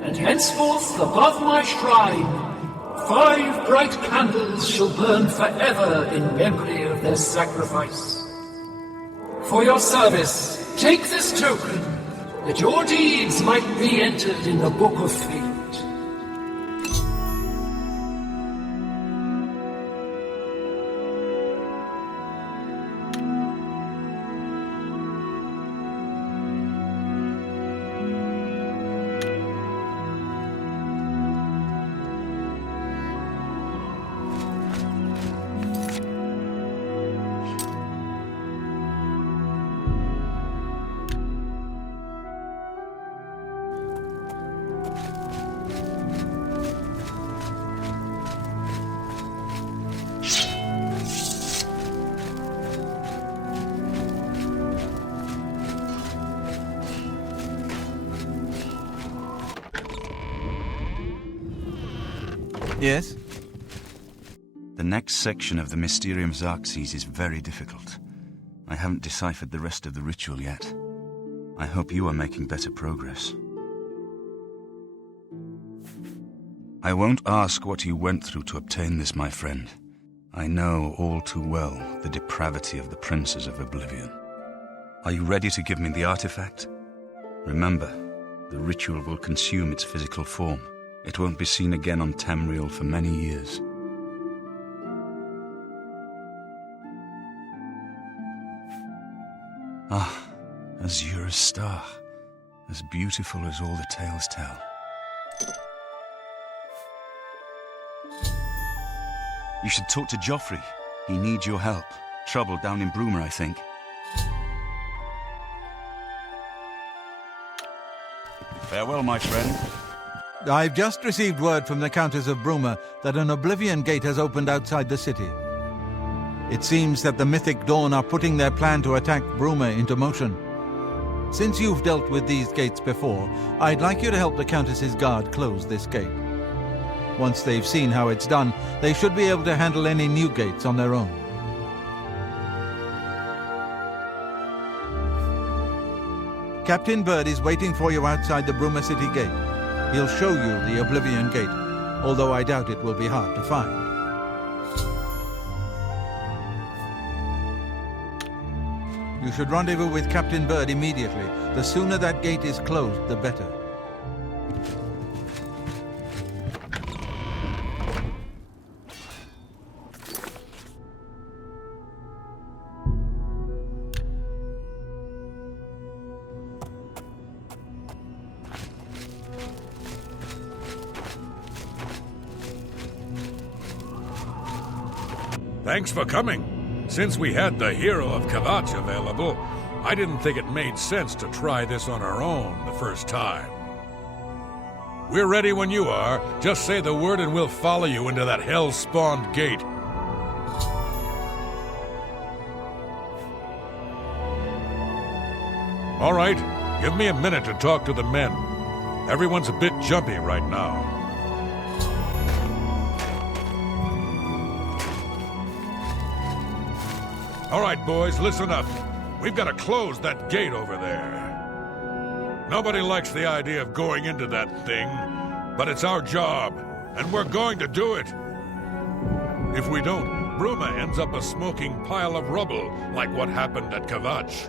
and henceforth above my shrine 5 bright candles shall burn forever in memory of their sacrifice. For your service, take this token, that your deeds might be entered in the Book of Fate. Yes? The next section of the Mysterium Xerxes is very difficult. I haven't deciphered the rest of the ritual yet. I hope you are making better progress. I won't ask what you went through to obtain this, my friend. I know all too well the depravity of the princes of Oblivion. Are you ready to give me the artifact? Remember, the ritual will consume its physical form. It won't be seen again on Tamriel for many years. Ah, Azura's star, as beautiful as all the tales tell. You should talk to Joffrey. He needs your help. Trouble down in Bruma, I think. Farewell, my friend. I've just received word from the Countess of Bruma that an Oblivion gate has opened outside the city. It seems that the Mythic Dawn are putting their plan to attack Bruma into motion. Since you've dealt with these gates before, I'd like you to help the Countess's guard close this gate. Once they've seen how it's done, they should be able to handle any new gates on their own. Captain Bird is waiting for you outside the Bruma City gate. He'll show you the Oblivion Gate, although I doubt it will be hard to find. You should rendezvous with Captain Bird immediately. The sooner that gate is closed, the better. Thanks for coming. Since we had the hero of Kvatch available, I didn't think it made sense to try this on our own the first time. We're ready when you are. Just say the word and we'll follow you into that hell-spawned gate. All right, give me a minute to talk to the men. Everyone's a bit jumpy right now. All right, boys, listen up. We've got to close that gate over there. Nobody likes the idea of going into that thing, but it's our job, and we're going to do it. If we don't, Bruma ends up a smoking pile of rubble, like what happened at Kvatch.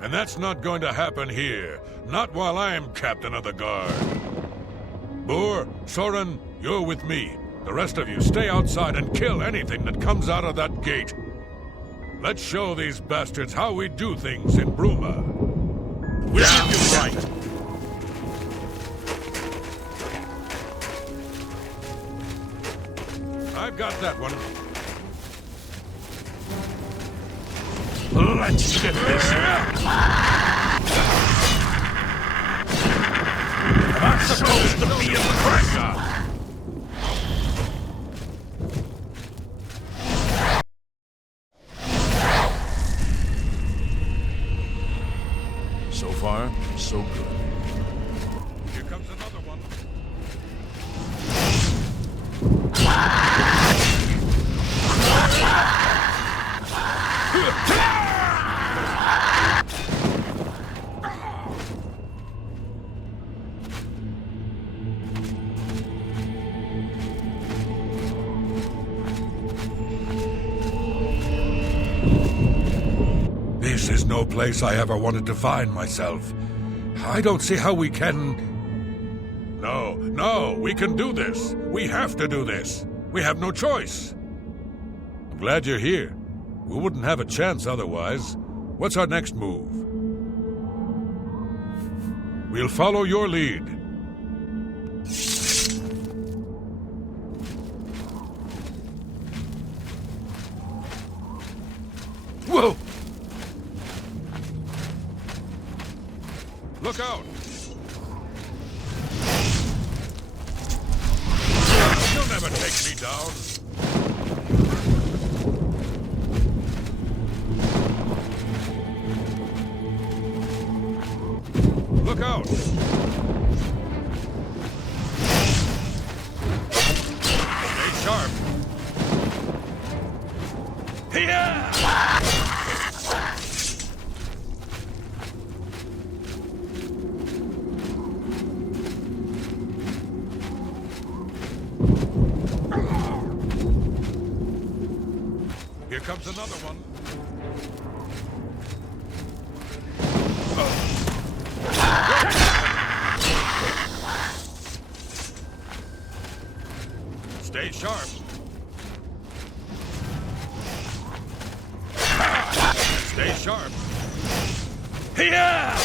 And that's not going to happen here, not while I'm captain of the guard. Boor, Soren, you're with me. The rest of you stay outside and kill anything that comes out of that gate. Let's show these bastards how we do things in Bruma. We'll give you right. I've got that one. Let's get this. I'm supposed to be a pressure. So far, so good. Here comes another one. This is no place I ever wanted to find myself. I don't see how we can... No, we can do this. We have to do this. We have no choice. I'm glad you're here. We wouldn't have a chance otherwise. What's our next move? We'll follow your lead. Whoa! Look out! You'll never take me down. Look out! Stay sharp. Here! Here comes another one. Stay sharp. Stay sharp. Here!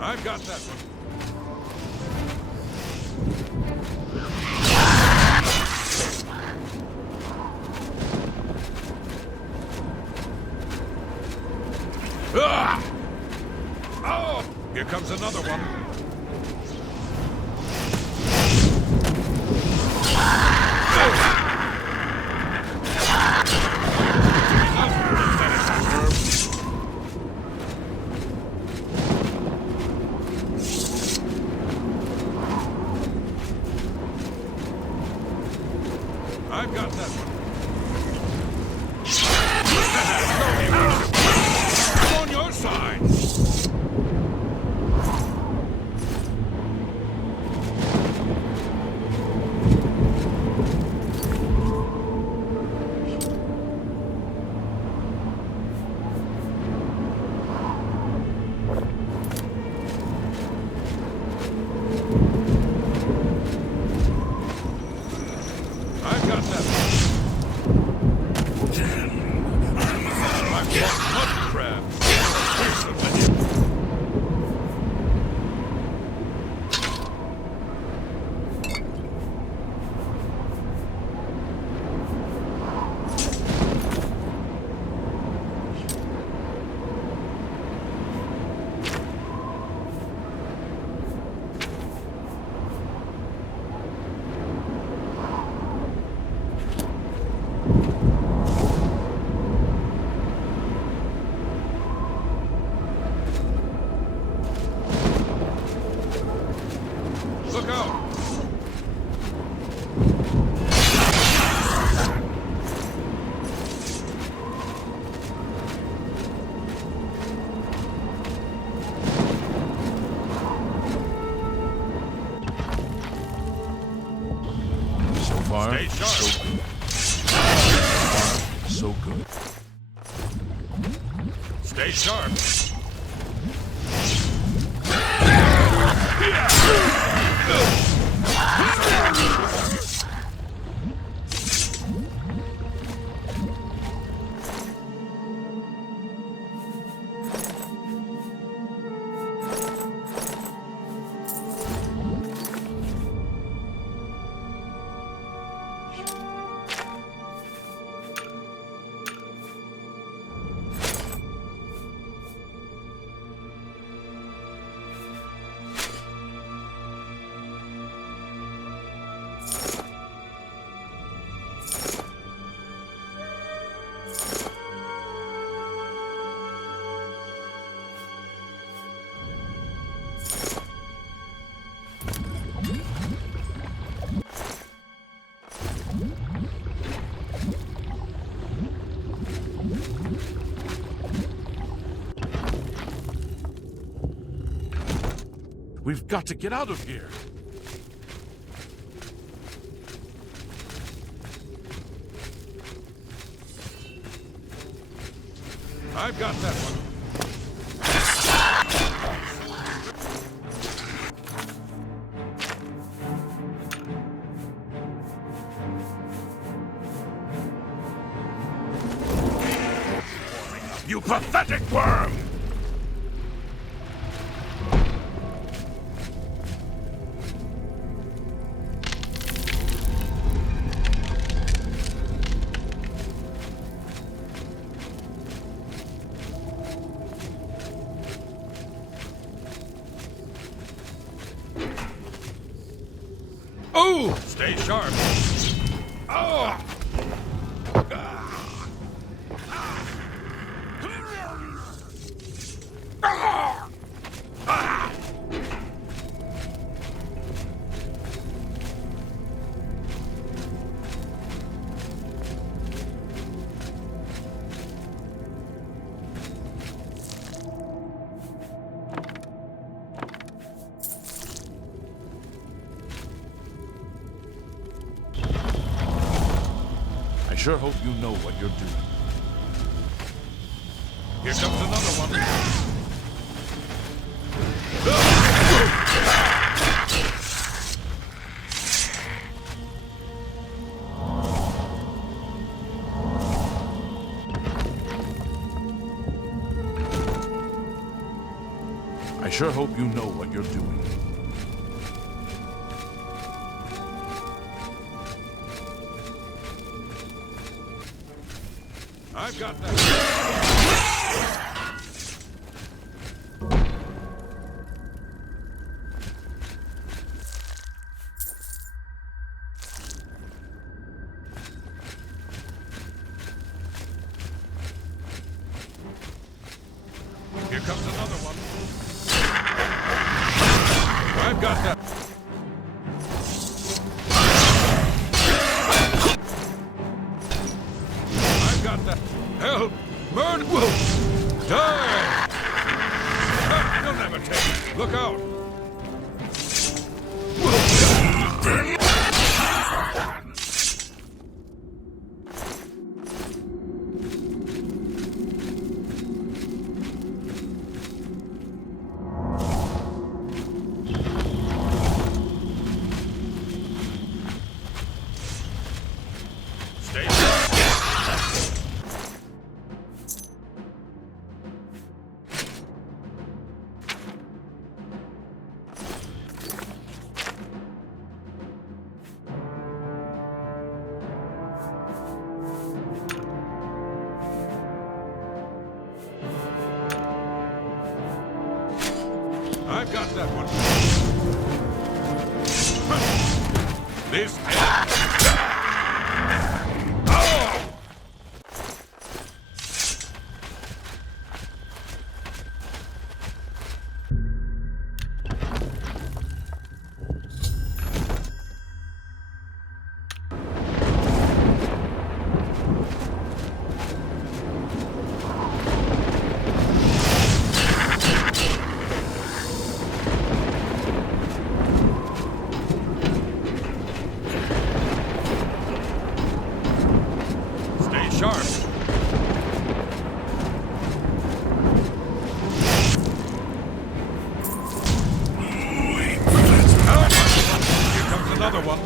I've got that one. Ah! Oh! Here comes another one. I've got that one. I'm on your side. I've got that one. I've got mud crabs. Look out! So far, Stay sharp. so good. Stay sharp. We've got to get out of here. I've got that one. You pathetic worm! Oh! Stay sharp. Oh! I sure hope you know what you're doing. Here comes another one. I sure hope you know what you're doing. I've got that. Here comes another one. I've got that. I've got that. Help! Murd will die! You'll never take it. Look out! Stay sharp. I've got that one. This. Oh! Stay sharp. Here comes another one.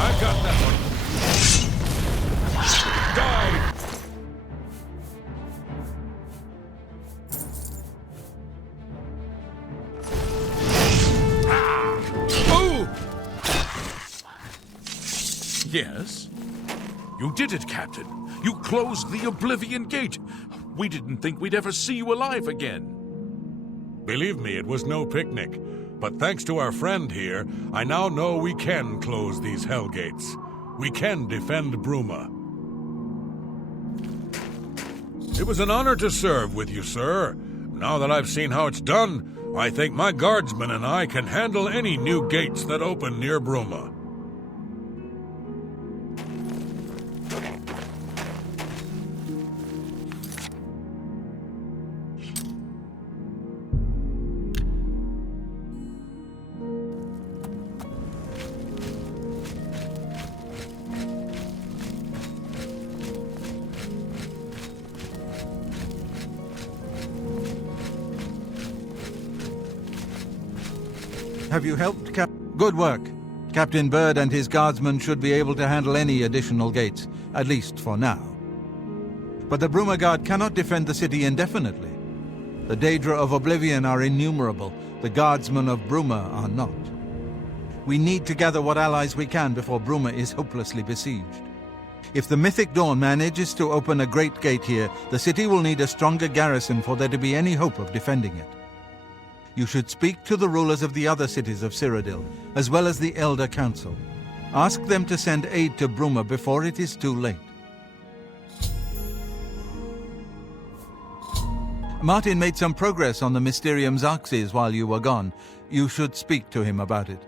I've got that one. Die! Oh! Yes? You did it, Captain. You closed the Oblivion Gate. We didn't think we'd ever see you alive again. Believe me, it was no picnic. But thanks to our friend here, I now know we can close these hell gates. We can defend Bruma. It was an honor to serve with you, sir. Now that I've seen how it's done, I think my guardsmen and I can handle any new gates that open near Bruma. Have you helped, Good work. Captain Bird and his guardsmen should be able to handle any additional gates, at least for now. But the Bruma Guard cannot defend the city indefinitely. The Daedra of Oblivion are innumerable, the guardsmen of Bruma are not. We need to gather what allies we can before Bruma is hopelessly besieged. If the Mythic Dawn manages to open a great gate here, the city will need a stronger garrison for there to be any hope of defending it. You should speak to the rulers of the other cities of Cyrodiil, as well as the Elder Council. Ask them to send aid to Bruma before it is too late. Martin made some progress on the Mysterium Xarxes while you were gone. You should speak to him about it.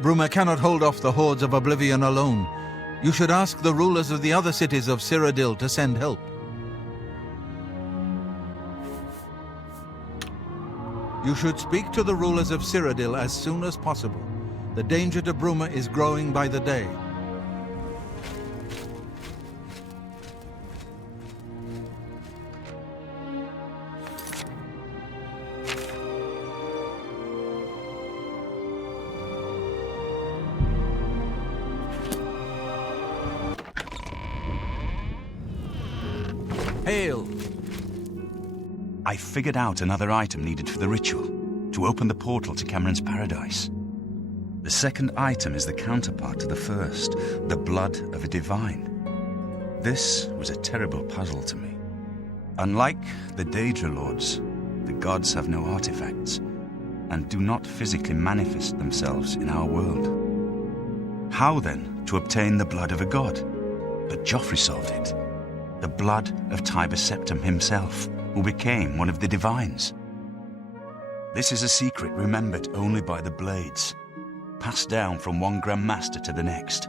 Bruma cannot hold off the hordes of Oblivion alone. You should ask the rulers of the other cities of Cyrodiil to send help. You should speak to the rulers of Cyrodiil as soon as possible. The danger to Bruma is growing by the day. Hail! I figured out another item needed for the ritual, to open the portal to Cameron's paradise. The second item is the counterpart to the first, the blood of a divine. This was a terrible puzzle to me. Unlike the Daedra Lords, the gods have no artifacts, and do not physically manifest themselves in our world. How then to obtain the blood of a god? But Joffrey solved it. The blood of Tiber Septim himself, who became one of the divines. This is a secret remembered only by the Blades, passed down from one Grand Master to the next.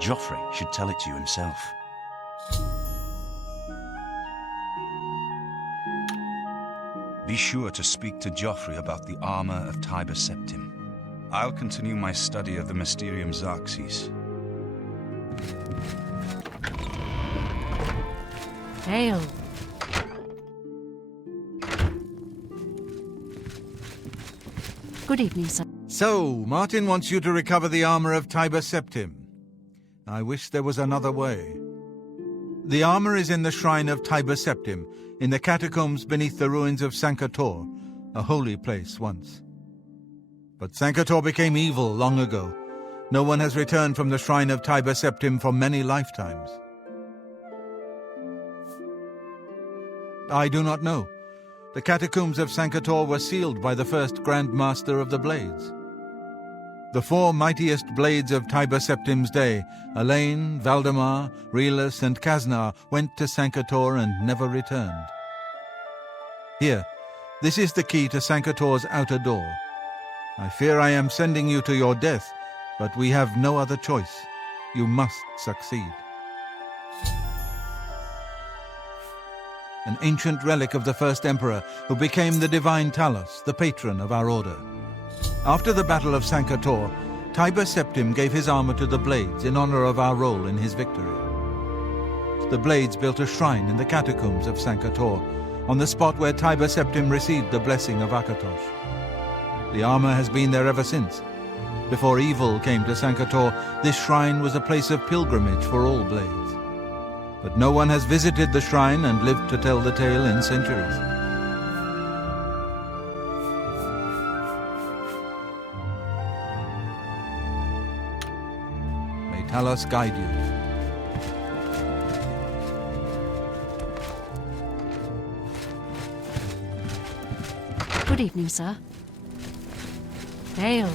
Joffrey should tell it to you himself. Be sure to speak to Joffrey about the armor of Tiber Septim. I'll continue my study of the Mysterium Xarxes. Hail. Good evening, sir. So, Martin wants you to recover the armor of Tiber Septim. I wish there was another way. The armor is in the shrine of Tiber Septim, in the catacombs beneath the ruins of Sankator, a holy place once. But Sankator became evil long ago. No one has returned from the shrine of Tiber Septim for many lifetimes. I do not know. The catacombs of Sankator were sealed by the first Grand Master of the Blades. The four mightiest blades of Tiber Septim's day, Elaine, Valdemar, Relus, and Kaznar, went to Sankator and never returned. Here, this is the key to Sankator's outer door. I fear I am sending you to your death, but we have no other choice. You must succeed. An ancient relic of the first emperor who became the divine Talos, the patron of our order. After the Battle of Sankator, Tiber Septim gave his armor to the Blades in honor of our role in his victory. The Blades built a shrine in the catacombs of Sankator, on the spot where Tiber Septim received the blessing of Akatosh. The armor has been there ever since. Before evil came to Sankator, this shrine was a place of pilgrimage for all blades. But no one has visited the shrine and lived to tell the tale in centuries. May Talos guide you. Good evening, sir. Hail.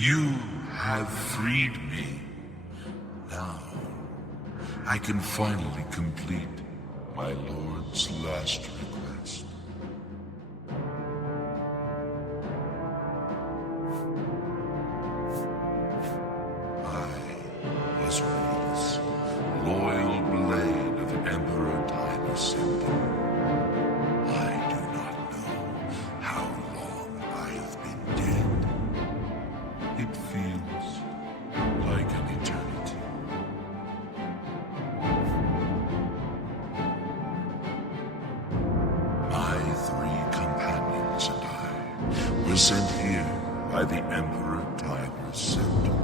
You have freed me. Now, I can finally complete my lord's last request. I was Reed's loyal blade of Emperor Tiber Septim. I do not know how long I have been dead. It feels like an eternity. My 3 companions and I were sent here by the Emperor Tiber Septim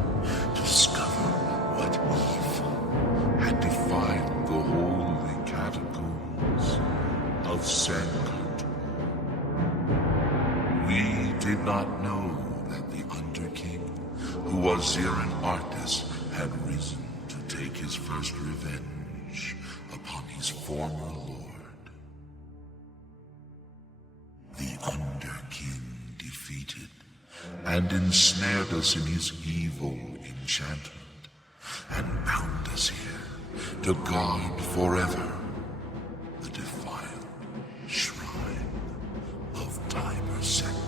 to discover what evil had defiled the holy catacombs of Sankotor. We did not know that the Underking, who was Zirin Artis, had risen to take his first revenge upon his former lord. The Underking defeated and ensnared us in his evil enchantment, and bound us here to guard forever the defiled shrine of Tiber Septim.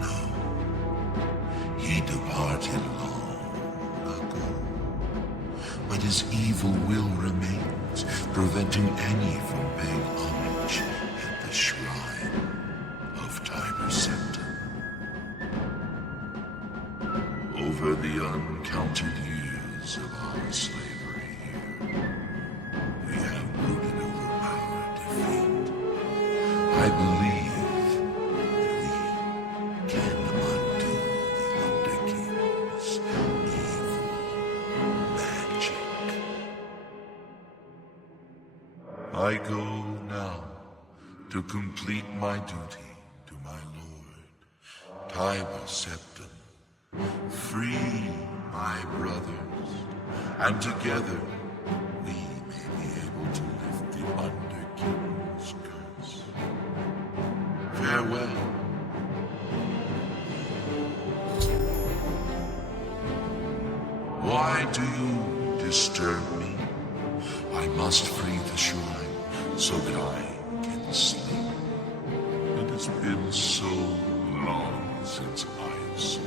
No, he departed long ago, but his evil will remains, preventing any from paying homage at the shrine of Tiber Septim. Over the uncounted years of our slavery here, we have brooded over our defeat. I believe that we can undo the Underking's evil magic. I go now to complete my duty to my lord, Tiber Septim. Free my brothers, and together we may be able to lift the Underking's curse. Farewell. Why do you disturb me? I must free the shrine so that I can sleep. It has been so long since I have slept.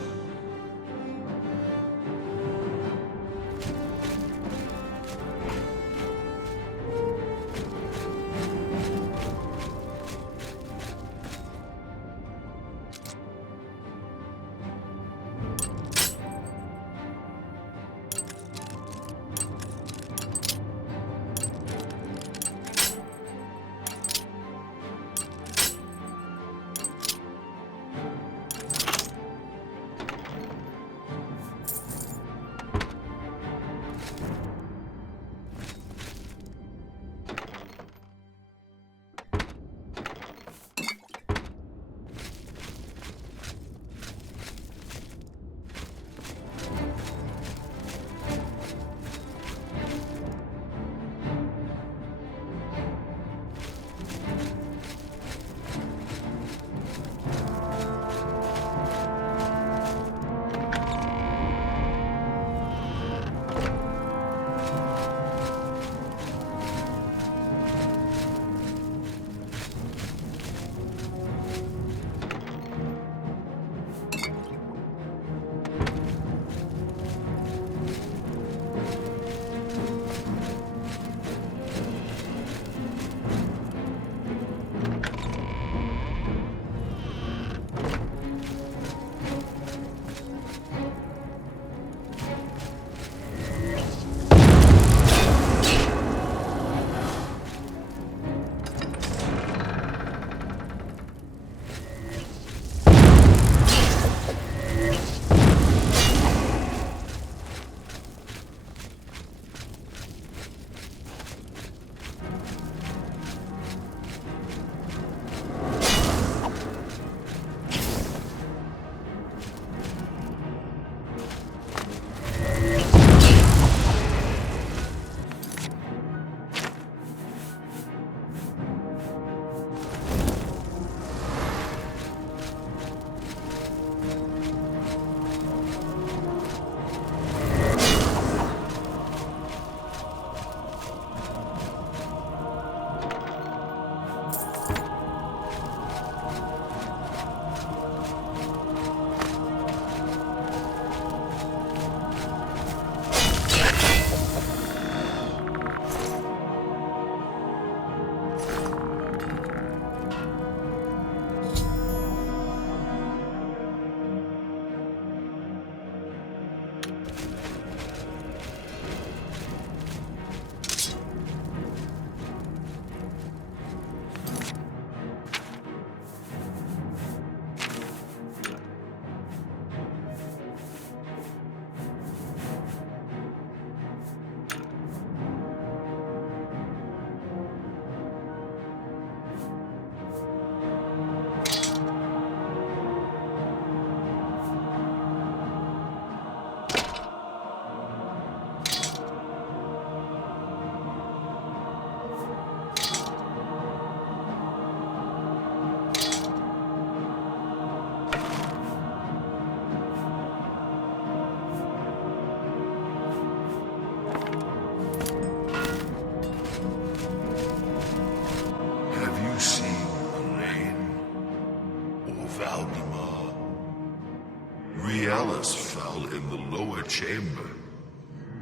Alice fell in the lower chamber.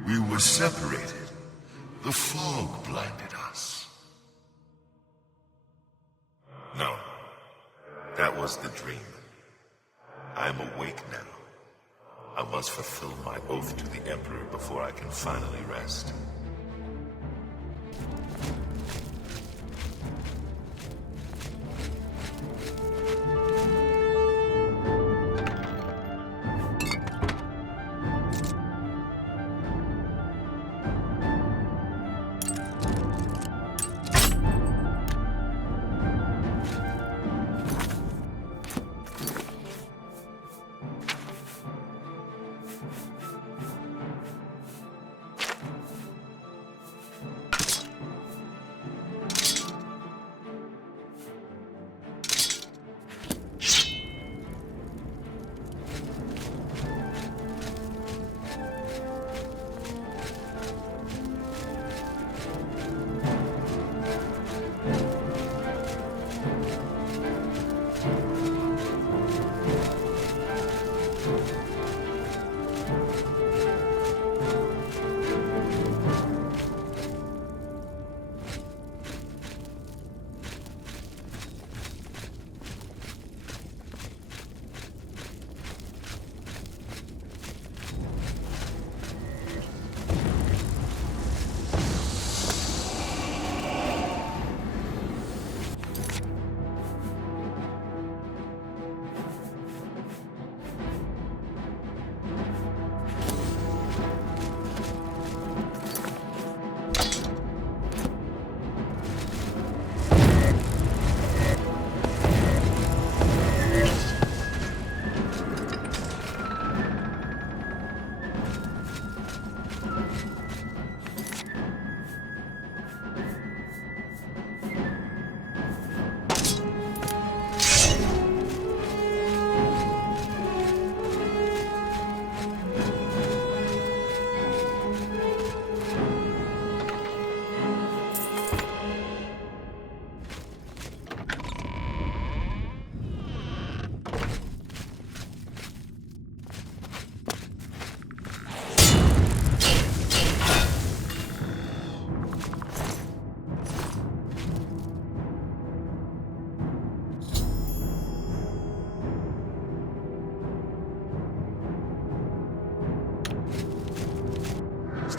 We were separated. The fog blinded us. No, that was the dream. I'm awake now. I must fulfill my oath to the Emperor before I can finally rest.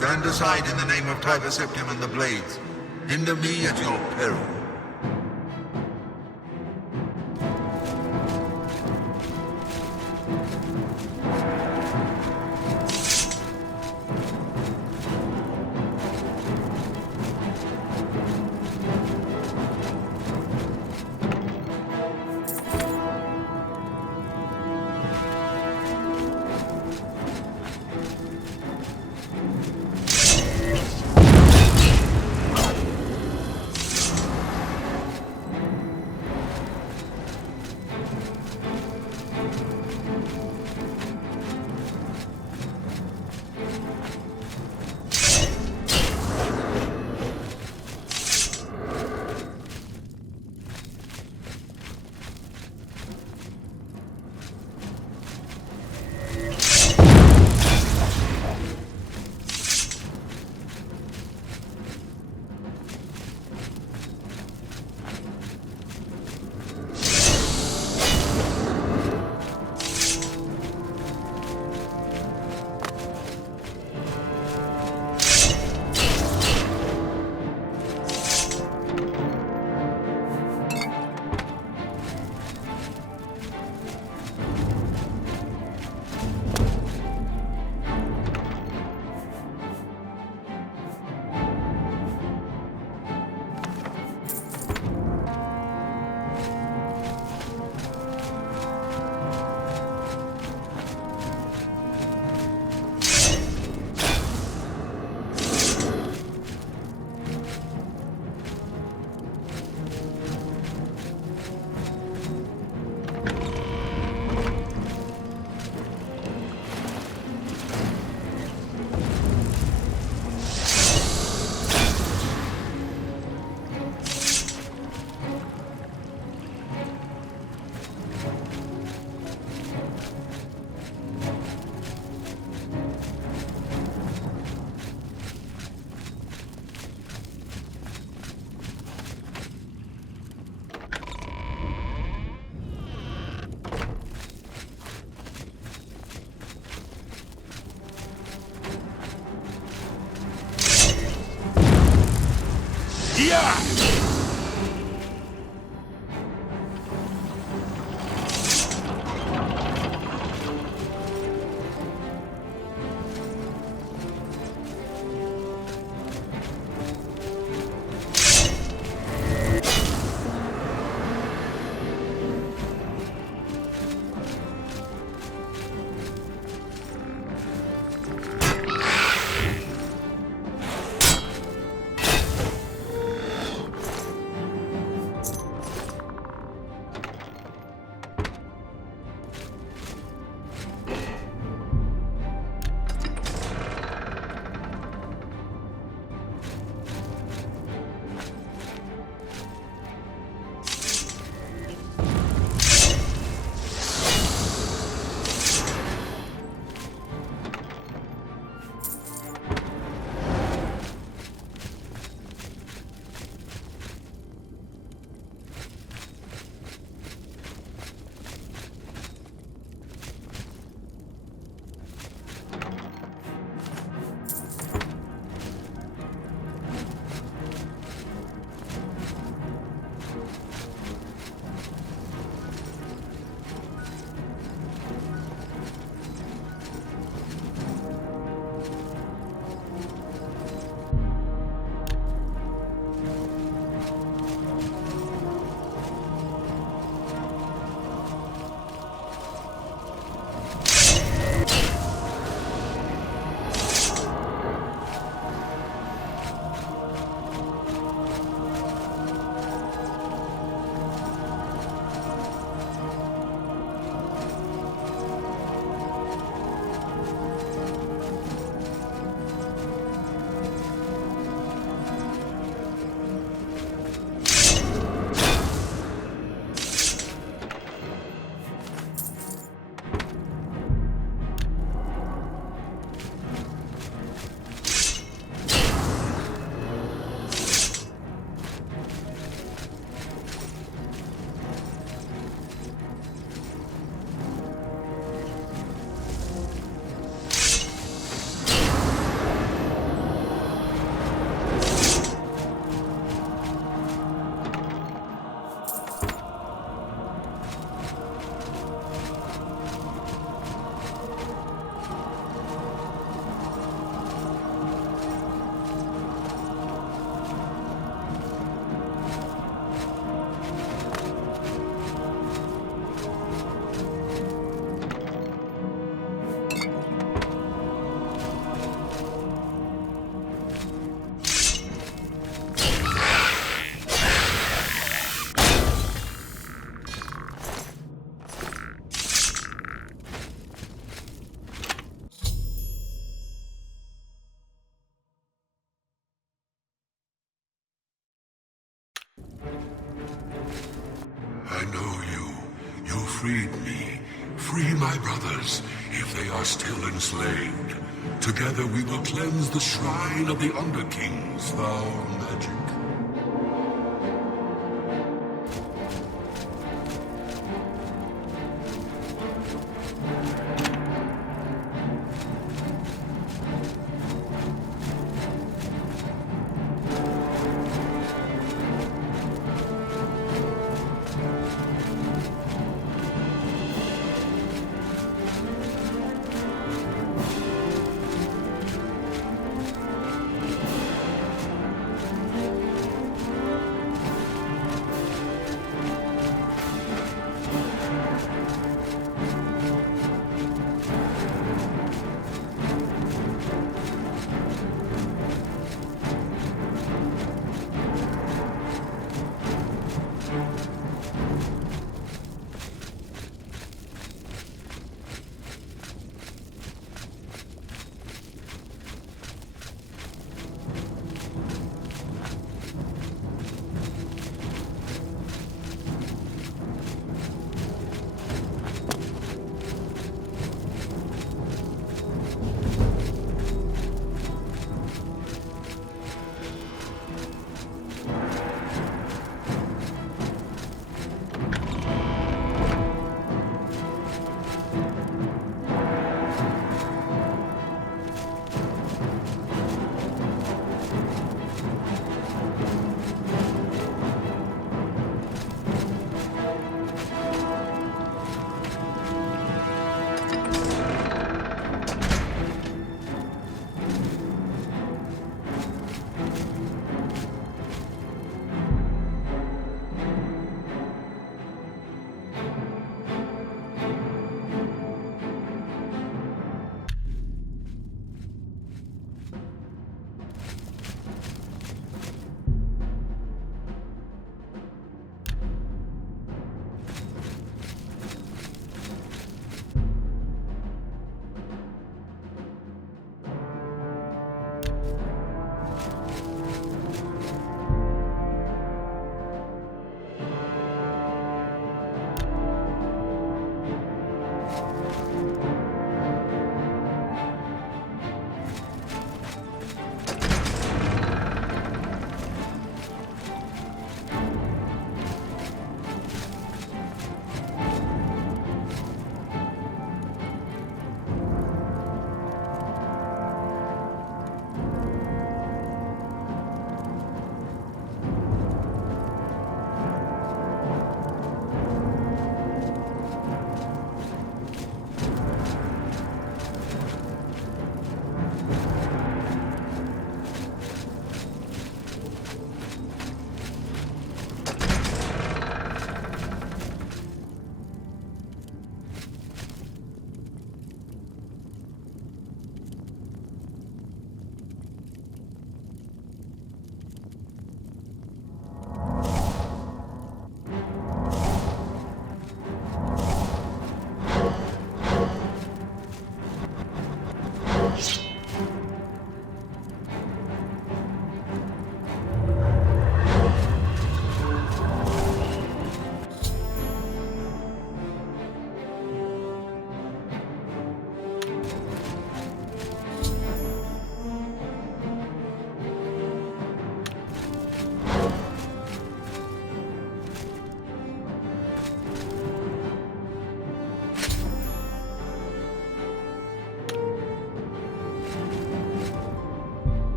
Stand aside in the name of Tiber Septim and the Blades. Hinder me at your peril. I know you. You freed me. Free my brothers, if they are still enslaved. Together we will cleanse the shrine of the Underking's foul magic.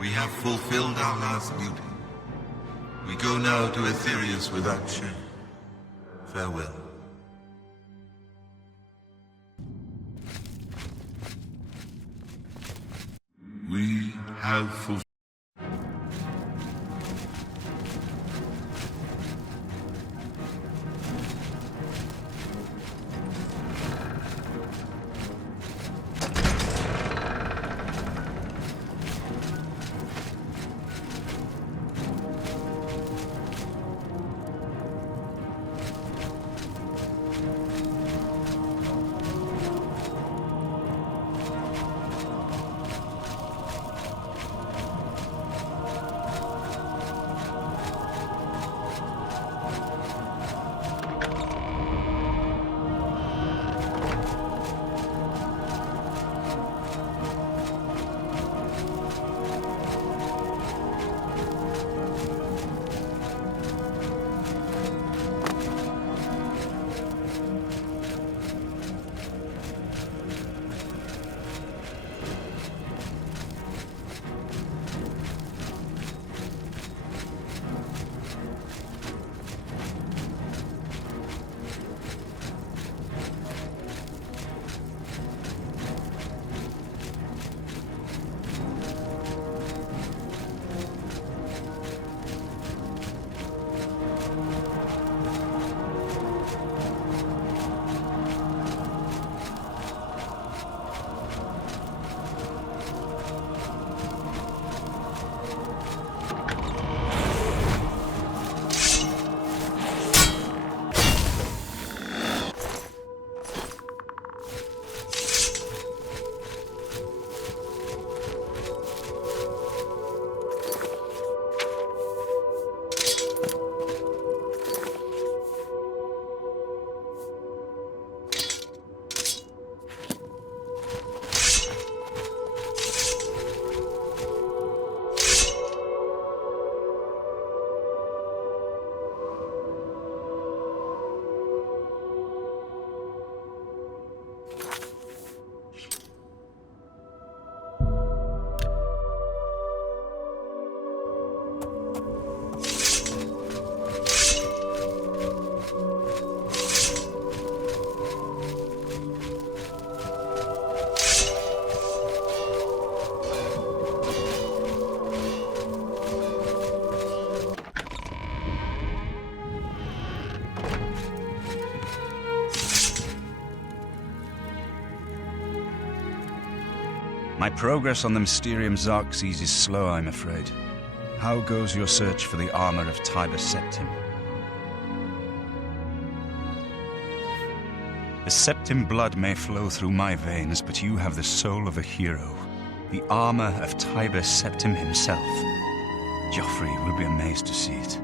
We have fulfilled our last duty. We go now to Aetherius without shame. Farewell. We have fulfilled. My progress on the Mysterium Xarxes is slow, I'm afraid. How goes your search for the armor of Tiber Septim? The Septim blood may flow through my veins, but you have the soul of a hero. The armor of Tiber Septim himself. Joffrey will be amazed to see it.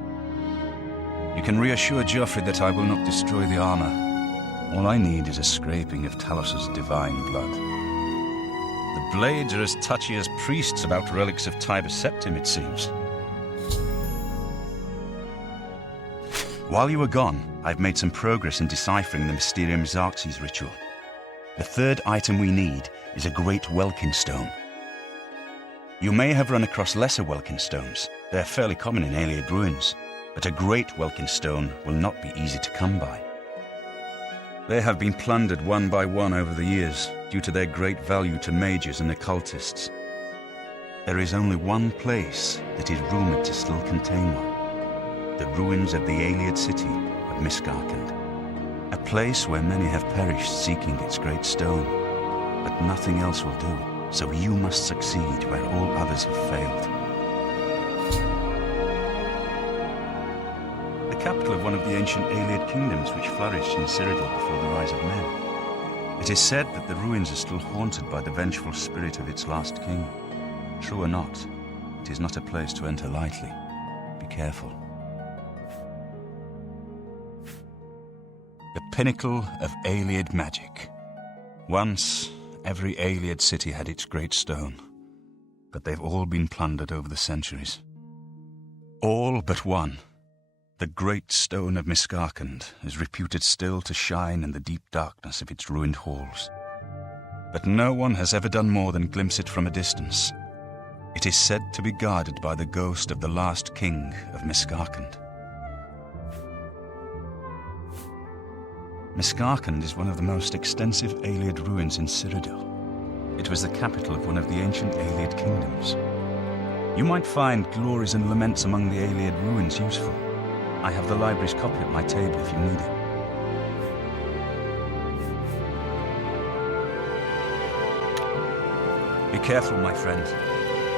You can reassure Joffrey that I will not destroy the armor. All I need is a scraping of Talos's divine blood. The blades are as touchy as priests about relics of Tiber Septim, it seems. While you were gone, I've made some progress in deciphering the Mysterium Xarxes ritual. The third item we need is a great Welkin stone. You may have run across lesser Welkin stones. They're fairly common in Ayleid ruins, but a great Welkin stone will not be easy to come by. They have been plundered one by one over the years, due to their great value to mages and occultists. There is only one place that is rumored to still contain one. The ruins of the Ayleid city of Miskarkand. A place where many have perished seeking its great stone. But nothing else will do, so you must succeed where all others have failed. The capital of one of the ancient Ayleid kingdoms which flourished in Cyrodiil before the rise of men. It is said that the ruins are still haunted by the vengeful spirit of its last king. True or not, it is not a place to enter lightly. Be careful. The pinnacle of Ayleid magic. Once, every Ayleid city had its great stone, but they've all been plundered over the centuries. All but one. The great stone of Miskarkand is reputed still to shine in the deep darkness of its ruined halls. But no one has ever done more than glimpse it from a distance. It is said to be guarded by the ghost of the last king of Miskarkand. Miskarkand is one of the most extensive Ayleid ruins in Cyrodiil. It was the capital of one of the ancient Ayleid kingdoms. You might find glories and laments among the Ayleid ruins useful. I have the library's copy at my table if you need it. Be careful, my friend.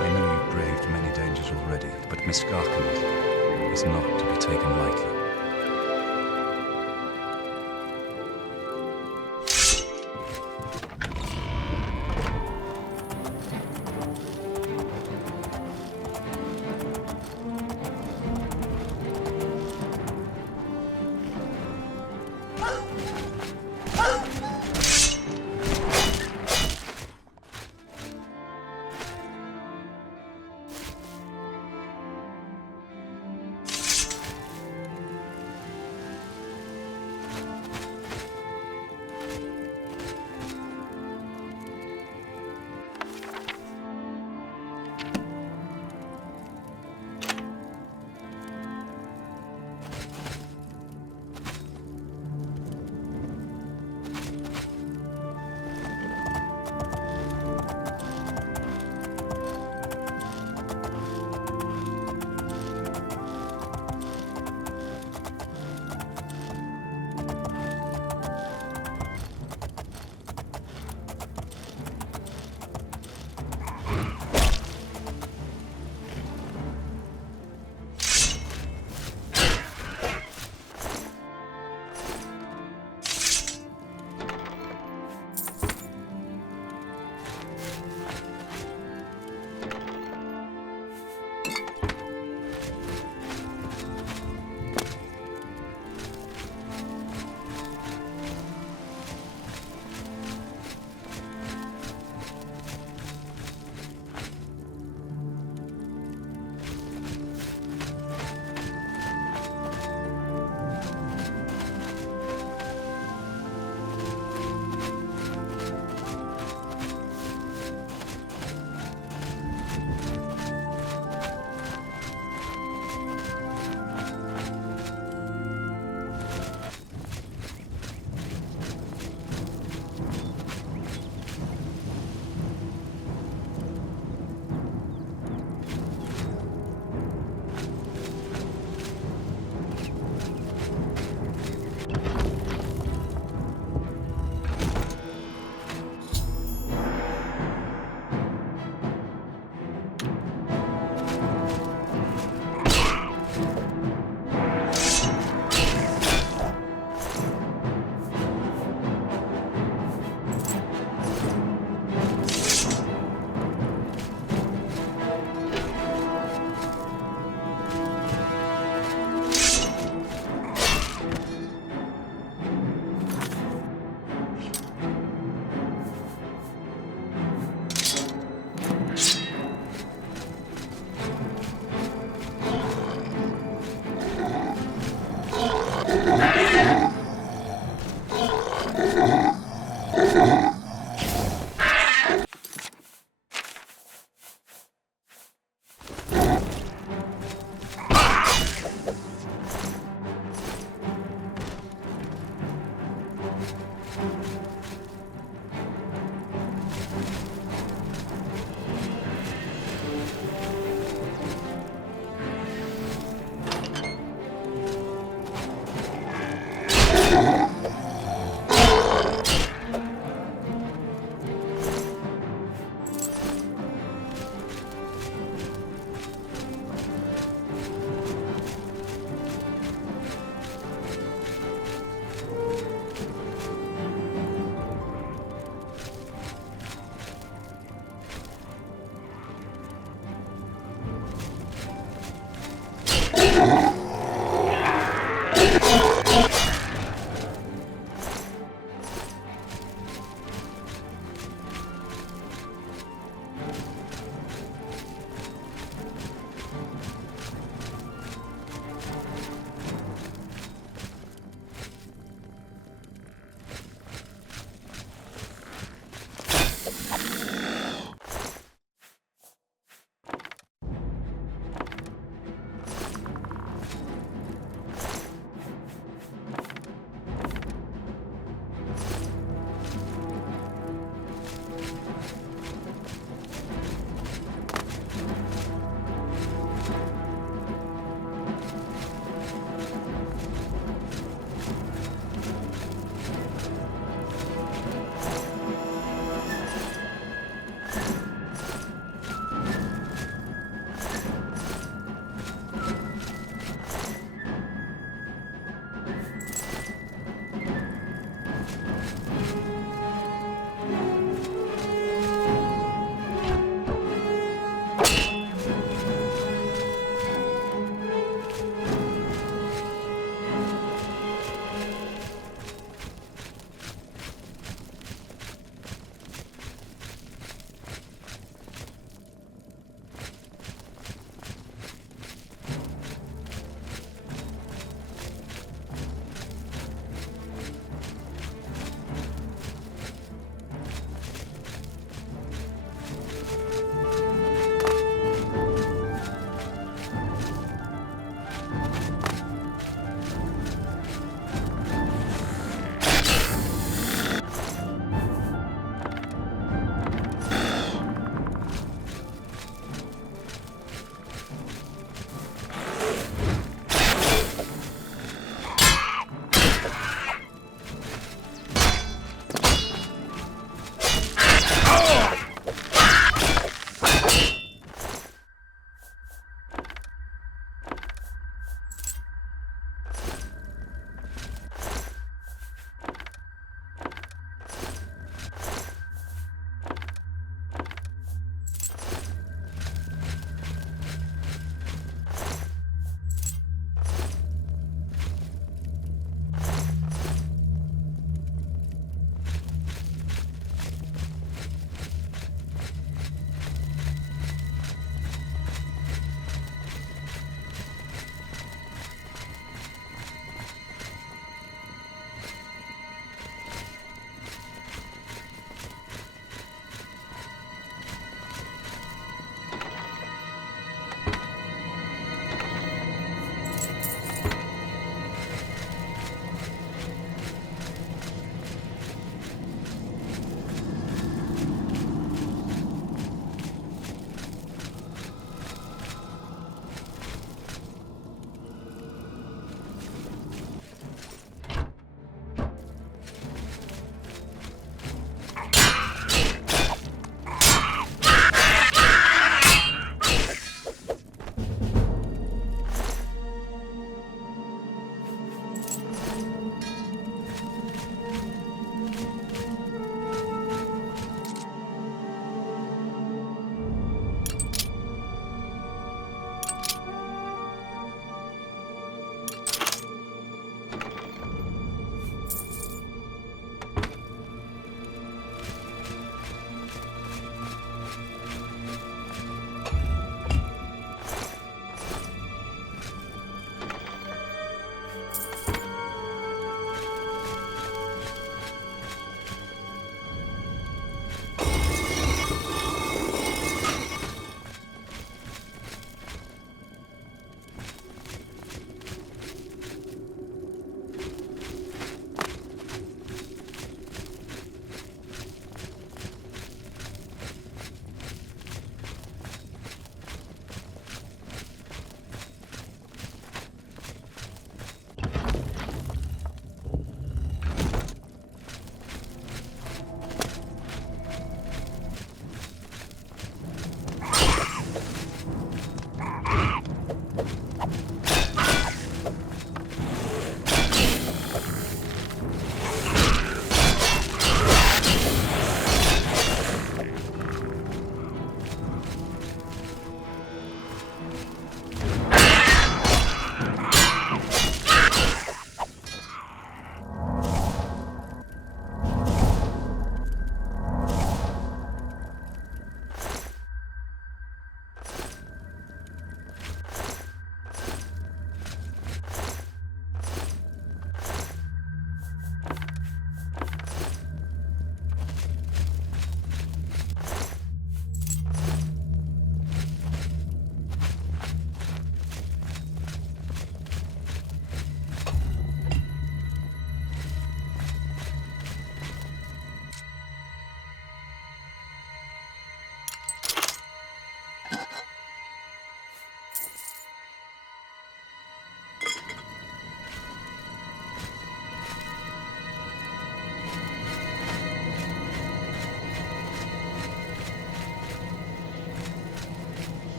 I know you've braved many dangers already, but Miskarkand is not to be taken lightly.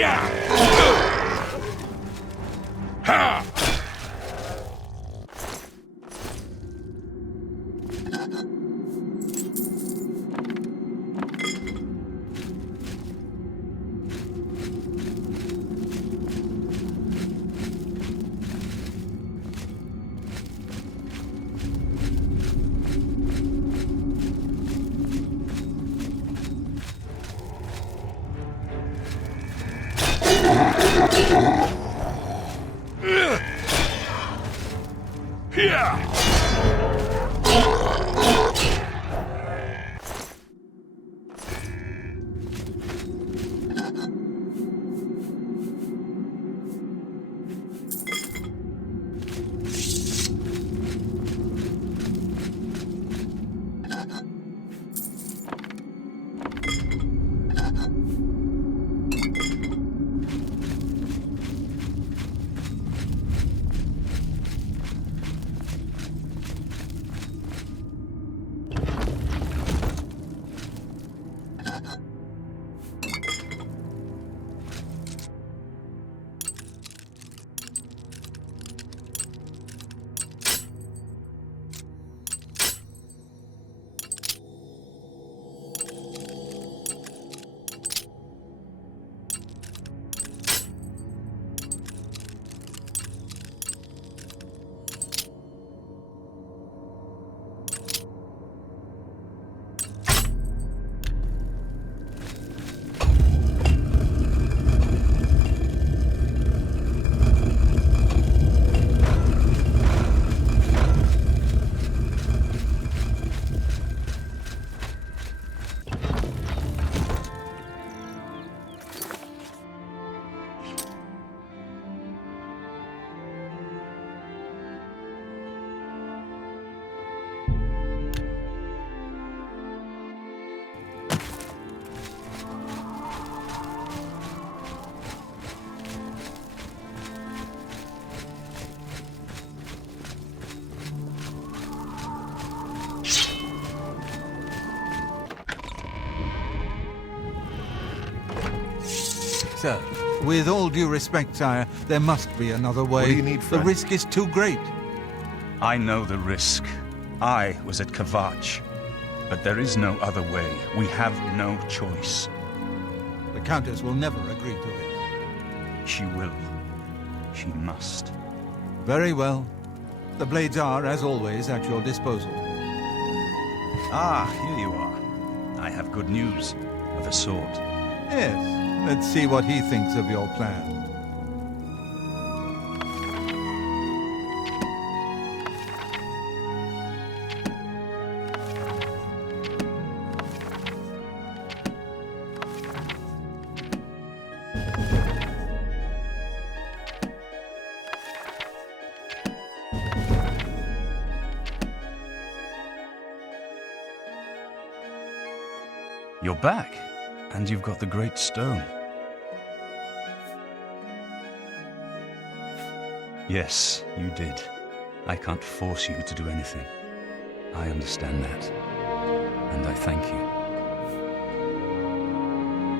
Yeah! Ha! Sir, with all due respect, sire, there must be another way. What do you need, friend? The risk is too great. I know the risk. I was at Kvatch. But there is no other way. We have no choice. The Countess will never agree to it. She will. She must. Very well. The blades are, as always, at your disposal. Ah, here you are. I have good news, of a sort. Yes. Let's see what he thinks of your plan. You're back, and you've got the Great Stone. Yes, you did. I can't force you to do anything. I understand that, and I thank you.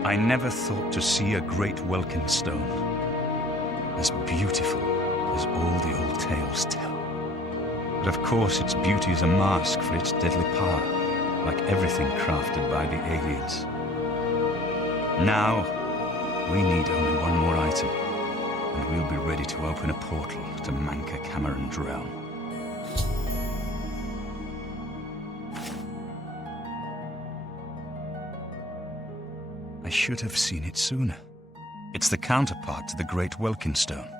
I never thought to see a great Welkin stone, as beautiful as all the old tales tell. But of course its beauty is a mask for its deadly power. Like everything crafted by the Aegids. Now, we need only one more item, and we'll be ready to open a portal to Manka Cameron's realm. I should have seen it sooner. It's the counterpart to the Great Welkin Stone,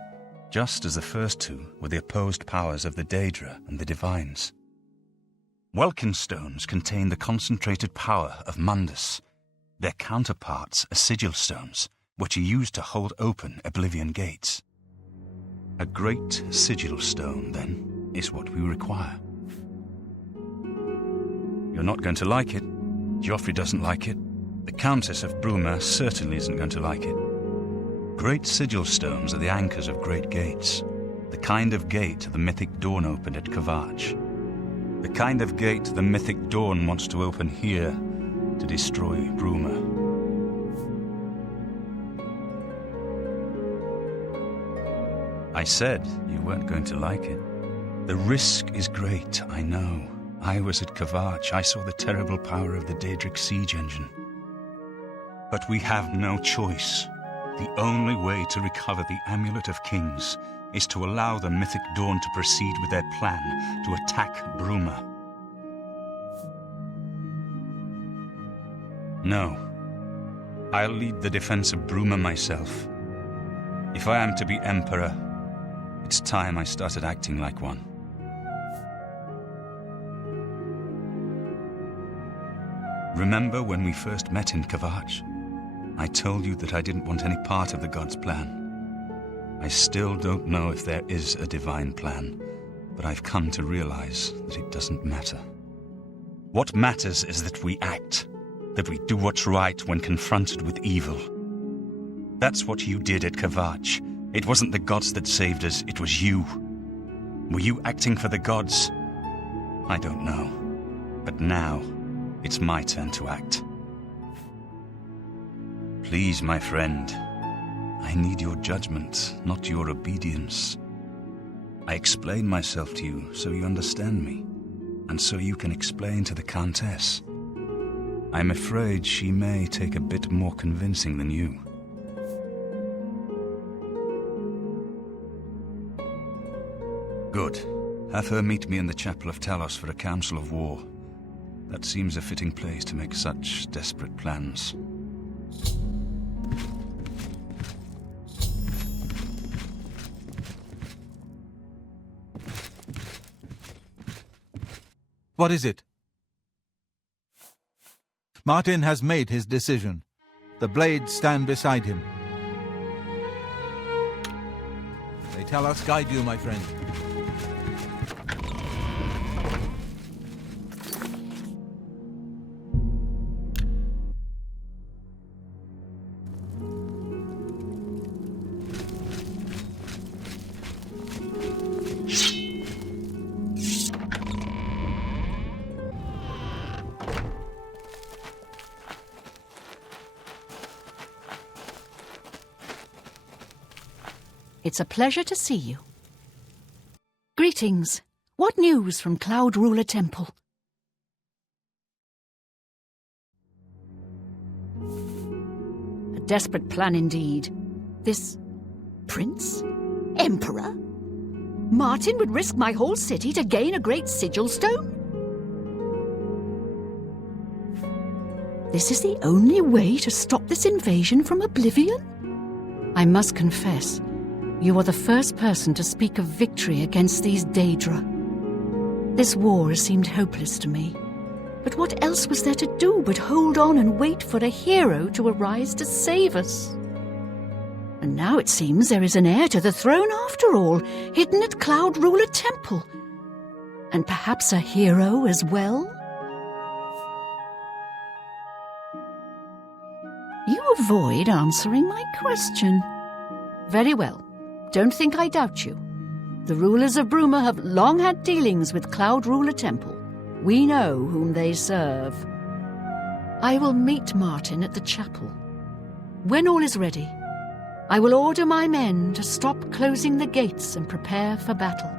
just as the first two were the opposed powers of the Daedra and the Divines. Welkin stones contain the concentrated power of Mundus. Their counterparts are sigil stones, which are used to hold open Oblivion gates. A great sigil stone, then, is what we require. You're not going to like it. Joffrey doesn't like it. The Countess of Bruma certainly isn't going to like it. Great sigil stones are the anchors of great gates, the kind of gate the mythic Dawn opened at Kvatch. The kind of gate the mythic Dawn wants to open here to destroy Bruma. I said you weren't going to like it. The risk is great, I know. I was at Kvatch. I saw the terrible power of the Daedric siege engine. But we have no choice. The only way to recover the Amulet of Kings is to allow the Mythic Dawn to proceed with their plan to attack Bruma. No. I'll lead the defense of Bruma myself. If I am to be Emperor, it's time I started acting like one. Remember when we first met in Kvatch? I told you that I didn't want any part of the gods' plan. I still don't know if there is a divine plan, but I've come to realize that it doesn't matter. What matters is that we act, that we do what's right when confronted with evil. That's what you did at Kvatch. It wasn't the gods that saved us, it was you. Were you acting for the gods? I don't know. But now, it's my turn to act. Please, my friend, I need your judgment, not your obedience. I explain myself to you so you understand me, and so you can explain to the Countess. I'm afraid she may take a bit more convincing than you. Good. Have her meet me in the Chapel of Talos for a council of war. That seems a fitting place to make such desperate plans. What is it? Martin has made his decision. The blades stand beside him. They tell us guide you, my friend. It's a pleasure to see you. Greetings. What news from Cloud Ruler Temple? A desperate plan indeed. This prince? Emperor? Martin would risk my whole city to gain a great sigil stone? This is the only way to stop this invasion from Oblivion? I must confess, you are the first person to speak of victory against these Daedra. This war seemed hopeless to me. But what else was there to do but hold on and wait for a hero to arise to save us? And now it seems there is an heir to the throne after all, hidden at Cloud Ruler Temple. And perhaps a hero as well? You avoid answering my question. Very well. Don't think I doubt you. The rulers of Bruma have long had dealings with Cloud Ruler Temple. We know whom they serve. I will meet Martin at the chapel. When all is ready, I will order my men to stop closing the gates and prepare for battle.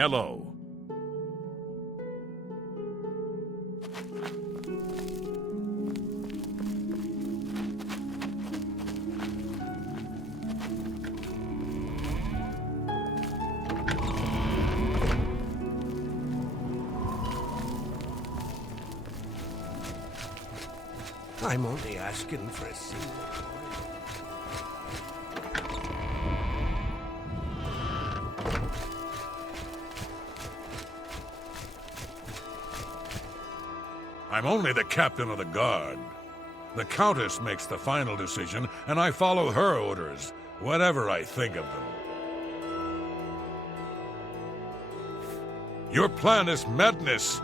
Hello. I'm only asking for a single coin. I'm only the captain of the guard. The Countess makes the final decision, and I follow her orders, whatever I think of them. Your plan is madness.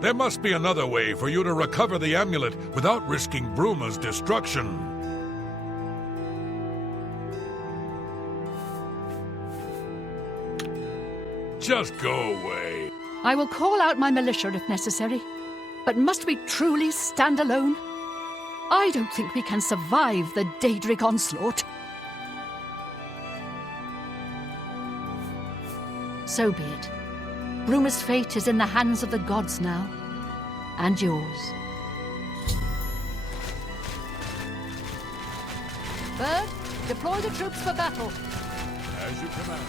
There must be another way for you to recover the amulet without risking Bruma's destruction. Just go away. I will call out my militia if necessary, but must we truly stand alone? I don't think we can survive the Daedric onslaught. So be it. Bruma's fate is in the hands of the gods now, and yours. Bird, deploy the troops for battle. As you command.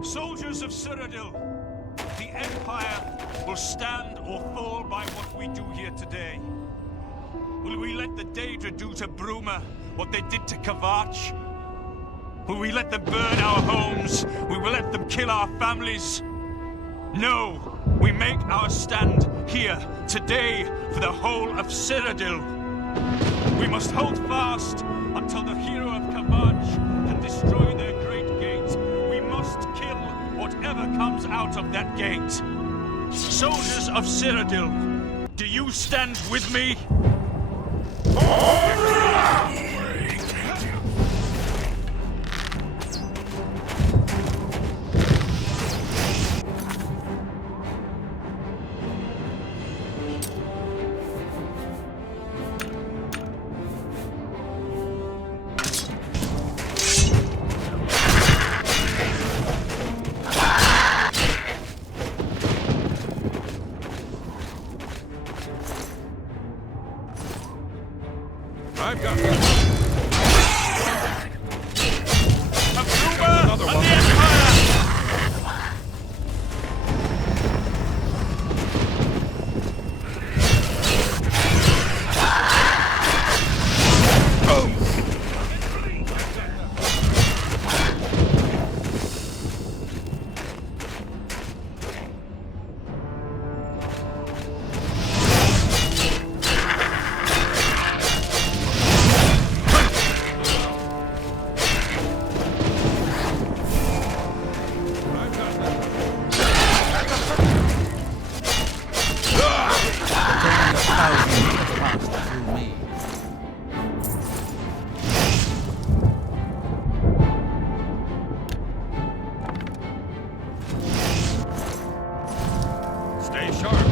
Soldiers of Cyrodiil, the Empire will stand or fall by what we do here today. Will we let the Daedra do to Bruma what they did to Kvatch? Will we let them burn our homes? Will we let them kill our families? No, we make our stand here, today, for the whole of Cyrodiil. We must hold fast until the hero of Kvatch can destroy their great gate. We must kill whatever comes out of that gate. Soldiers of Cyrodiil, do you stand with me? I've got Another one. The Empire! Stay sharp.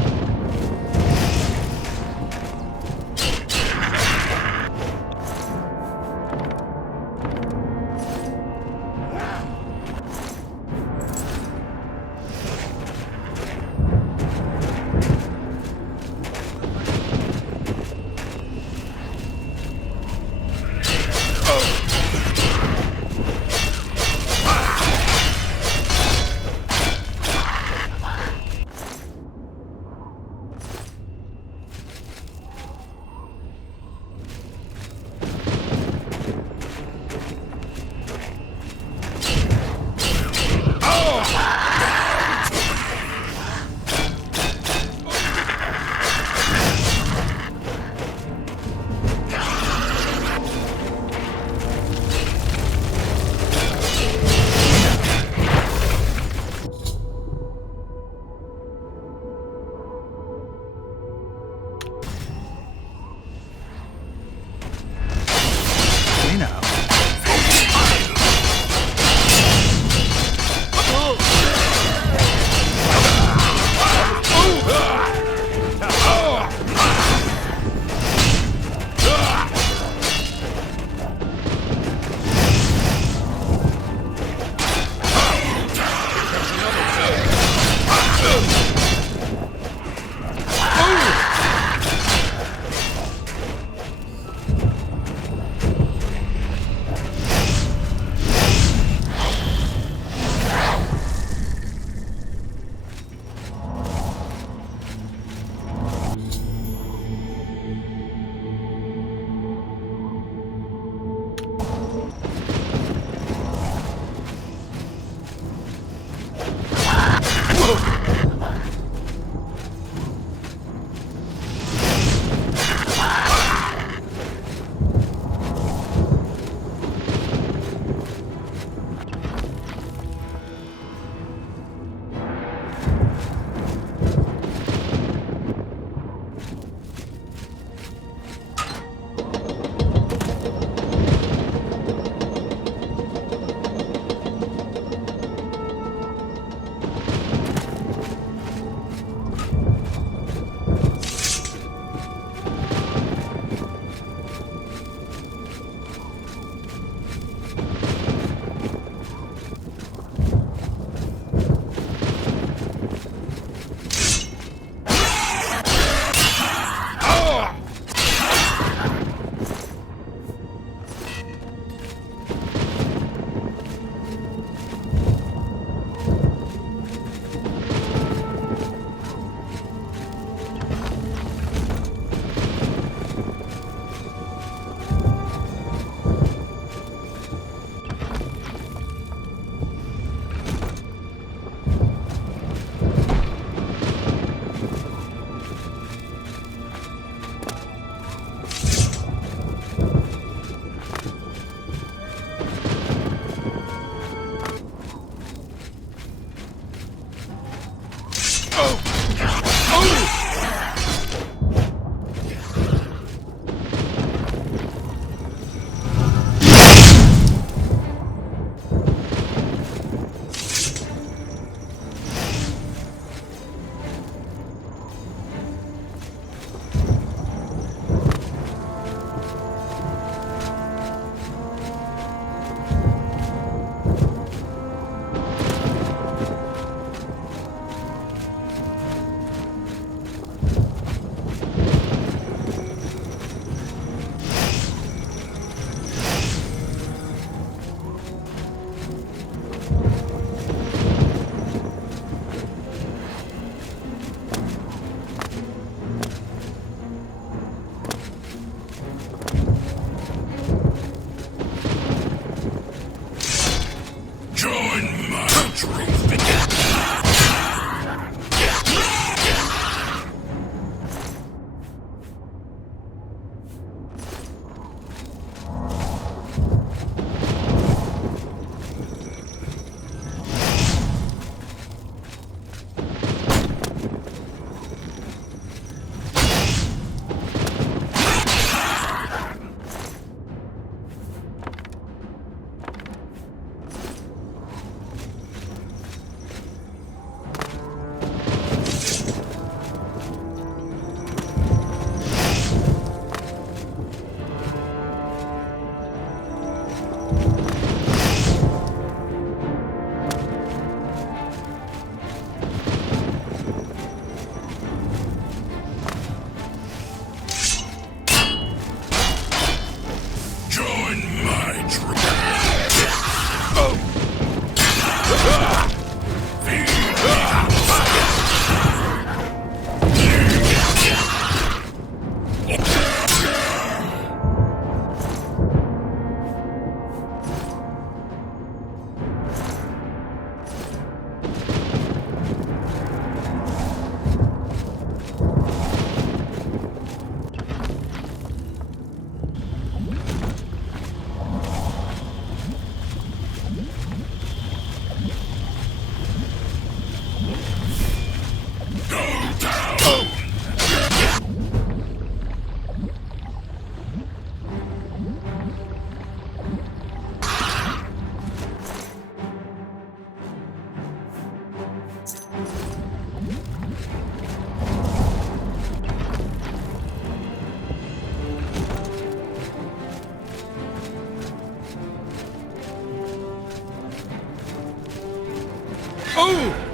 Oh!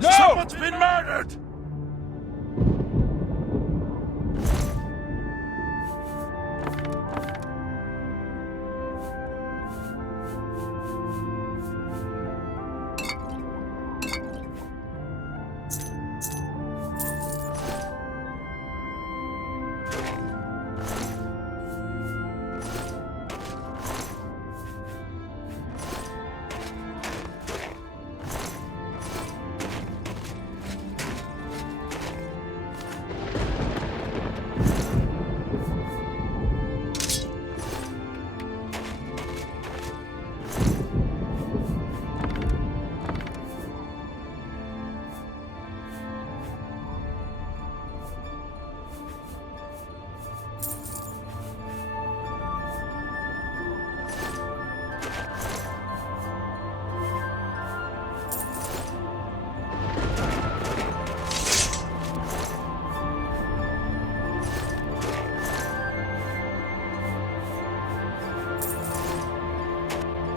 Someone's been murdered!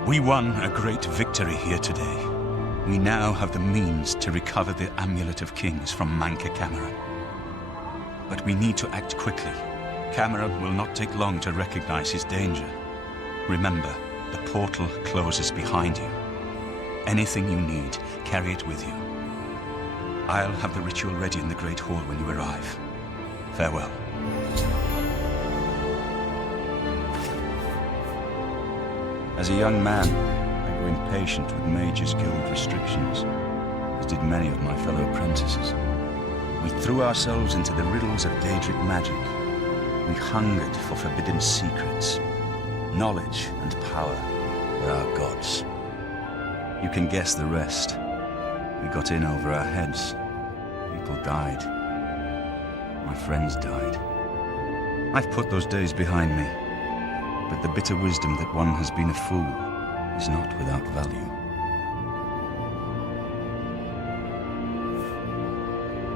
We won a great victory here today. We now have the means to recover the Amulet of Kings from Manca Cameron. But we need to act quickly. Cameron will not take long to recognize his danger. Remember, the portal closes behind you. Anything you need, carry it with you. I'll have the ritual ready in the Great Hall when you arrive. Farewell. As a young man, I grew impatient with Mages Guild restrictions, as did many of my fellow apprentices. We threw ourselves into the riddles of Daedric magic. We hungered for forbidden secrets. Knowledge and power were our gods. You can guess the rest. We got in over our heads. People died. My friends died. I've put those days behind me. But the bitter wisdom that one has been a fool is not without value.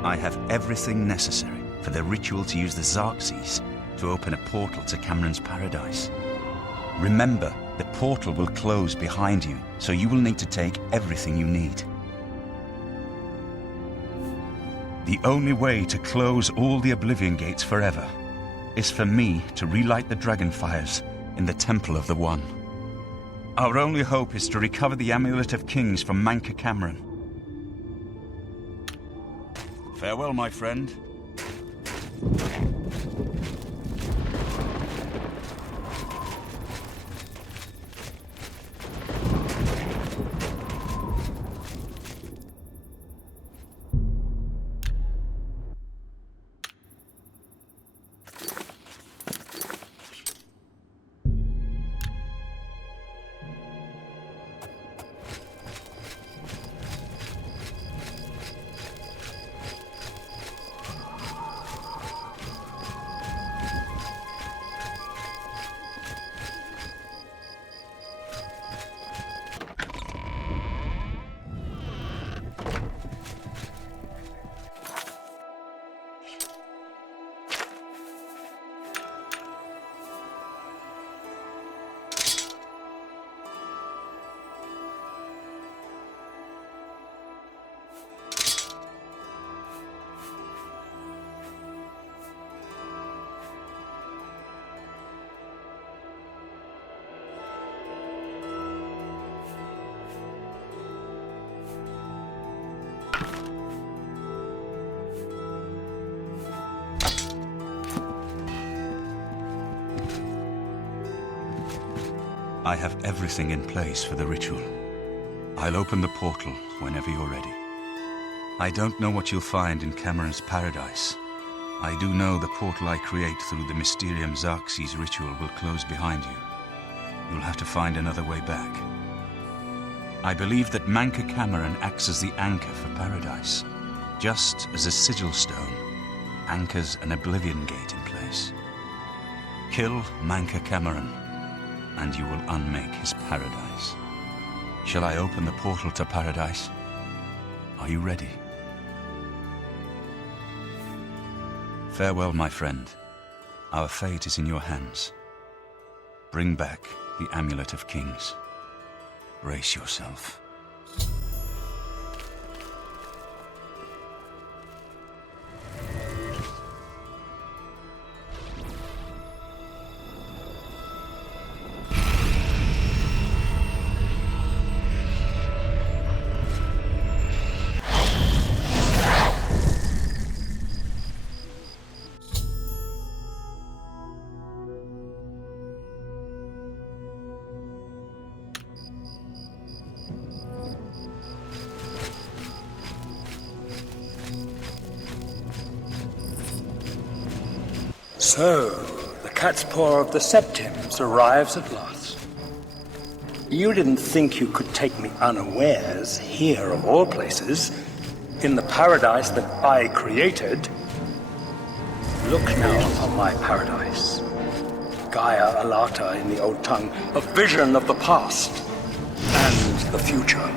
I have everything necessary for the ritual to use the Xerxes to open a portal to Cameron's paradise. Remember, the portal will close behind you, so you will need to take everything you need. The only way to close all the Oblivion Gates forever is for me to relight the dragon fires in the Temple of the One. Our only hope is to recover the Amulet of Kings from Manca Cameron. Farewell, my friend. I have everything in place for the ritual. I'll open the portal whenever you're ready. I don't know what you'll find in Cameron's paradise. I do know the portal I create through the Mysterium Xerxes ritual will close behind you. You'll have to find another way back. I believe that Manca Cameron acts as the anchor for paradise, just as a sigil stone anchors an Oblivion Gate in place. Kill Manca Cameron, and you will unmake his paradise. Shall I open the portal to paradise? Are you ready? Farewell, my friend. Our fate is in your hands. Bring back the Amulet of Kings. Brace yourself. So, the cat's paw of the Septims arrives at last. You didn't think you could take me unawares, here of all places, in the paradise that I created. Look now upon my paradise. Gaia Alata in the old tongue, a vision of the past and the future.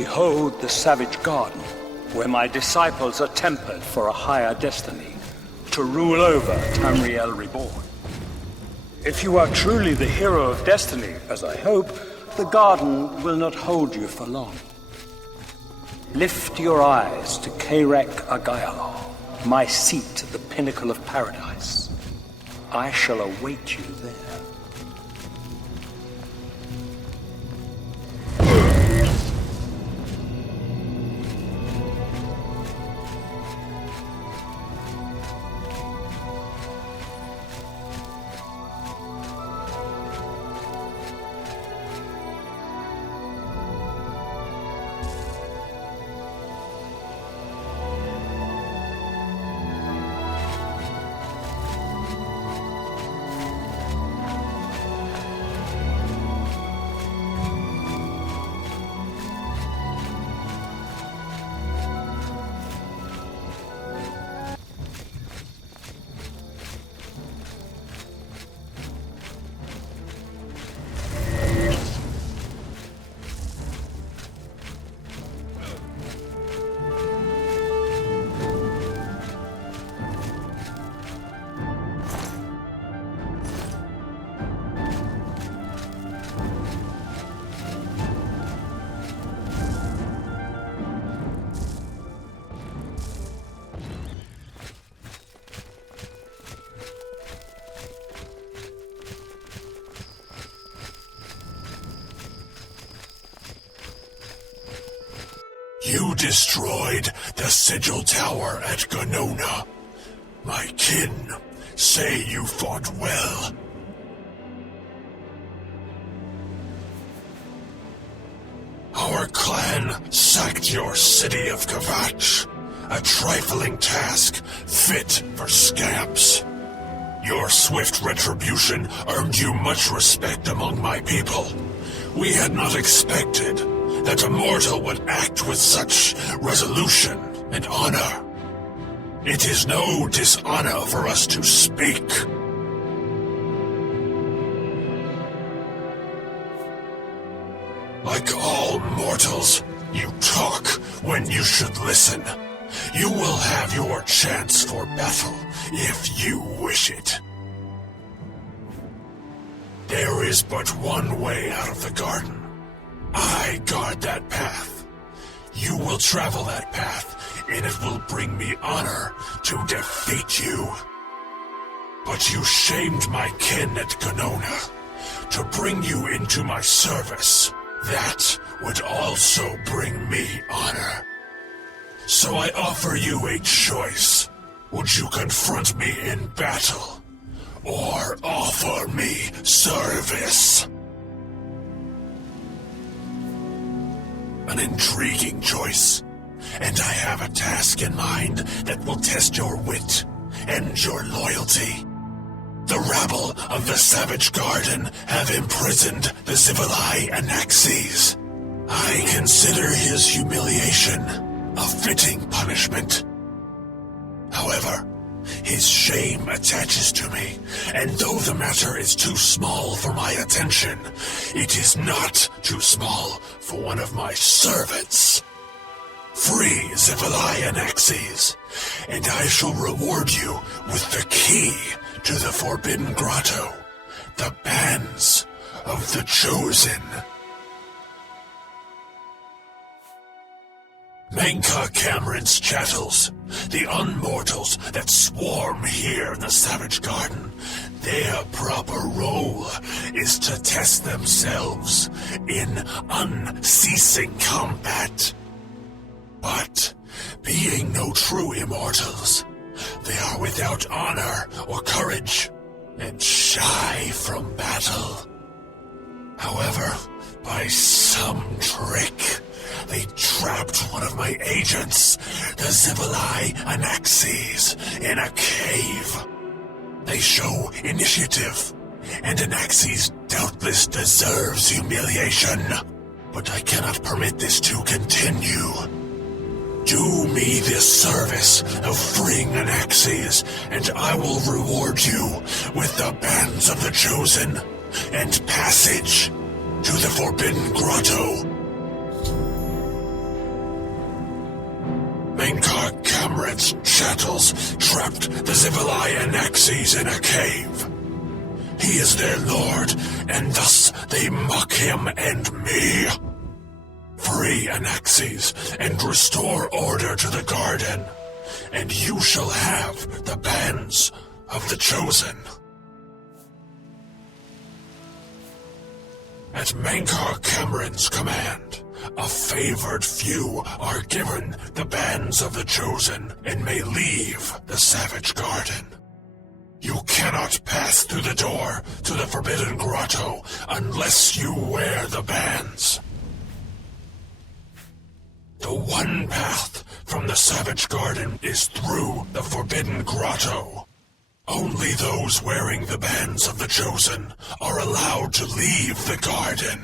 Behold the savage garden, where my disciples are tempered for a higher destiny, to rule over Tamriel Reborn. If you are truly the hero of destiny, as I hope, the garden will not hold you for long. Lift your eyes to Karek Agayalor, my seat at the pinnacle of paradise. I shall await you there. You destroyed the Sigil Tower at Ganona. My kin say you fought well. Our clan sacked your city of Kavach, a trifling task fit for scamps. Your swift retribution earned you much respect among my people. We had not expected that a mortal would act with such resolution and honor. It is no dishonor for us to speak. Like all mortals, you talk when you should listen. You will have your chance for battle if you wish it. There is but one way out of the garden. I guard that path. You will travel that path, and it will bring me honor to defeat you. But you shamed my kin at Ganona. To bring you into my service, that would also bring me honor. So I offer you a choice. Would you confront me in battle, or offer me service? An intriguing choice, and I have a task in mind that will test your wit and your loyalty. The rabble of the Savage Garden have imprisoned the Zivalai Anaxes. I consider his humiliation a fitting punishment. However, his shame attaches to me, and though the matter is too small for my attention, it is not too small for one of my servants. Free Zivalai Anaxes, and I shall reward you with the key to the Forbidden Grotto, the Bands of the Chosen. Menka Cameron's chattels, the unmortals that swarm here in the Savage Garden, their proper role is to test themselves in unceasing combat. But, being no true immortals, they are without honor or courage, and shy from battle. However, by some trick, they trapped one of my agents, the Zivalai Anaxes, in a cave. They show initiative, and Anaxes doubtless deserves humiliation. But I cannot permit this to continue. Do me this service of freeing Anaxes, and I will reward you with the Bands of the Chosen and passage to the Forbidden Grotto. chattels trapped the Zibalai Anaxes in a cave. He is their lord, and thus they mock him and me. Free Anaxes and restore order to the garden, and you shall have the bands of the Chosen. At Mankar Cameron's command, a favored few are given the bands of the Chosen and may leave the Savage Garden. You cannot pass through the door to the Forbidden Grotto unless you wear the bands. The one path from the Savage Garden is through the Forbidden Grotto. Only those wearing the bands of the Chosen are allowed to leave the garden.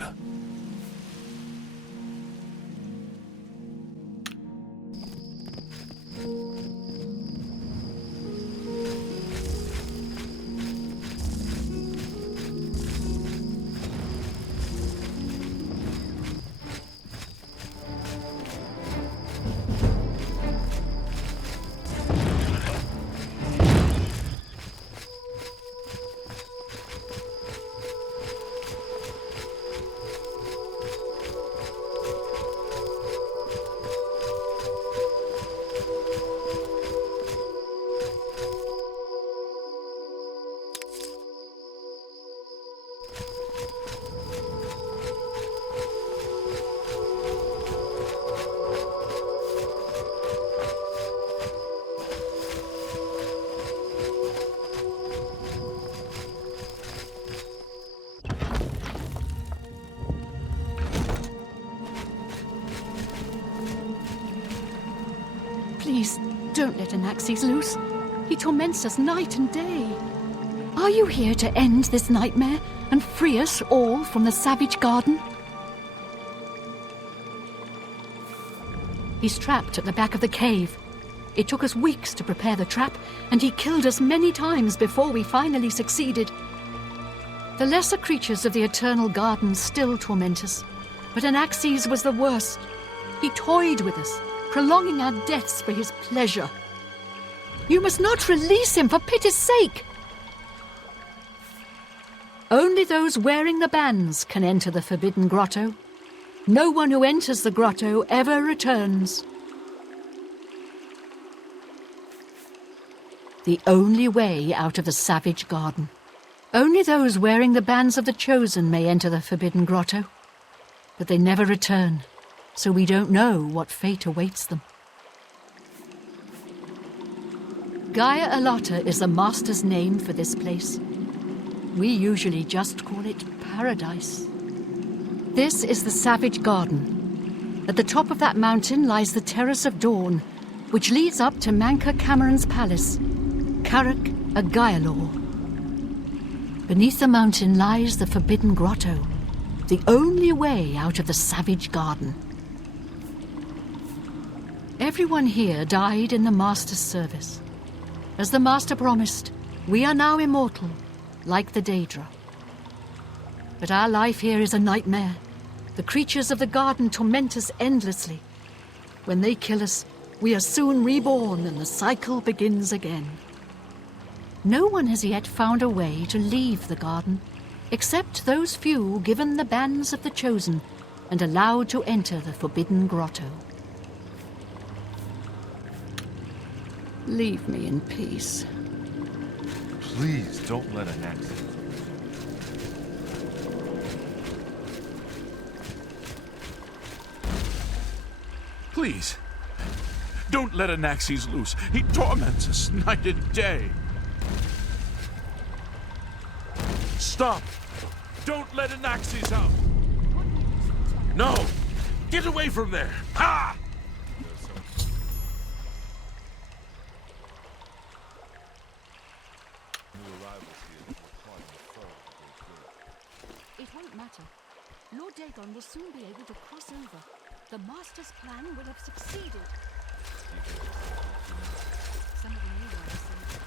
Please, don't let Anaxes loose. He torments us night and day. Are you here to end this nightmare and free us all from the Savage Garden? He's trapped at the back of the cave. It took us weeks to prepare the trap, and he killed us many times before we finally succeeded. The lesser creatures of the Eternal Garden still torment us, but Anaxes was the worst. He toyed with us, prolonging our deaths for his pleasure. You must not release him, for pity's sake! Only those wearing the bands can enter the Forbidden Grotto. No one who enters the grotto ever returns. The only way out of the Savage Garden. Only those wearing the bands of the Chosen may enter the Forbidden Grotto. But they never return, so we don't know what fate awaits them. Gaia Alata is the Master's name for this place. We usually just call it Paradise. This is the Savage Garden. At the top of that mountain lies the Terrace of Dawn, which leads up to Manka Cameron's palace, Karak Agaialor. Beneath the mountain lies the Forbidden Grotto, the only way out of the Savage Garden. Everyone here died in the Master's service. As the Master promised, we are now immortal, like the Daedra. But our life here is a nightmare. The creatures of the garden torment us endlessly. When they kill us, we are soon reborn and the cycle begins again. No one has yet found a way to leave the garden, except those few given the bands of the Chosen and allowed to enter the Forbidden Grotto. Leave me in peace. Please don't let an accident. Please, don't let Anaxes loose. He torments us night and day. Stop! Don't let Anaxes out! No! Get away from there! Ha! It won't matter. Lord Dagon will soon be able to cross over. The Master's plan will have succeeded. Some of the new ones say.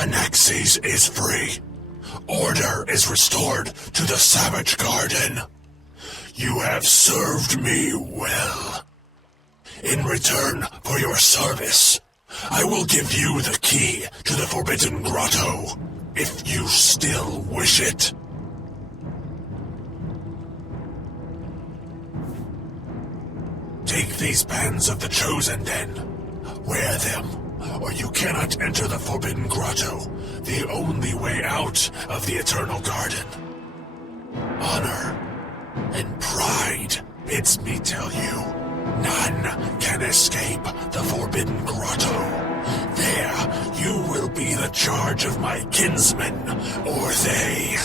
Anaxes is free. Order is restored to the Savage Garden. You have served me well. In return for your service, I will give you the key to the Forbidden Grotto, if you still wish it. Take these bands of the Chosen, then. Wear them, or you cannot enter the Forbidden Grotto, the only way out of the Eternal Garden. Honor and pride bids me tell you, none can escape the Forbidden Grotto. There, you will be the charge of my kinsmen, or they.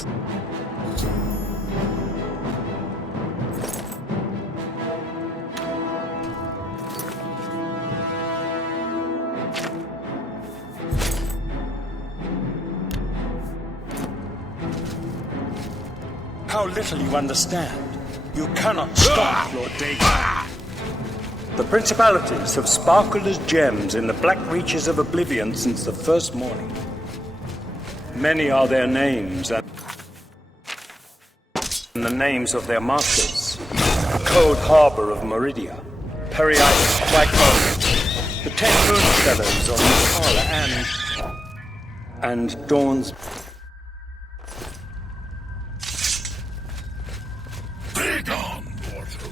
How little you understand. You cannot stop Lord Dagon. The principalities have sparkled as gems in the black reaches of oblivion since the first morning. Many are their names, and the names of their masters. Cold Harbor of Meridia, Periitis, Quackbone, the 10 Moonstellars of Nukala, and Dawn's... Begone, mortal!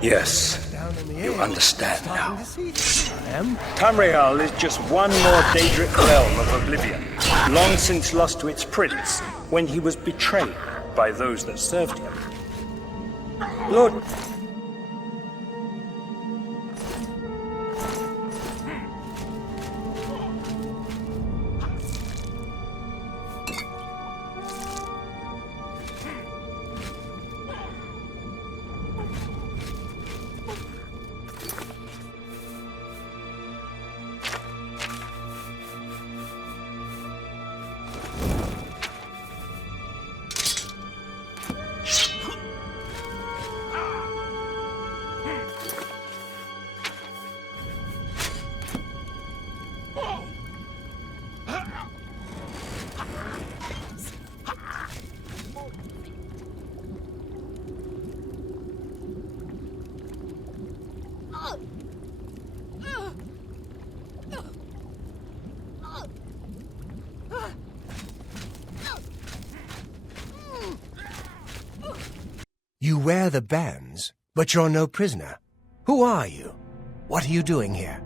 Yes, you understand now. Tamriel is just one more Daedric realm of oblivion, long since lost to its prince when he was betrayed by those that served him. Lord... You wear the bands, but you're no prisoner. Who are you? What are you doing here?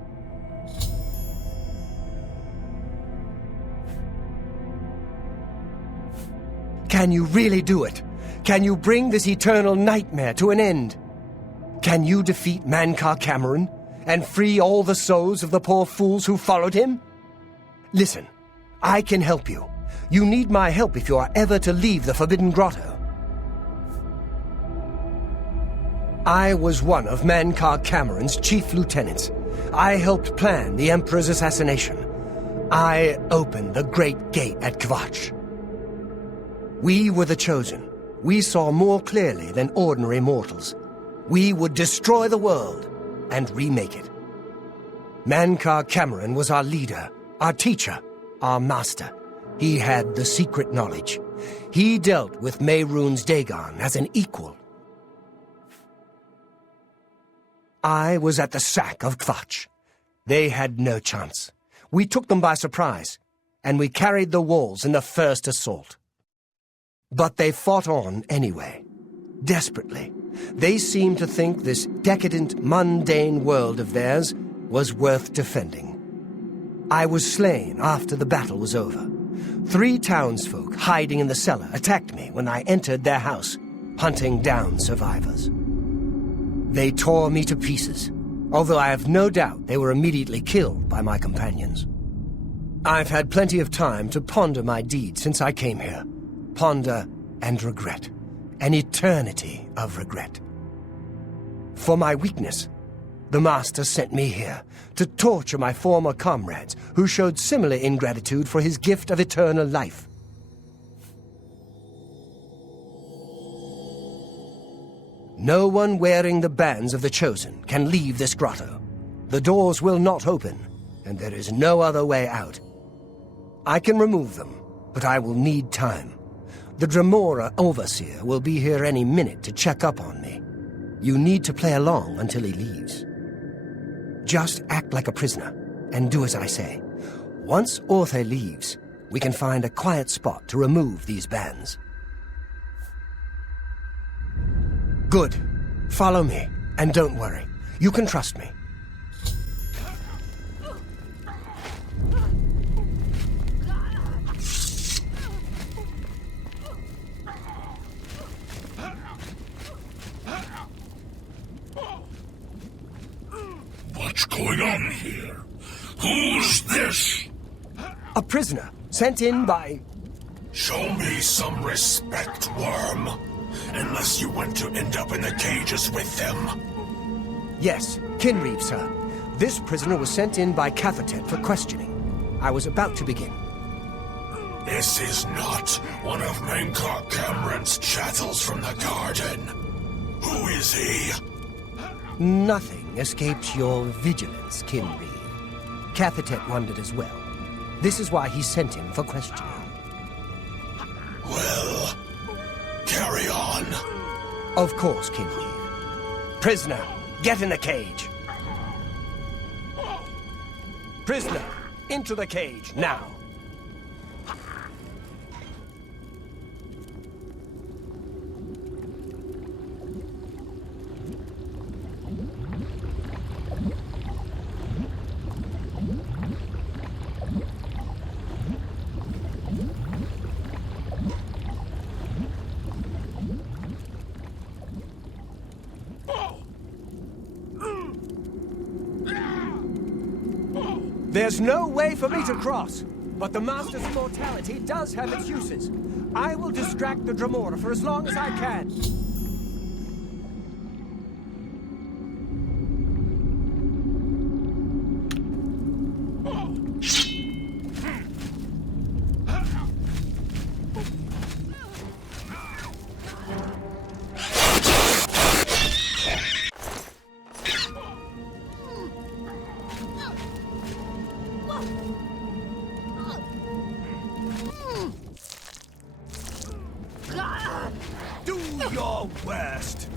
Can you really do it? Can you bring this eternal nightmare to an end? Can you defeat Mankar Cameron and free all the souls of the poor fools who followed him? Listen, I can help you. You need my help if you are ever to leave the Forbidden Grotto. I was one of Mankar Cameron's chief lieutenants. I helped plan the Emperor's assassination. I opened the Great Gate at Kvatch. We were the Chosen. We saw more clearly than ordinary mortals. We would destroy the world and remake it. Mankar Cameron was our leader, our teacher, our master. He had the secret knowledge. He dealt with Mehrunes Dagon as an equal. I was at the sack of Kvatch. They had no chance. We took them by surprise, and we carried the walls in the first assault. But they fought on anyway, desperately. They seemed to think this decadent, mundane world of theirs was worth defending. I was slain after the battle was over. 3 townsfolk hiding in the cellar attacked me when I entered their house, hunting down survivors. They tore me to pieces, although I have no doubt they were immediately killed by my companions. I've had plenty of time to ponder my deed since I came here. Ponder and regret. An eternity of regret. For my weakness, The Master sent me here to torture my former comrades who showed similar ingratitude for his gift of eternal life. No one wearing the bands of the Chosen can leave this grotto. The doors will not open, and there is no other way out. I can remove them, but I will need time. The Dremora Overseer will be here any minute to check up on me. You need to play along until he leaves. Just act like a prisoner, and do as I say. Once Orthe leaves, we can find a quiet spot to remove these bands. Good. Follow me, and don't worry. You can trust me. What's going on here? Who's this? A prisoner, sent in by... Show me some respect, worm. Unless you want to end up in the cages with them. Yes, Kinreeve, sir. This prisoner was sent in by Cathertet for questioning. I was about to begin. This is not one of Menkar Cameron's chattels from the garden. Who is he? Nothing escaped your vigilance, Kinreeve. Cathertet wondered as well. This is why he sent him for questioning. Well, carry on. Of course, Kinreeve. Prisoner, get in the cage. Prisoner, into the cage, now. There's no way for me to cross, but the Master's immortality does have its uses. I will distract the Dremora for as long as I can. Do your worst.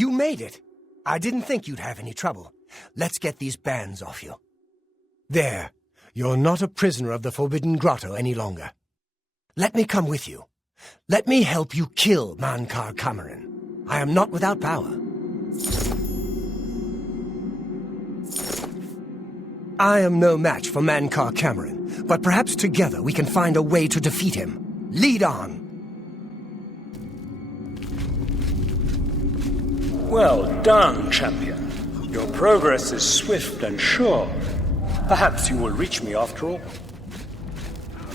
You made it. I didn't think you'd have any trouble. Let's get these bands off you. There. You're not a prisoner of the Forbidden Grotto any longer. Let me come with you. Let me help you kill Mankar Cameron. I am not without power. I am no match for Mankar Cameron, but perhaps together we can find a way to defeat him. Lead on. Well done, champion. Your progress is swift and sure. Perhaps you will reach me after all.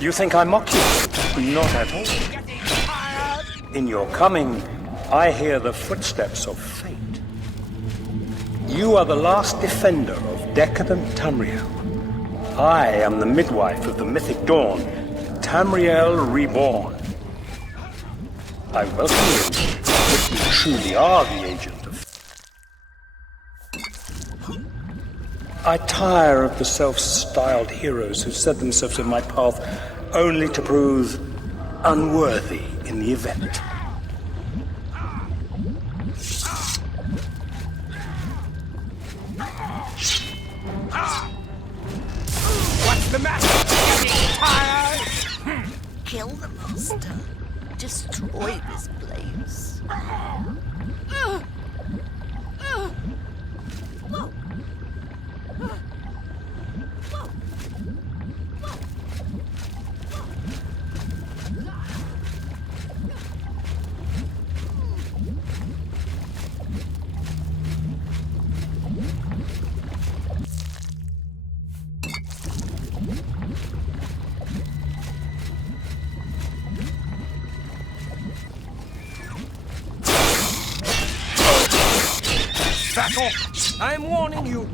You think I mock you? Not at all. In your coming, I hear the footsteps of fate. You are the last defender of decadent Tamriel. I am the midwife of the mythic dawn, Tamriel reborn. I welcome you, if you truly are the agent of... I tire of the self-styled heroes who set themselves in my path only to prove unworthy in the event. What's the matter? Getting tired? Kill the monster. Destroy this place. Back off! I'm warning you!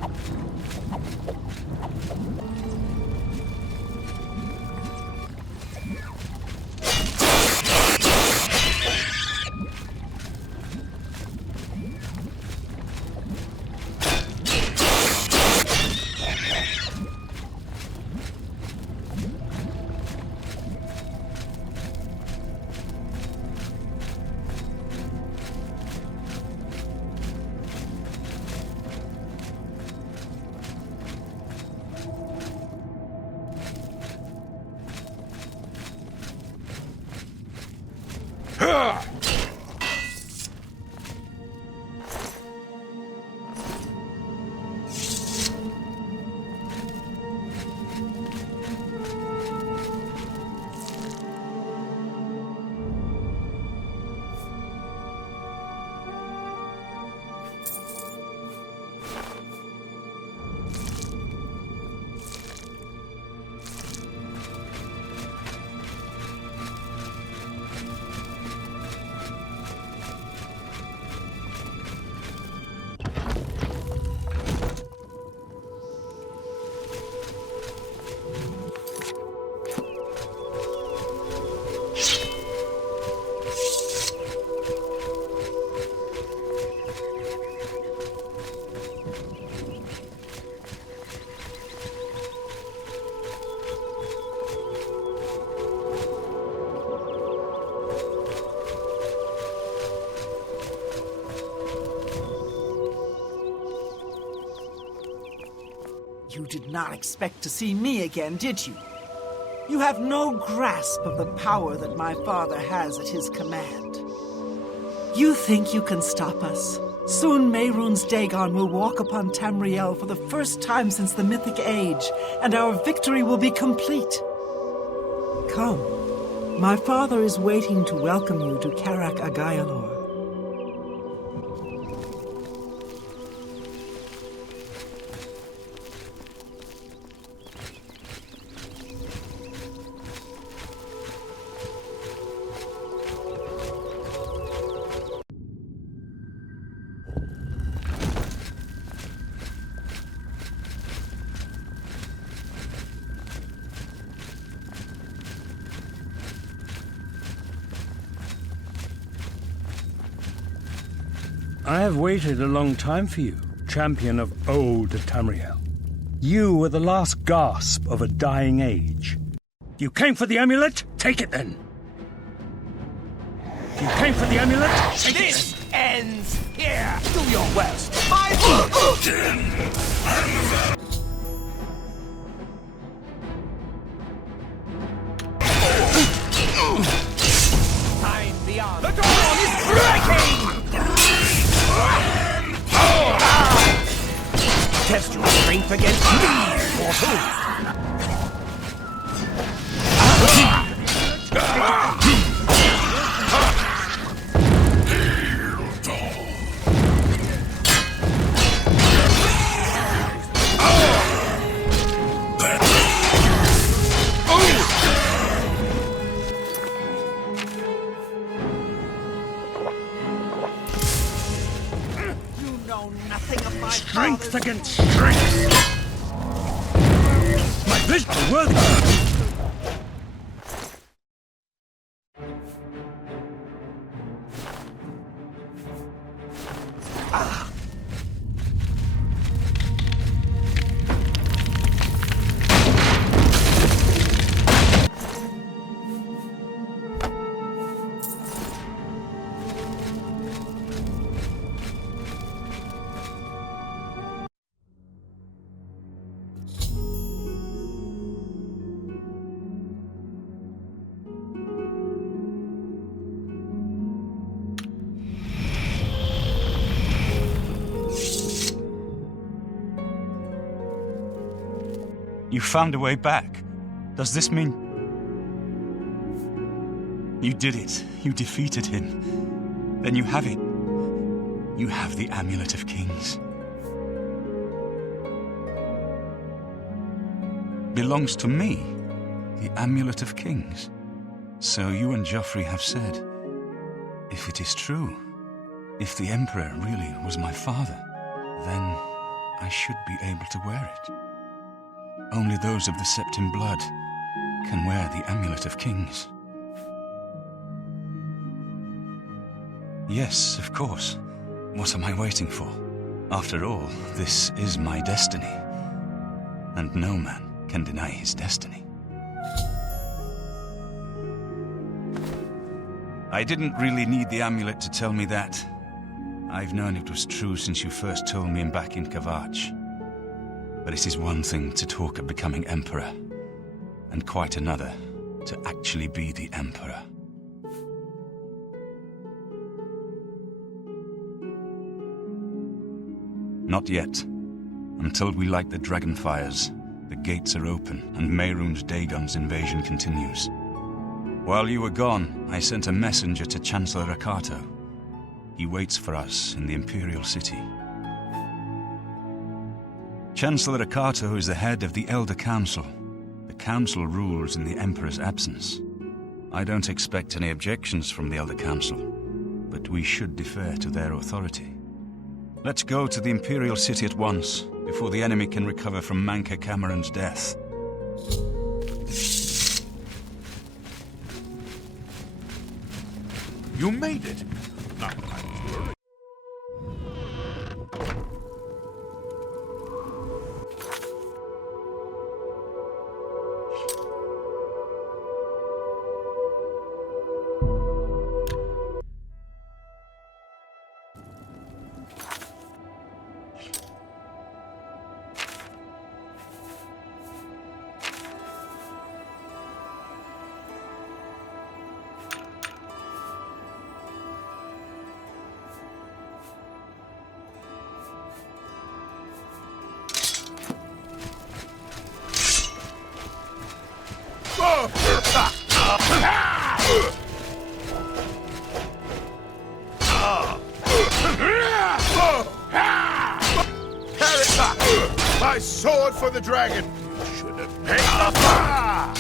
You did not expect to see me again, did you? You have no grasp of the power that my father has at his command. You think you can stop us? Soon Mehrunes Dagon will walk upon Tamriel for the first time since the Mythic Age, and our victory will be complete. Come. My father is waiting to welcome you to Karak Agayalor. I have waited a long time for you, champion of old Tamriel. You were the last gasp of a dying age. You came for the amulet? Take it then. You came for the amulet? Take it then. This ends here! your worst. Time beyond. The dawn is breaking! Test your strength against me, mortal. Strength against strength! My vision worthy! You found a way back. Does this mean... You did it. You defeated him. Then you have it. You have the Amulet of Kings. Belongs to me, the Amulet of Kings. So you and Joffrey have said, if it is true, if the Emperor really was my father, then I should be able to wear it. Only those of the Septim blood can wear the Amulet of Kings. Yes, of course. What am I waiting for? After all, this is my destiny. And no man can deny his destiny. I didn't really need the amulet to tell me that. I've known it was true since you first told me back in Kavach. But it is one thing to talk of becoming Emperor, and quite another to actually be the Emperor. Not yet. Until we light the dragon fires, the gates are open and Mehrunes Dagon's invasion continues. While you were gone, I sent a messenger to Chancellor Akato. He waits for us in the Imperial City. Chancellor Akato is the head of the Elder Council. The Council rules in the Emperor's absence. I don't expect any objections from the Elder Council, but we should defer to their authority. Let's go to the Imperial City at once, before the enemy can recover from Manca Cameron's death. You made it! Not My sword for the dragon! You should have paid the fire!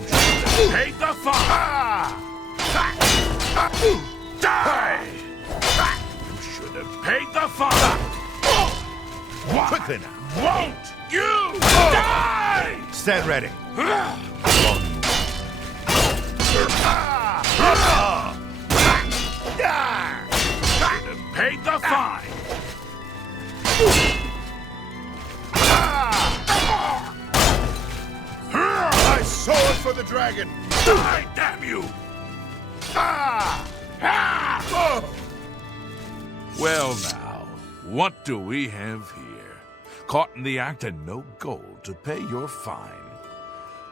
You should have paid the fire! Die! You should have paid the fire! Quickly now! Won't you die? Stand ready. Paid the fine! My sword for the dragon! Die, damn you! Well now, what do we have here? Caught in the act and no gold to pay your fine.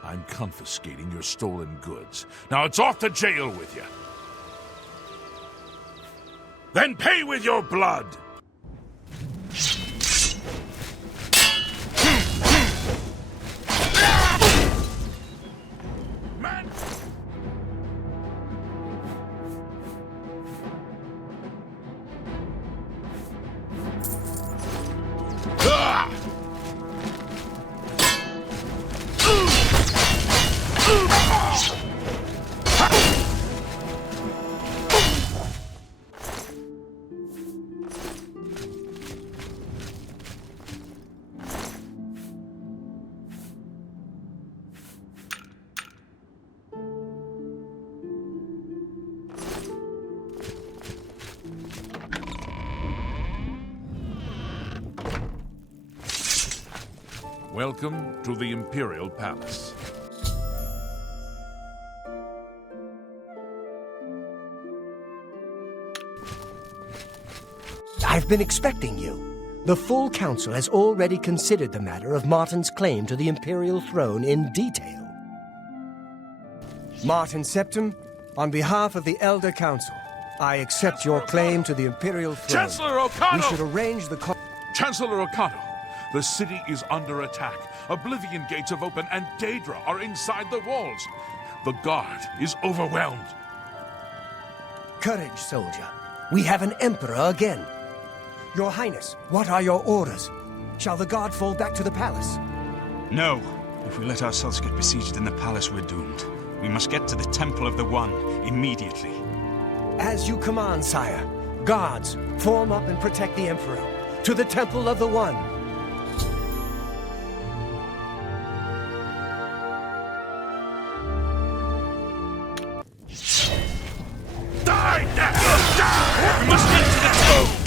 I'm confiscating your stolen goods. Now it's off to jail with you. Then pay with your blood! Man! Welcome to the Imperial Palace. I've been expecting you. The full council has already considered the matter of Martin's claim to the Imperial throne in detail. Martin Septim, on behalf of the Elder Council, I accept your claim to the Imperial throne. Chancellor O'Connell! We should arrange the... Chancellor O'Connell, the city is under attack. Oblivion gates have opened and Daedra are inside the walls. The guard is overwhelmed. Courage, soldier. We have an emperor again. Your Highness, what are your orders? Shall the guard fall back to the palace? No. If we let ourselves get besieged in the palace, we're doomed. We must get to the Temple of the One immediately. As you command, sire. Guards, form up and protect the emperor. To the Temple of the One. Die now! We must get to the tomb!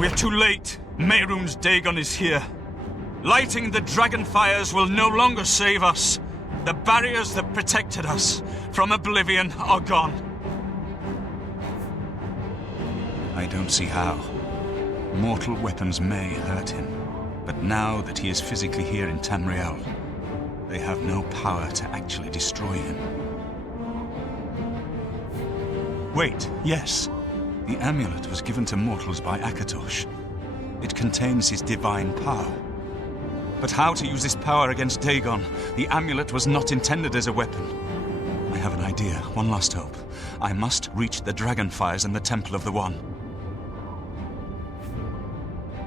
We're too late. Mehrunes Dagon is here. Lighting the dragon fires will no longer save us. The barriers that protected us from oblivion are gone. I don't see how. Mortal weapons may hurt him, but now that he is physically here in Tamriel, they have no power to actually destroy him. Wait, yes. The amulet was given to mortals by Akatosh. It contains his divine power. But how to use this power against Dagon? The amulet was not intended as a weapon. I have an idea, one last hope. I must reach the dragonfires and the Temple of the One.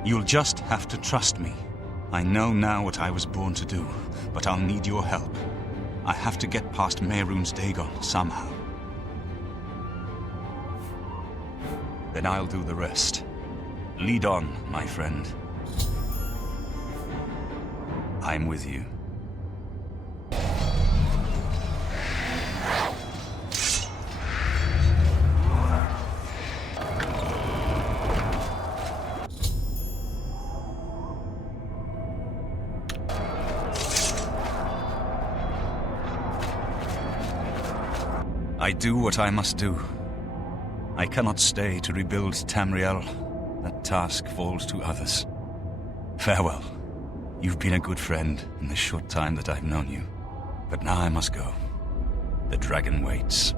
You'll just have to trust me. I know now what I was born to do, but I'll need your help. I have to get past Mehrunes Dagon somehow. Then I'll do the rest. Lead on, my friend. I'm with you. I do what I must do. I cannot stay to rebuild Tamriel. That task falls to others. Farewell. You've been a good friend in the short time that I've known you. But now I must go. The dragon waits.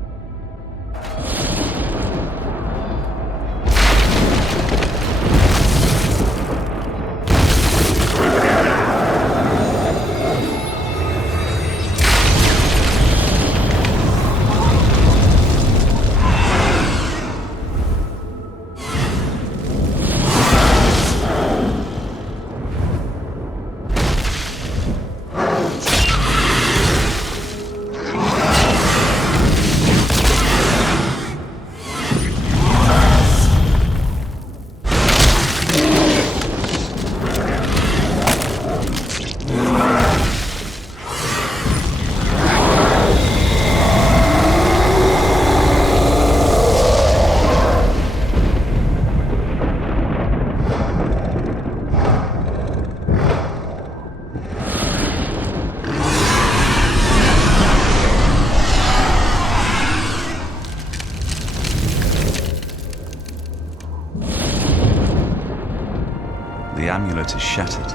The amulet is shattered.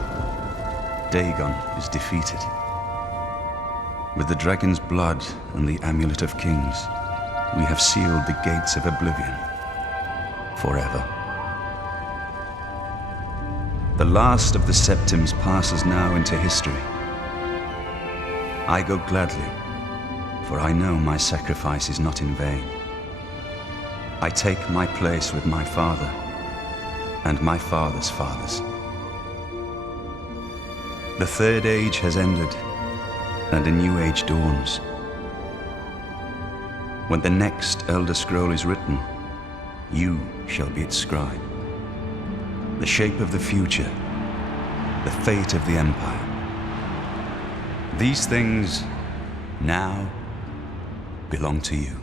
Dagon is defeated. With the dragon's blood and the amulet of kings, we have sealed the gates of oblivion forever. The last of the Septims passes now into history. I go gladly, for I know my sacrifice is not in vain. I take my place with my father and my father's fathers. The Third Age has ended, and a new age dawns. When the next Elder Scroll is written, you shall be its scribe. The shape of the future, the fate of the Empire. These things now belong to you.